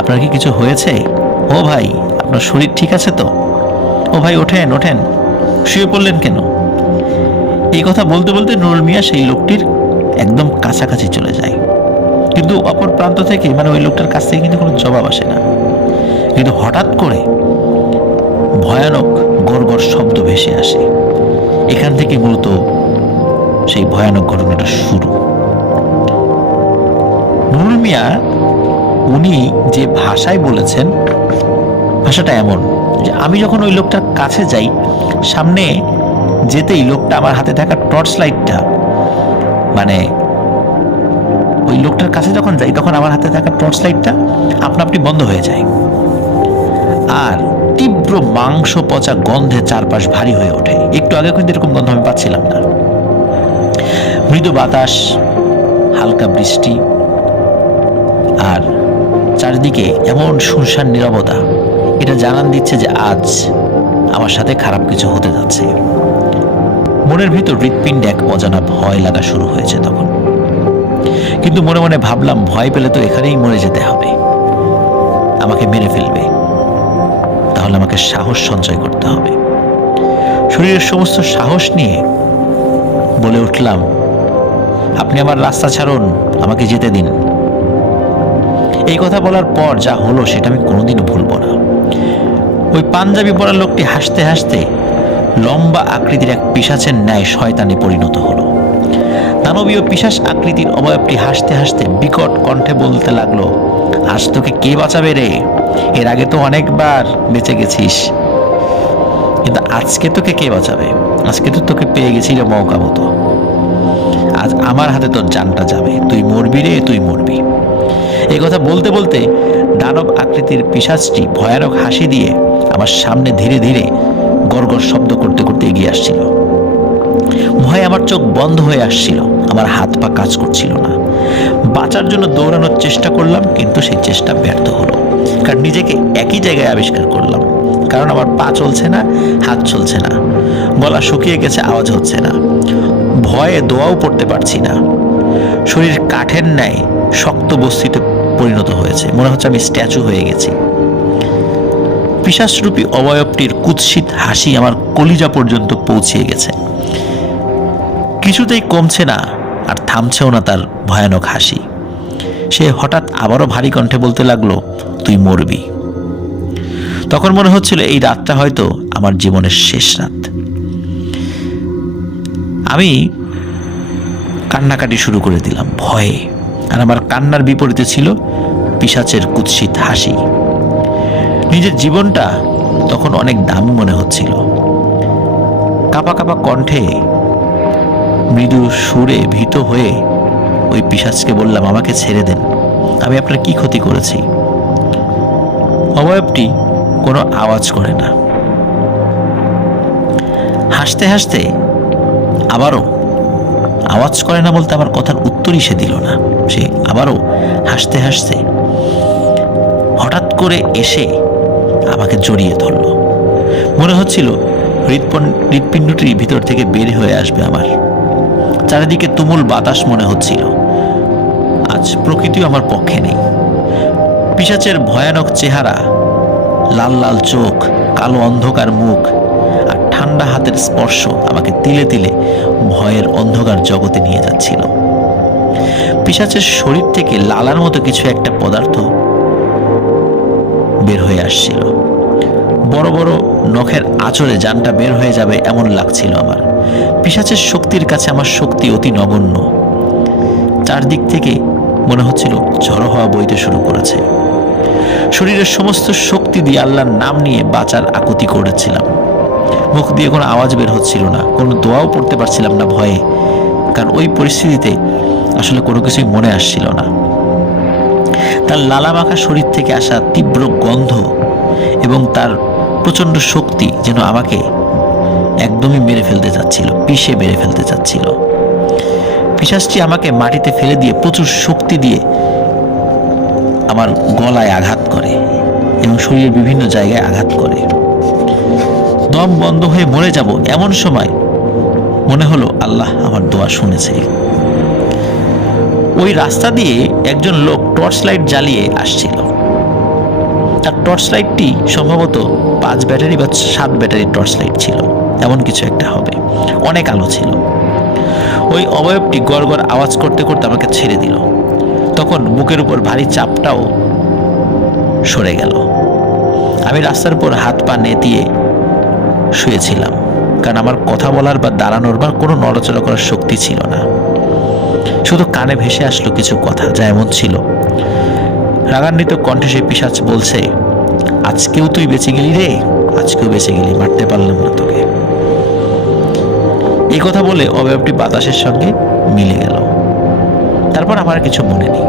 আপনার কি কিছু হয়েছে? ও ভাই, আপনার শরীর ঠিক আছে তো? ও ভাই ওঠেন ওঠেন, শুয়ে পড়লেন কেন? এই কথা বলতে বলতে নুরুল মিয়া সেই লোকটির একদম কাছাকাছি চলে যায়, কিন্তু অপর প্রান্ত থেকে, মানে ওই লোকটার কাছ থেকে কিন্তু কোনো জবাব আসে না। কিন্তু হঠাৎ করে ভয়ানক গড়গড় শব্দ ভেসে আসে। এখান থেকে মূলত সেই ভয়ানক ঘটনাটা শুরু। নুরুল মিয়া উনি যে ভাষায় বলেছেন, ভাষাটা এমন যে আমি যখন ওই লোকটার কাছে যাই, সামনে যেতেই লোকটা আমার হাতে থাকা টর্চ লাইটটা, মানে ওই লোকটার কাছে যখন যাই তখন আমার হাতে থাকা টর্চ লাইটটা আপনা আপনি বন্ধ হয়ে যায়, আর তীব্র মাংস পচা গন্ধে চারপাশ ভারী হয়ে ওঠে। একটু আগে কিন্তু এরকম গন্ধ আমি পাচ্ছিলাম না। মৃদু বাতাস, হালকা বৃষ্টি, আর চারিদিকে এমন শুনশান নীরবতা, এটা জানান দিচ্ছে যে আজ আমার সাথে খারাপ কিছু হতে যাচ্ছে। মনের ভিতর হৃৎপিণ্ডে এক অজানা ভয় লাগা শুরু হয়েছে তখন। কিন্তু মনে মনে ভাবলাম, ভয় পেলে তো এখানেই মরে যেতে হবে, আমাকে মেরে ফেলবে, তাহলে আমাকে সাহস সঞ্চয় করতে হবে। শরীরের সমস্ত সাহস নিয়ে বলে উঠলাম, আপনি আমার রাস্তা ছাড়ুন, আমাকে যেতে দিন। এই কথা বলার পর যা হলো সেটা আমি কোনোদিনও ভুলব না। ওই পাঞ্জাবি পরা লোকটি হাসতে হাসতে লম্বা আকৃতির এক পিশাচের ন্যায় শয়তানে পরিণত হলো। দানবীয় পিশাচ আকৃতির অবয়বটি হাসতে হাসতে বিকট কণ্ঠে বলতে লাগলো, আজ তোকে কে বাঁচাবে রে? এর আগে তো অনেকবার বেঁচে গেছিস, কিন্তু আজকে তোকে কে বাঁচাবে? আজকে তো তোকে পেয়ে গেছি রে মৌকা মতো। আজ আমার হাতে তোর জানটা যাবে, তুই মরবি রে, তুই মরবি। এই কথা বলতে বলতে দানব আকৃতির পিশাচটি ভয়ানক হাসি দিয়ে আমার সামনে ধীরে ধীরে গড়গড় শব্দ করতে করতে এগিয়ে আসছিল। ভয়ে আমার চোখ বন্ধ হয়ে আসছিল, আমার হাত পা কাজ করছিল না। বাঁচার জন্য দৌড়ানোর চেষ্টা করলাম, কিন্তু সেই চেষ্টা ব্যর্থ হলো। কারণ নিজেকে একই জায়গায় আবিষ্কার করলাম, কারণ আমার পা চলছে না, হাত চলছে না, গলা শুকিয়ে গেছে, আওয়াজ হচ্ছে না, ভয়ে দোয়াও পড়তে পারছি না। শরীর কাঠের ন্যায় শক্ত বস্তুতে পরিণত হয়েছে, মনে হচ্ছে আমি স্ট্যাচু হয়ে গেছি। পিশাচরূপী অবয়বটির কুৎসিত হাসি আমার কলিজা পর্যন্ত পৌঁছিয়ে গেছে। কিছুতেই কমছে না আর থামছেও না তার ভয়ানক হাসি। সে হঠাৎ আবারও ভারী কণ্ঠে বলতে লাগলো, তুই মরবি। তখন মনে হচ্ছিল এই রাতটা হয়তো আমার জীবনের শেষ রাত। আমি কান্নাকাটি শুরু করে দিলাম ভয়ে, আর আমার কান্নার বিপরীতে ছিল পিশাচের কুৎসিত হাসি। নিজের জীবনটা তখন অনেক দামি মনে হচ্ছিল। কাঁপা কাঁপা কণ্ঠে মৃদু সুরে ভীত হয়ে ওই পিশাচকে বললাম, আমাকে ছেড়ে দেন, আমি আপনার কি ক্ষতি করেছি? অবয়বটি কোনো আওয়াজ করে না। হাসতে হাসতে আবারও আওয়াজ করে না বলতে আমার কথার উত্তরই সে দিল না। সে আবারও হাসতে হাসতে হঠাৎ করে এসে আমাকে জড়িয়ে ধরল। মনে হচ্ছিল হৃৎপিণ্ডটির ভিতর থেকে বের হয়ে আসবে আমার। চারিদিকে তুমুল বাতাস মনে হচ্ছিল। আজ প্রকৃতিও আমার পক্ষে নেই। পিশাচের ভয়ানক চেহারা, লাল লাল চোখ, কালো অন্ধকার মুখ আর ঠান্ডা হাতের স্পর্শ আমাকে তিলে তিলে ভয়ের অন্ধকার জগতে নিয়ে যাচ্ছিল। পিশাচের শরীর থেকে লালার মতো কিছু একটা পদার্থ বের হয়ে আসছিল। বড় বড় নখের আঁচড়ে জানটা বের হয়ে যাবে এমন লাগছিল আমার। পিশাচের শক্তির কাছে আমার শক্তি অতি নগণ্য। চারদিক থেকে মনে হচ্ছিল ঝড়ো হওয়া বইতে শুরু করেছে। শরীরের সমস্ত শক্তি দিয়ে আল্লাহর নাম নিয়ে বাঁচার আকুতি করেছিলাম। মুখ দিয়ে কোনো আওয়াজ বের হচ্ছিল না, কোনো দোয়াও পড়তে পারছিলাম না ভয়ে, কারণ ওই পরিস্থিতিতে আসলে কোনো কিছুই মনে আসছিল না। তার লালা মাখা শরীর থেকে আসা তীব্র গন্ধ এবং তার প্রচণ্ড শক্তি যেন আমাকে একদমই মেরে ফেলতে যাচ্ছিল, পিষে মেরে ফেলতে যাচ্ছিল। পিশাচটি আমাকে মাটিতে ফেলে দিয়ে প্রচুর শক্তি দিয়ে আমার গলায় আঘাত করে এবং শরীরের বিভিন্ন জায়গায় আঘাত করে। দম বন্ধ হয়ে মরে যাব এমন সময় মনে হলো আল্লাহ আমার দোয়া শুনেছে। ওই রাস্তা দিয়ে একজন লোক টর্চ লাইট জ্বালিয়ে আসছিল। তার টর্চ লাইটটি সম্ভবত 5 ব্যাটারি বা 7 ব্যাটারির টর্চ লাইট ছিল, এমন কিছু একটা হবে। অনেক আলো ছিল। ওই অবয়বটি গড় গড় আওয়াজ করতে করতে আমাকে ছেড়ে দিল। তখন বুকের উপর ভারী চাপটাও সরে গেল। আমি রাস্তার উপর হাত পা নেতিয়ে শুয়েছিলাম, কারণ আমার কথা বলার বা দাঁড়ানোর বা কোনো নড়াচড়া করার শক্তি ছিল না। শুধু কানে ভেসে আসলো কিছু কথা, যা এমন ছিল। রাগান্বিত কণ্ঠে সেই পিশাচ বলছে, আজকেও তুই বেঁচে গেলি রে, আজকেও বেঁচে গেলি, মারতে পারলাম না তোকে। এই কথা বলে অবয়বটি বাতাসের সঙ্গে মিলে গেল। তারপর আমার কিছু মনে নেই।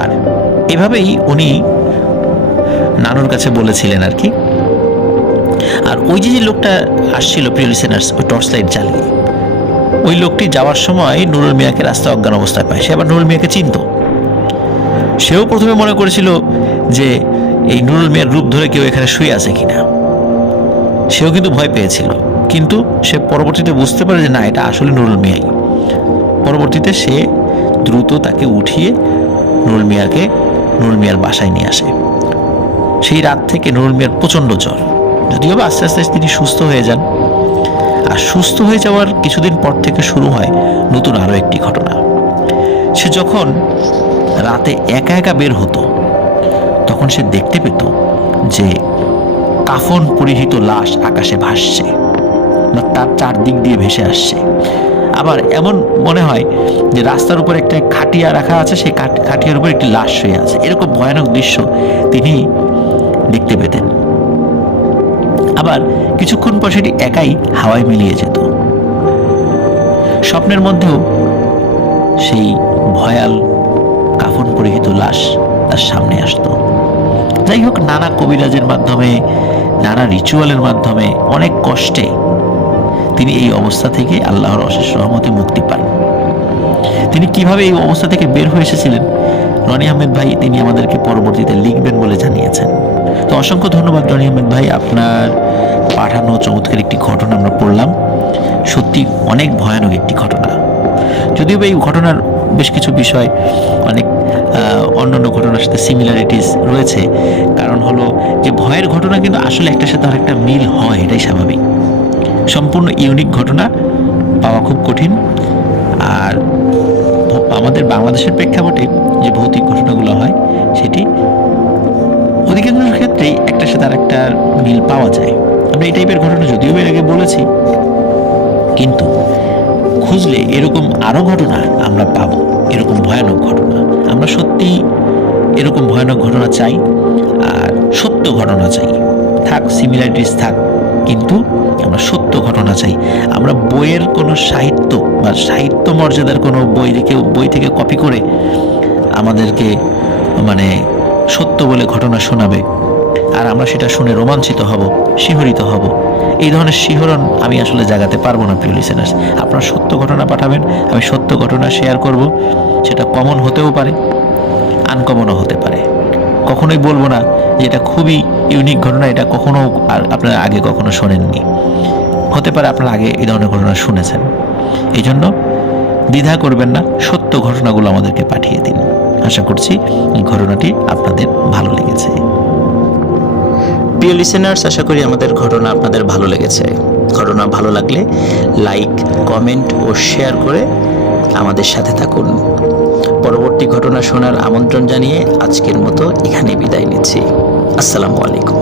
আর এভাবেই উনি নানুর কাছে বলেছিলেন আর কি। আর ওই যে লোকটা আসছিল, প্রিয় লিসেনার্স, ওই টর্চ লাইট জ্বালিয়ে, ওই লোকটি যাওয়ার সময় নুরুল মিয়াকে রাস্তা অজ্ঞান অবস্থায় পায়। সে আবার নুরুল মিয়াকে চিনত। সেও প্রথমে মনে করেছিল যে এই নুরুল মিয়ার রূপ ধরে কেউ এখানে শুয়ে আছে কিনা। সেও কিন্তু ভয় পেয়েছিল, কিন্তু সে পরবর্তীতে বুঝতে পারে যে না, এটা আসলে নুরুল মিয়াই। পরবর্তীতে সে দ্রুত তাকে উঠিয়ে নুরুল মিয়ার বাসায় নিয়ে আসে। সেই রাত থেকে নুরুল মিয়ার প্রচণ্ড জ্বর, যদিও বা আস্তে আস্তে তিনি সুস্থ হয়ে যান। আর সুস্থ হয়ে যাওয়ার কিছুদিন পর থেকে শুরু হয় নতুন আরও একটি ঘটনা। সে যখন রাতে একা একা বের হতো, তখন সে দেখতে পেত যে কাফন পরিহিত লাশ আকাশে ভাসছে বা তার চারদিক দিয়ে ভেসে আসছে। আবার এমন মনে হয় যে রাস্তার উপর একটা খাটিয়া রাখা আছে, সেই খাটিয়ার উপর একটি লাশ শুয়ে আছে। এরকম ভয়ানক দৃশ্য তিনি দেখতে পেতেন। আবার কিছুক্ষণ পর সেটি একাই হাওয়ায় মিলিয়ে যেত। স্বপ্নের মধ্যেও সেই ভয়াল কাফন পরিহিত লাশ তার সামনে আসতো। যাই হোক, নানা কবিরাজের মাধ্যমে, নানা রিচুয়ালের মাধ্যমে, অনেক কষ্টে তিনি এই অবস্থা থেকে আল্লাহর অশেষ রহমতে মুক্তি পান। তিনি কিভাবে এই অবস্থা থেকে বের হয়ে এসেছিলেন, রনি আহমেদ ভাই তিনি আমাদেরকে পরবর্তীতে লিখবেন বলে জানিয়েছেন। তো অসংখ্য ধন্যবাদ রনি আহমেদ ভাই, আপনার পাঠানো চমৎকার একটি ঘটনা আমরা পড়লাম। সত্যি অনেক ভয়ানক একটি ঘটনা। যদিও এই ঘটনার বেশ কিছু বিষয় অনেক অন্যান্য ঘটনার সাথে সিমিলারিটিস রয়েছে। কারণ হলো যে ভয়ের ঘটনা কিন্তু আসলে একটার সাথে আরেকটা মিল হয়, এটাই স্বাভাবিক। সম্পূর্ণ ইউনিক ঘটনা পাওয়া খুব কঠিন। আর আমাদের বাংলাদেশের প্রেক্ষাপটে যে ভৌতিক ঘটনাগুলো হয় সেটি অধিকাংশ ক্ষেত্রেই একটার সাথে আরেকটার মিল পাওয়া যায়। আমরা এই টাইপের ঘটনা যদিও এর আগে বলেছি, কিন্তু খুঁজলে এরকম আরও ঘটনা আমরা পাবো, এরকম ভয়ানক ঘটনা। আমরা সত্যি এরকম ভয়ানক ঘটনা চাই, আর সত্য ঘটনা চাই। থাক সিমিলারিটিস থাক, কিন্তু আমরা সত্য ঘটনা চাই। আমরা বইয়ের কোনো সাহিত্য বা সাহিত্য মর্যাদার কোনো বই থেকে কপি করে আমাদেরকে সত্য বলে ঘটনা শোনাবে, আর আমরা সেটা শুনে রোমাঞ্চিত হব, শিহরিত হব। এই ধরনের শিহরণ আমি আসলে জাগাতে পারবো না। প্রিয় লিসেনার্স, আপনারা সত্য ঘটনা পাঠাবেন, আমি সত্য ঘটনা শেয়ার করব। সেটা কমন হতেও পারে, আনকমনও হতে পারে। কখনোই বলবো না যে এটা খুবই ইউনিক ঘটনা, এটা কখনো আপনারা আগে কখনো শোনেননি। হতে পারে আপনারা আগে এই ধরনের ঘটনা শুনেছেন। এই জন্য দ্বিধা করবেন না, সত্য ঘটনাগুলো আমাদেরকে পাঠিয়ে দিন। আশা করছি এই ঘটনাটি আপনাদের ভালো লেগেছে। প্রিয় লিসেনার্স, আশা করি আমাদের ঘটনা আপনাদের ভালো লেগেছে। ঘটনা ভালো লাগলে লাইক, কমেন্ট ও শেয়ার করে আমাদের সাথে থাকুন। পরবর্তী ঘটনা শোনার আমন্ত্রণ জানিয়ে আজকের মতো এখানে বিদায় নিচ্ছি। আসসালামু আলাইকুম।